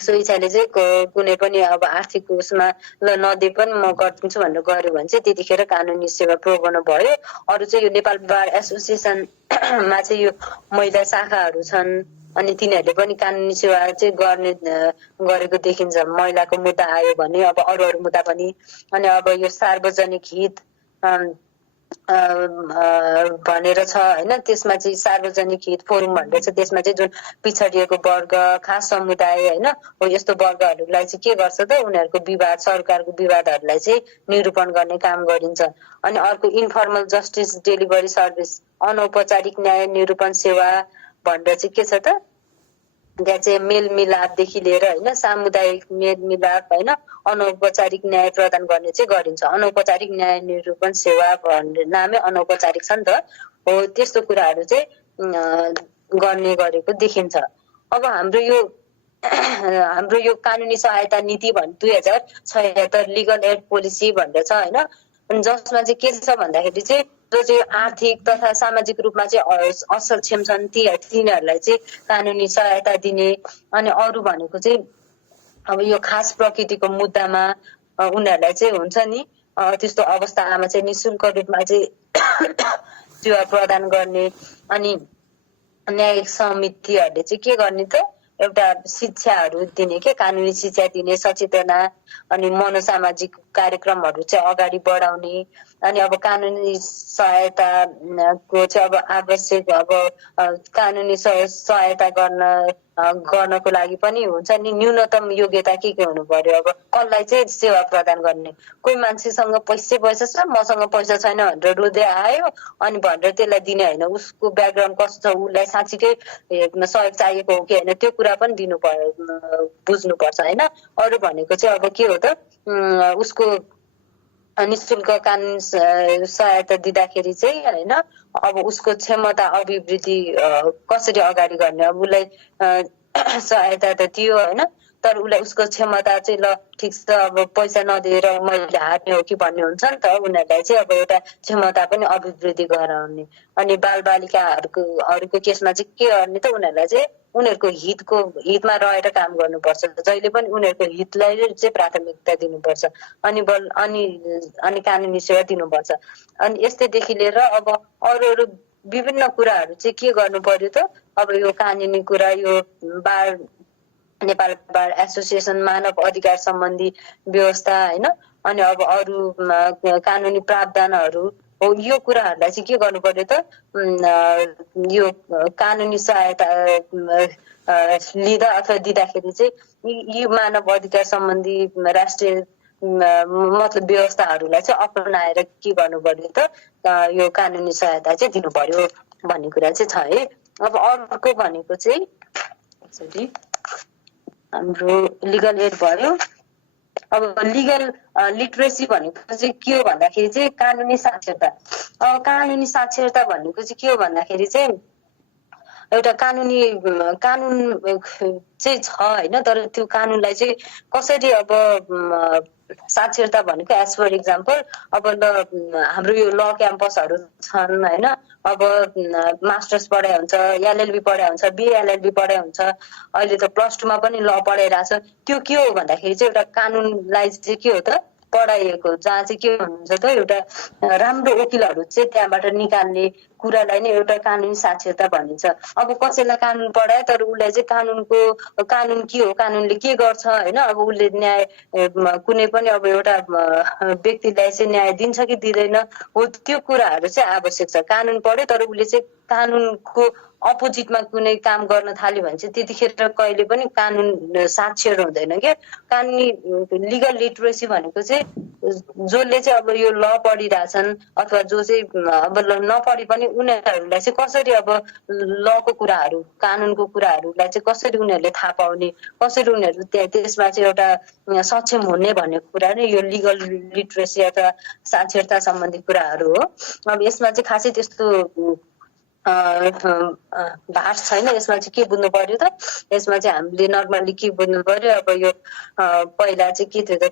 स्वेच्छाले चाहिँ कुनै पनि अब आर्थिक उसमा ल नदिए पनि म गरिदिन्छु भनेर गर्यो भने चाहिँ त्यतिखेर कानुनी सेवा प्रोबोनो भयो। अरू चाहिँ यो नेपाल बार एसोसिएसनमा चाहिँ यो महिला शाखाहरू छन् अनि तिनीहरूले पनि कानुनी सेवा चाहिँ गरेको देखिन्छ। महिलाको मुद्दा आयो भने अब अरू मुद्दा पनि। अनि अब यो सार्वजनिक हित भनेर छ हैन। त्यसमा चाहिँ सार्वजनिक हित फोरम भनेर छ, त्यसमा चाहिँ जुन पिछडिएको वर्ग, खास समुदाय हैन, हो यस्तो वर्गहरूलाई चाहिँ के गर्छ त, उनीहरूको विवाद, सरकारको विवादहरूलाई चाहिँ निरूपण गर्ने काम गरिन्छ। अनि अर्को इन्फर्मल जस्टिस डेलिभरी सर्भिस, अनौपचारिक न्याय निरूपण सेवा भनेर चाहिँ के छ त, त्यहाँ चाहिँ मेलमिलापदेखि लिएर हैन, सामुदायिक मेलमिलाप हैन, अनौपचारिक न्याय प्रदान गर्ने चाहिँ गरिन्छ। अनौपचारिक न्याय निरूपण सेवा भन्ने नामै अनौपचारिक छ नि त, हो त्यस्तो कुराहरू चाहिँ गर्ने गरेको देखिन्छ। अब हाम्रो यो कानुनी सहायता नीति 2076 लिगल एड पोलिसी भनेर छ हैन, जसमा चाहिँ के छ भन्दाखेरि चाहिँ जो चाहिँ आर्थिक तथा सामाजिक रूपमा चाहिँ असक्षम छन् तिनीहरूलाई चाहिँ कानुनी सहायता दिने। अनि अरू भनेको चाहिँ अब यो खास प्रकृतिको मुद्दामा उनीहरूलाई चाहिँ हुन्छ नि त्यस्तो अवस्थामा चाहिँ निशुल्क रूपमा चाहिँ सेवा प्रदान गर्ने। अनि न्यायिक समितिहरूले चाहिँ के गर्ने त, एउटा शिक्षाहरू दिने के, कानुनी शिक्षा दिने, सचेतना अनि मनोसामाजिक कार्यक्रमहरू चाहिँ अगाडि बढाउने। अनि अब कानुनी सहायताको चाहिँ अब आवश्यक अब कानुनी सहायता गर्नको लागि पनि हुन्छ नि न्यूनतम योग्यता के हुनु पर्यो। अब कसलाई चाहिँ सेवा प्रदान गर्ने, कोही मान्छेसँग पैसा छ, मसँग पैसा छैन भनेर रोँदै आयो अनि भनेर त्यसलाई दिने होइन, उसको ब्याकग्राउन्ड कस्तो छ, उसलाई साँच्चीकै सहयोग चाहिएको हो कि होइन, त्यो कुरा पनि दिनु पर्यो, बुझ्नुपर्छ होइन। अरू भनेको चाहिँ अब के हो त, उसको निशुल्क कानुन सहायता दिँदाखेरि चाहिँ होइन, अब उसको क्षमता अभिवृद्धि कसरी अगाडि गर्ने। अब उसलाई सहायता त दियो होइन, तर उसलाई उसको क्षमता चाहिँ ल ठिक छ, अब पैसा नदिएर मैले हार्ने हो कि भन्ने हुन्छ नि त, उनीहरूलाई चाहिँ अब एउटा क्षमता पनि अभिवृद्धि गराउने। अनि बालबालिकाहरूको केसमा चाहिँ के गर्ने त, उनीहरूलाई चाहिँ उनीहरूको हितमा रहेर काम गर्नुपर्छ, जहिले पनि उनीहरूको हितलाई चाहिँ प्राथमिकता दिनुपर्छ। अनि कानुनी सेवा दिनुपर्छ। अनि यस्तैदेखि लिएर अब अरू विभिन्न कुराहरू चाहिँ के गर्नु पर्यो त, अब यो कानुनी कुरा, यो नेपाल बार एसोसिएसन, मानव अधिकार सम्बन्धी व्यवस्था होइन, अनि अब अरू कानुनी प्रावधानहरू हो, यो कुराहरूलाई चाहिँ के गर्नु पर्यो त, यो कानुनी सहायता लिँदा अथवा दिँदाखेरि चाहिँ यी मानव अधिकार सम्बन्धी राष्ट्रिय मतलब व्यवस्थाहरूलाई चाहिँ अपनाएर के गर्नु पर्यो त, यो कानुनी सहायता चाहिँ दिनु पर्यो भन्ने कुरा चाहिँ छ है। अब अर्को भनेको चाहिँ हाम्रो लिगल एड भयो। अब लिगल लिटरेसी भनेको चाहिँ के हो भन्दाखेरि चाहिँ कानुनी साक्षरता। अब कानुनी साक्षरता भनेको चाहिँ के हो भन्दाखेरि चाहिँ एउटा कानुन चाहिँ छ होइन, तर त्यो कानुनलाई चाहिँ कसरी अब साक्षरता भनेको एज फर इक्जाम्पल अब हाम्रो यो ल क्याम्पसहरू छन् होइन, अब मास्टर्स पढाइ हुन्छ, एलएलबी पढाइ हुन्छ, बिएलएलबी पढाइ हुन्छ, अहिले त +2 पनि ल पढाइरहेछ। त्यो के हो भन्दाखेरि चाहिँ एउटा कानुनलाई चाहिँ के हो त पढाइएको, जहाँ चाहिँ के हुन्छ त एउटा राम्रो वकिलहरू चाहिँ त्यहाँबाट निकाल्ने कुरालाई नै एउटा कानुनी साक्षरता भनिन्छ। अब कसैलाई कानुन पढायो तर उसलाई चाहिँ कानुन के हो, कानुनले के गर्छ होइन, अब उसले न्याय कुनै पनि अब एउटा व्यक्तिलाई चाहिँ न्याय दिन्छ कि दिँदैन हो, त्यो कुराहरू चाहिँ आवश्यक छ। कानुन पढ्यो तर उसले चाहिँ कानुनको अपोजिटमा कुनै काम गर्न थाल्यो भने चाहिँ त्यतिखेर कहिले पनि कानुन साक्षर हुँदैन क्या। कानुनी लिगल लिटरेसी भनेको चाहिँ जसले चाहिँ अब यो ल पढिरहेछन् अथवा जो चाहिँ अब नपढी पनि उनीहरूलाई चाहिँ कसरी अब लको कुराहरू, कानुनको कुराहरूलाई चाहिँ कसरी उनीहरूले थाहा पाउने, कसरी उनीहरू त्यसमा चाहिँ एउटा सक्षम हुने भन्ने कुरा नै यो लिगल लिटरेसी अथवा साक्षरता सम्बन्धी कुराहरू हो। अब यसमा चाहिँ खासै त्यस्तो भाष छैन। यसमा चाहिँ के बुझ्नु पर्यो त, यसमा चाहिँ हामीले नर्मली के बुझ्नु पर्यो, अब यो पहिला चाहिँ के थियो त,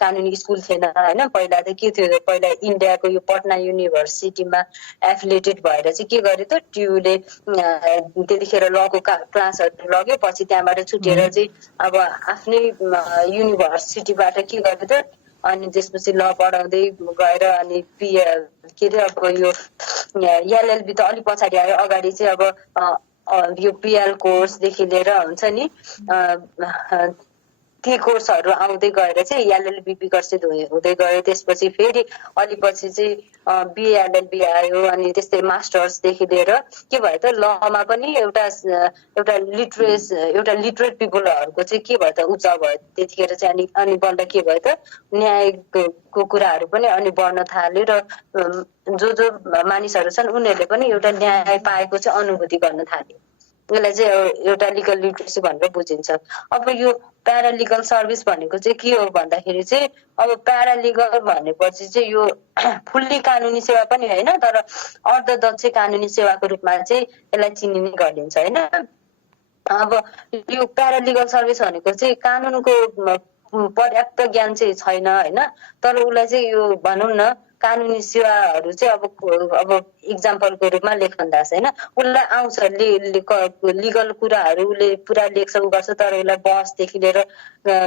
कानुनी स्कुल थिएन होइन। पहिला त के थियो, पहिला इन्डियाको यो पटना युनिभर्सिटीमा एफिलिएटेड भएर चाहिँ के गर्यो त, ट्युले त्यतिखेर लको क्लासहरू लग्यो, पछि त्यहाँबाट छुटेर चाहिँ अब आफ्नै युनिभर्सिटीबाट के गर्यो त, अनि त्यसपछि ल पढाउँदै गएर अनि के अरे अब यो एलएलबी त अलिक पछाडि आयो, अगाडि चाहिँ अब यो पिएल कोर्सदेखि लिएर हुन्छ नि ती कोर्सहरू आउँदै गएर चाहिँ एलएलबी विकसित हुँदै गयो। त्यसपछि फेरि अलि पछि चाहिँ बिए एलएलबी आयो अनि त्यस्तै मास्टर्सदेखि लिएर के भयो त लमा पनि एउटा लिटरेट पिपलहरूको चाहिँ के भयो त उब्जाउ भयो त्यतिखेर चाहिँ अनि बल्ल के भयो त न्यायको कुराहरू पनि अनि बढ्न थाल्यो र जो मानिसहरू छन् उनीहरूले पनि एउटा न्याय पाएको चाहिँ अनुभूति गर्न थाल्यो। यसलाई चाहिँ एउटा लिगल लिटरेसी भनेर बुझिन्छ। अब यो प्यारालिगल सर्भिस भनेको चाहिँ के हो भन्दाखेरि चाहिँ अब प्यारालिगल भनेपछि चाहिँ यो फुल्ली कानुनी सेवा पनि होइन तर अर्धदक्ष कानुनी सेवाको रूपमा चाहिँ यसलाई चिनिने गरिन्छ होइन। अब यो प्यारालिगल सर्भिस भनेको चाहिँ कानुनको पर्याप्त ज्ञान चाहिँ छैन होइन तर उसलाई चाहिँ यो भनौँ न कानुनी सेवाहरू चाहिँ अब इक्जाम्पलको रूपमा लेखनदास होइन उसलाई आउँछ लिगल कुराहरू उसले पुरा लेख्छ उ गर्छ तर उसलाई बसदेखि लिएर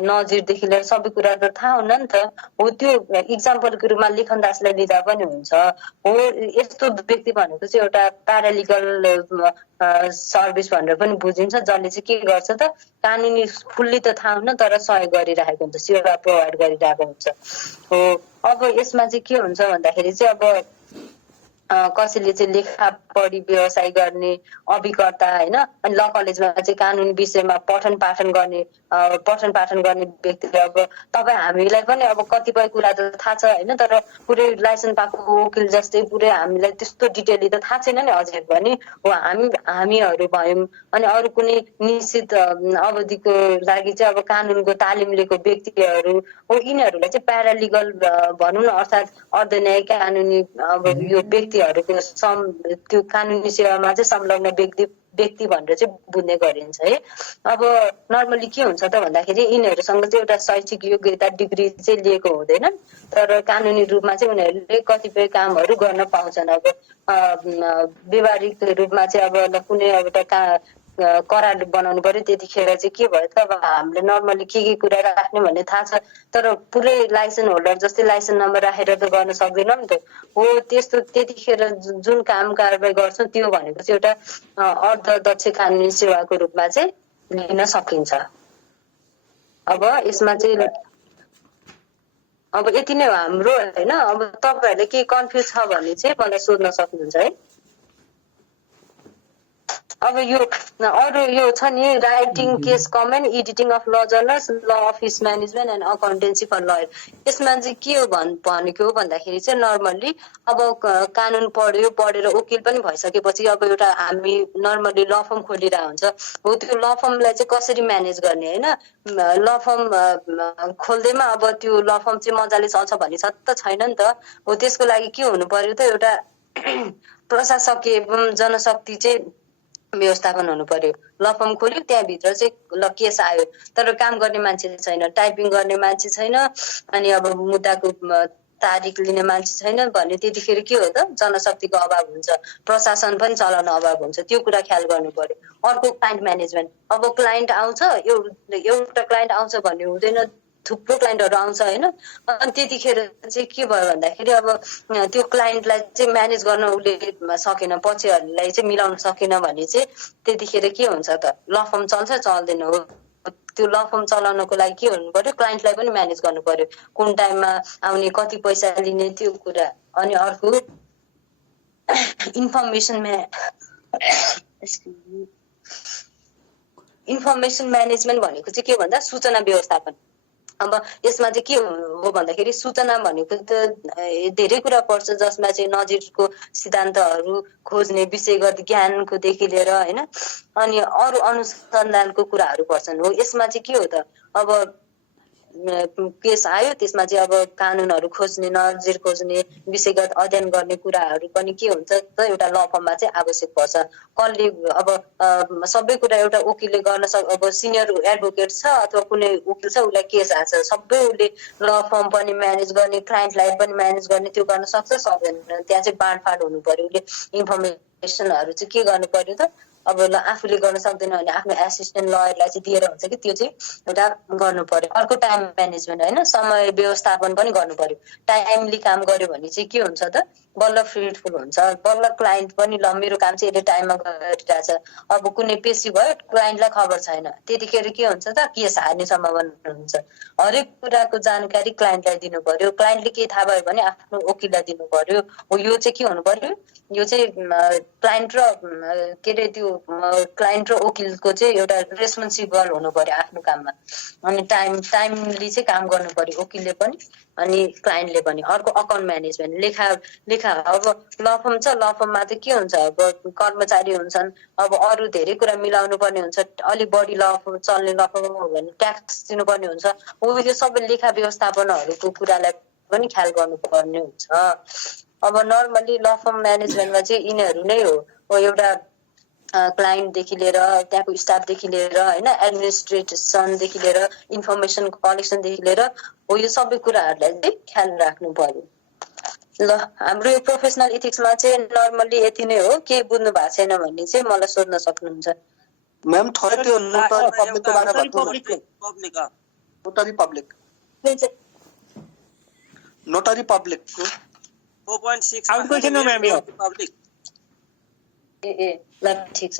नजिरदेखि लिएर सबै कुरा त थाहा हुन्न नि त हो। त्यो इक्जाम्पलको रूपमा लेखनदासलाई लिँदा पनि हुन्छ हो। यस्तो व्यक्ति भनेको चाहिँ एउटा प्यारालिगल सर्भिस भनेर पनि बुझिन्छ जसले चाहिँ के गर्छ त कानुनी फुल्ली त थाहा हुन्न तर सहयोग गरिरहेको हुन्छ सेवा प्रोभाइड गरिरहेको हुन्छ हो। अब यसमा चाहिँ के हुन्छ भन्दाखेरि चाहिँ अब कसैले चाहिँ लेखा पढी व्यवसाय गर्ने अभिकर्ता होइन अनि ल कलेजमा चाहिँ कानुनी विषयमा पठन पाठन गर्ने व्यक्ति अब तपाईँ हामीलाई पनि अब कतिपय कुरा त थाहा छ होइन तर पुरै लाइसेन्स पाएको वकिल जस्तै पुरै हामीलाई त्यस्तो डिटेली त थाहा छैन नि अझै पनि हो। हामीहरू भयौँ अनि अरू कुनै निश्चित अवधिको लागि चाहिँ अब कानुनको तालिम लिएको व्यक्तिहरू हो यिनीहरूलाई चाहिँ प्यारालिगल भनौँ न अर्थात् अर्धन्याय कानुनी अब यो व्यक्तिहरूको त्यो कानुनी सेवामा चाहिँ संलग्न व्यक्ति भनेर चाहिँ बुझ्ने गरिन्छ है। अब नर्मली के हुन्छ त भन्दाखेरि यिनीहरूसँग चाहिँ एउटा शैक्षिक योग्यता डिग्री चाहिँ लिएको हुँदैन तर कानुनी रूपमा चाहिँ उनीहरूले कतिपय कामहरू गर्न पाउँछन्। अब व्यवहारिक रूपमा चाहिँ अब कुनै अब एउटा करार बनाउनु पर्यो त्यतिखेर चाहिँ के भयो त अब हामीले नर्मली के कुरा राख्ने भन्ने थाहा छ तर पुरै लाइसेन्स होल्डर जस्तै लाइसेन्स नम्बर राखेर त गर्न सक्दैनौँ नि त हो। त्यस्तो त्यतिखेर जुन काम कारबाही गर्छौँ त्यो भनेको चाहिँ एउटा अर्धदक्ष कानुनी सेवाको रूपमा चाहिँ लिन सकिन्छ। अब यसमा चाहिँ अब यति नै हो हाम्रो होइन। अब तपाईँहरूले केही कन्फ्युज छ भने चाहिँ मलाई सोध्न सक्नुहुन्छ है। अब यो अरू यो छ नि writing case comment editing of law journals law office management and accountancy for lawyer यसमा चाहिँ के हो भनेको हो भन्दाखेरि चाहिँ नर्मल्ली अब कानुन पढेर वकिल पनि भइसकेपछि अब एउटा हामी नर्मल्ली ल फर्म खोलिरहेको हुन्छ हो। त्यो ल फर्मलाई चाहिँ कसरी म्यानेज गर्ने होइन ल फर्म खोल्दैमा अब त्यो ल फर्म चाहिँ मजाले चल्छ भन्ने छ त छैन नि त हो। त्यसको लागि के हुनु पर्यो त एउटा प्रशासकीय एवं जनशक्ति चाहिँ व्यवस्थापन हुनु पर्यो। ल फर्म खोल्यो त्यहाँभित्र चाहिँ ल केस आयो तर काम गर्ने मान्छे छैन टाइपिङ गर्ने मान्छे छैन अनि अब मुद्दाको तारिख लिने मान्छे छैन भने त्यतिखेर के हो त जनशक्तिको अभाव हुन्छ प्रशासन पनि चलाउन अभाव हुन्छ त्यो कुरा ख्याल गर्नु पर्यो। अर्को क्लाइन्ट म्यानेजमेन्ट अब क्लाइन्ट आउँछ एउटा क्लाइन्ट आउँछ भन्ने हुँदैन थुप्रो क्लाइन्टहरू आउँछ होइन अनि त्यतिखेर चाहिँ के भयो भन्दाखेरि अब त्यो क्लाइन्टलाई चाहिँ म्यानेज गर्न उसले सकेन पक्षहरूलाई चाहिँ मिलाउन सकेन भने चाहिँ त्यतिखेर के हुन्छ त ल फर्म चल्छ चल्दैन हो। त्यो ल फर्म चलाउनको लागि के हुनु पर्यो क्लाइन्टलाई पनि म्यानेज गर्नु पर्यो कुन टाइममा आउने कति पैसा लिने त्यो कुरा। अनि अर्को इन्फर्मेसन म्यानेजमेन्ट भनेको चाहिँ के भन्दा सूचना व्यवस्थापन। अब यसमा चाहिँ के हो भन्दाखेरि सूचना भनेको त धेरै कुरा पर्छ जसमा चाहिँ नजिरको सिद्धान्तहरू खोज्ने विषयगत ज्ञानकोदेखि लिएर होइन अनि अरू अनुसन्धानको कुराहरू पर्छन् हो। यसमा चाहिँ के हो त अब केस आयो त्यसमा चाहिँ अब कानुनहरू खोज्ने नजिर खोज्ने विषयगत अध्ययन गर्ने कुराहरू पनि के हुन्छ त एउटा ल फर्ममा चाहिँ आवश्यक पर्छ। कसले अब सबै कुरा एउटा वकिलले गर्न अब सिनियर एडभोकेट छ अथवा कुनै वकिल छ उसलाई केस आछ सबै उसले ल फर्म पनि म्यानेज गर्ने क्लाइन्टलाई पनि म्यानेज गर्ने त्यो गर्न सक्छ सक्दैन त्यहाँ चाहिँ बाँडफाँड हुनु पर्यो। उसले इन्फर्मेसनहरू चाहिँ के गर्नु पर्यो त अब आफूले गर्न सक्दैन भने आफ्नो एसिस्टेन्ट लयरलाई चाहिँ दिएर हुन्छ कि त्यो चाहिँ एउटा गर्नु पर्यो। अर्को टाइम म्यानेजमेन्ट होइन समय व्यवस्थापन पनि गर्नु पर्यो। टाइमली काम गर्यो भने चाहिँ के हुन्छ त बल्ल फ्रुटफुल हुन्छ, बल्ल क्लाइन्ट पनि ल मेरो काम चाहिँ यसले टाइममा गरिरहेछ। अब कुनै पेशी भयो क्लाइन्टलाई खबर छैन, त्यतिखेर के हुन्छ त केस हार्ने सम्भावना हुन्छ। हरेक कुराको जानकारी क्लाइन्टलाई दिनु पर्यो, क्लाइन्टले केही थाहा भयो भने आफ्नो वकिललाई दिनु पर्यो। हो यो चाहिँ के हुनु पर्यो, यो चाहिँ क्लाइन्ट र के अरे त्यो क्लाइन्ट र वकिलको चाहिँ एउटा रेस्पोन्सिबल हुनु पर्यो आफ्नो काममा। अनि टाइमली चाहिँ काम गर्नु पर्यो वकिलले पनि अनि क्लाइन्टले पनि। अर्को अकाउन्ट म्यानेजमेन्ट, लेखा अब ल फर्म छ, ल फर्ममा चाहिँ के हुन्छ, अब कर्मचारी हुन्छन्, अब अरू धेरै कुरा मिलाउनु पर्ने हुन्छ, अलिक बढी ल फर्म चल्ने ल फर्म हो भने ट्याक्स दिनुपर्ने हुन्छ। हो यो सबै लेखा व्यवस्थापनहरूको कुरालाई पनि ख्याल गर्नुपर्ने हुन्छ। अब नर्मली ल फर्म म्यानेजमेन्टमा चाहिँ यिनीहरू नै हो एउटा क्लाइन्टदेखि लिएर त्यहाँको स्टाफदेखि लिएर होइन, एडमिनिस्ट्रेसनदेखि लिएर इन्फर्मेसन कलेक्सनदेखि लिएर हो यो सबै कुराहरूलाई चाहिँ ख्याल राख्नु पर्यो। ल हाम्रो यो प्रोफेसनल इथिक्समा चाहिँ नर्मली यति नै हो। के बुझ्नु भएको छैन भन्ने चाहिँ मलाई सोध्न सक्नुहुन्छ। म्याम थोरै त्यो नोटरी पब्लिकको बारेमा भन्नु। नोटरी पब्लिक नोटरी पब्लिकको 4.6 आउट क्वेसन हो म्याम यो। ए ल ठिक छ,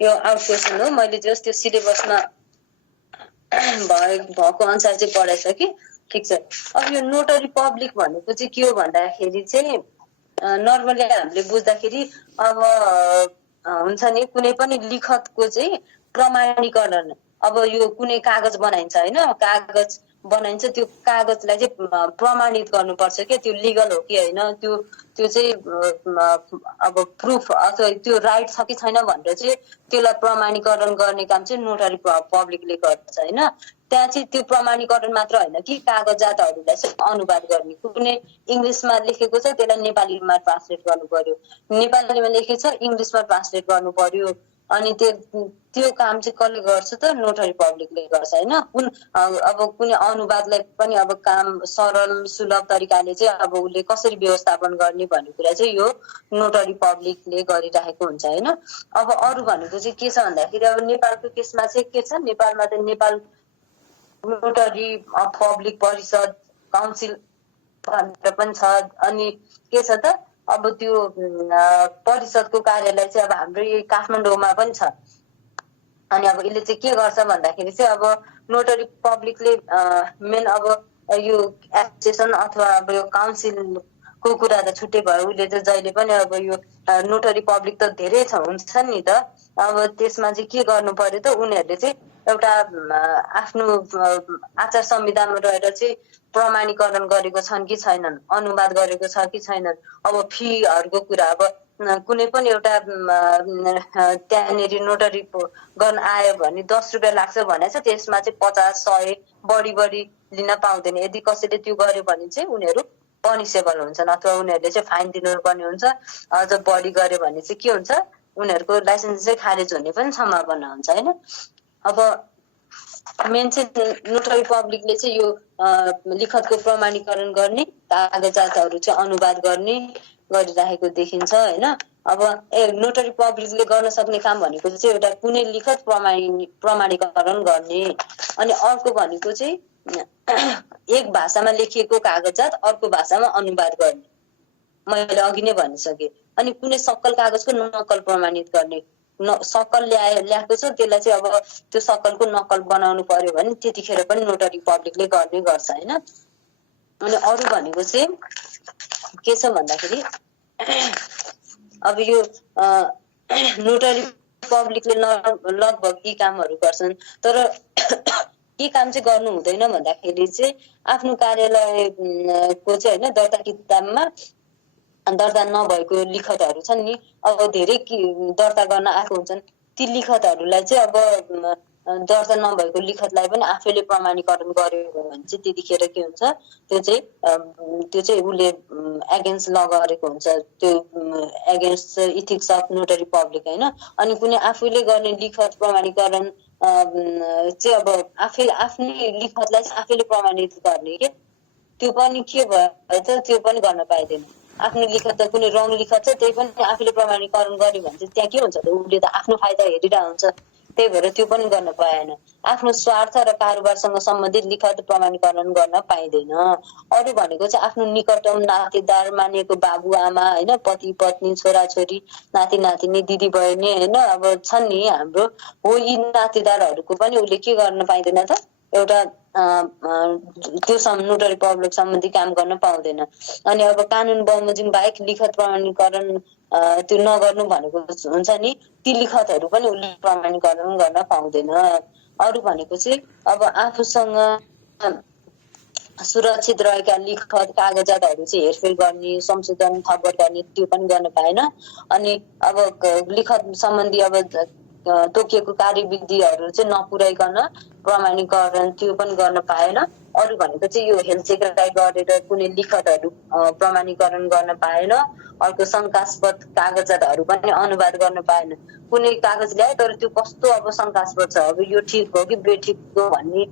यो आउट क्वेसन हो। मैले जस्ट त्यो सिलेबसमा भएको अनुसार चाहिँ पढाइसकेँ। ठिक छ। अब यो नोटरी पब्लिक भनेको चाहिँ के हो भन्दाखेरि चाहिँ नर्मली हामीले बुझ्दाखेरि अब हुन्छ नि कुनै पनि लिखतको चाहिँ प्रमाणीकरण। अब यो कुनै कागज बनाइन्छ होइन, कागज बनाइन्छ, त्यो कागजलाई चाहिँ प्रमाणित गर्नुपर्छ क्या, त्यो लिगल हो कि होइन, त्यो चाहिँ अब प्रुफ अथवा त्यो राइट छ कि छैन भनेर चाहिँ त्यसलाई प्रमाणीकरण गर्ने काम चाहिँ नोटरी पब्लिकले गर्छ होइन। त्यहाँ चाहिँ त्यो प्रमाणीकरण मात्र होइन कि कागजातहरूलाई चाहिँ अनुवाद गर्ने, कुनै इङ्ग्लिसमा लेखेको छ त्यसलाई नेपालीमा ट्रान्सलेट गर्नु पर्यो, नेपालीमा लेखेको छ इङ्ग्लिसमा ट्रान्सलेट गर्नु पर्यो। अनि त्यो काम चाहिँ कसले गर्छ त नोटरी पब्लिकले गर्छ होइन। अब कुनै अनुवादलाई पनि अब काम सरल सुलभ तरिकाले चाहिँ अब उसले कसरी व्यवस्थापन गर्ने भन्ने कुरा चाहिँ यो नोटरी पब्लिकले गरिराखेको हुन्छ होइन। अब अरू भनेको चाहिँ के छ भन्दाखेरि अब नेपालको केसमा चाहिँ के छ, नेपालमा त नेपाल नोटरी पब्लिक परिषद काउन्सिल भनेर पनि छ। अनि के छ त अब त्यो परिषदको कार्यालय चाहिँ अब हाम्रो यही काठमाडौँमा पनि छ। अनि अब यसले चाहिँ के गर्छ भन्दाखेरि चाहिँ अब नोटरी पब्लिकले मेन अब यो एसोसिएसन अथवा अब यो काउन्सिलको कुरा त छुट्टै भयो, उसले चाहिँ जहिले पनि अब यो नोटरी पब्लिक त धेरै हुन्छ नि त। अब त्यसमा चाहिँ के गर्नु पर्यो त, उनीहरूले चाहिँ एउटा आफ्नो आचार संविधानमा रहेर चाहिँ प्रमाणीकरण गरेको छन् कि छैनन्, अनुवाद गरेको छ कि छैनन्। अब फीहरूको कुरा, अब कुनै पनि एउटा त्यहाँनिर नोटरी गर्न आयो भने 10 रुपियाँ लाग्छ भने चाहिँ त्यसमा चाहिँ 50-100 बढी लिन पाउँदैन। यदि कसैले त्यो गर्यो भने चाहिँ उनीहरू पनिसेबल हुन्छन् अथवा उनीहरूले चाहिँ फाइन दिनुपर्ने हुन्छ। अझ बढी गर्यो भने चाहिँ के हुन्छ, उनीहरूको लाइसेन्स चाहिँ खारेज हुने पनि सम्भावना हुन्छ होइन। अब मेन चाहिँ नोटरी पब्लिकले चाहिँ यो लिखतको प्रमाणीकरण गर्ने, कागजातहरू चाहिँ अनुवाद गर्ने गरिराखेको देखिन्छ होइन। अब नोटरी पब्लिकले गर्न सक्ने काम भनेको चाहिँ एउटा कुनै लिखत प्रमाणीकरण गर्ने, अनि अर्को भनेको चाहिँ एक भाषामा लेखिएको कागजात अर्को भाषामा अनुवाद गर्ने, मैले अघि नै भनिसकेँ। अनि कुनै सक्कल कागजको नक्कल प्रमाणित गर्ने, सक्कल ल्याएको छ त्यसलाई चाहिँ अब त्यो सक्कलको नक्कल बनाउनु पर्यो भने त्यतिखेर पनि नोटरी पब्लिकले गर्ने गर्छ होइन। अनि अरू भनेको चाहिँ के छ भन्दाखेरि अब यो नोटरी पब्लिकले लगभग यी कामहरू गर्छन्, तर के काम चाहिँ गर्नु हुँदैन भन्दाखेरि चाहिँ आफ्नो कार्यालयको चाहिँ होइन दर्ता किताबमा दर्ता नभएको लिखतहरू छन् नि, अब धेरै दर्ता गर्न आएको हुन्छन्, ती लिखतहरूलाई चाहिँ अब दर्ता नभएको लिखतलाई पनि आफैले प्रमाणीकरण गर्यो भने चाहिँ त्यतिखेर के हुन्छ, त्यो चाहिँ उसले एगेन्स्ट ल गरेको हुन्छ, त्यो against ethics of notary public होइन। अनि कुनै आफैले गर्ने लिखत प्रमाणीकरण चाहिँ अब आफ्नै लिखतलाई आफैले प्रमाणित गर्ने के, त्यो पनि के भयो त, त्यो पनि गर्न पाइँदैन। आफ्नो लिखत त कुनै रङ लिखत छ त्यही पनि आफूले प्रमाणीकरण गर्यो भने चाहिँ त्यहाँ के हुन्छ त, उसले त आफ्नो फाइदा हेरिरहेको हुन्छ, त्यही भएर त्यो पनि गर्न पाएन। आफ्नो स्वार्थ र कारोबारसँग सम्बन्धित लिखत प्रमाणीकरण गर्न पाइँदैन। अरू भनेको चाहिँ आफ्नो निकटतम नातेदार मानिएको बाबुआमा होइन, पति पत्नी छोराछोरी नाति नातिनी दिदी बहिनी होइन, अब छन् नि हाम्रो, हो यी नातेदारहरूको पनि उसले के गर्न पाइँदैन त, एउटा त्यो नोटरी पब्लिक सम्बन्धी काम गर्न पाउँदैन। अनि अब कानुन बमोजिम बाहेक लिखत प्रमाणीकरण त्यो नगर्नु भनेको हुन्छ नि, ती लिखतहरू पनि उसले प्रमाणीकरण गर्न पाउँदैन। अरू भनेको चाहिँ अब आफूसँग सुरक्षित रहेका लिखत कागजातहरू चाहिँ हेरफेर गर्ने, संशोधन थपबट गर्ने, त्यो पनि गर्न पाएन। अनि अब लिखत सम्बन्धी अब तोकिएको कार्यविधिहरू चाहिँ नपुर्याइकन प्रमाणीकरण त्यो पनि गर्न पाएन। अरू भनेको चाहिँ यो हेल्थ चेक गरेर कुनै लिखतहरू प्रमाणीकरण गर्न पाएन। अर्को शङ्कास्पद कागजातहरू पनि अनुवाद गर्न पाएन। कुनै कागज ल्यायो तर त्यो कस्तो अब शङ्कास्पद छ, अब यो ठिक हो कि बेठिक हो भन्ने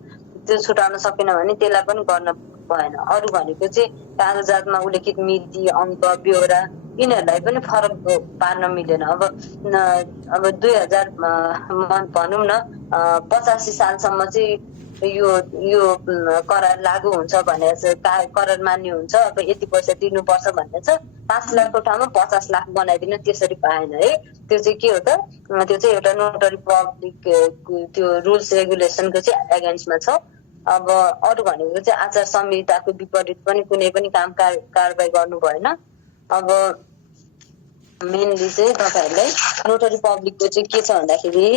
त्यो छुटाउन सकेन भने त्यसलाई पनि गर्न भएन। अरू भनेको चाहिँ कागजातमा उल्लेखित मिति, अङ्क, ब्यौरा यिनीहरूलाई पनि फरक पार्न मिलेन। अब 2000 भनौँ न 85 सालसम्म चाहिँ यो करार लागू हुन्छ भने करार मान्य हुन्छ, अब यति पैसा तिर्नुपर्छ भन्ने छ। 5 लाखको ठाउँमा 50 लाख बनाइदिनु, त्यसरी पाएन है। त्यो चाहिँ के हो त, त्यो चाहिँ एउटा नोटरी पब्लिक त्यो रुल्स रेगुलेसनको चाहिँ एगेन्स्टमा छ। अब अरू भनेको चाहिँ आचार संहिताको विपरीत पनि कुनै पनि काम कारबाही गर्नु भएन। अब मेनली चाहिँ तपाईँहरूलाई नोटरी पब्लिकको चाहिँ के छ भन्दाखेरि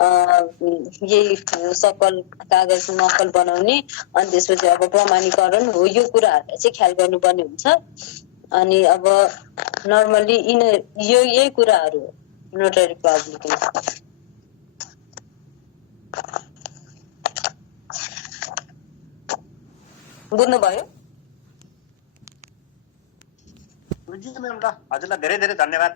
यही सकल कागज नक्कल बनाउने, अनि त्यसपछि अब प्रमाणीकरण हो, यो कुराहरूलाई चाहिँ ख्याल गर्नुपर्ने हुन्छ। अनि अब नर्मली यही कुराहरू हो नोटरी पब्लिकमा। बुझ्नुभयो? हजुरलाई धेरै धेरै धन्यवाद।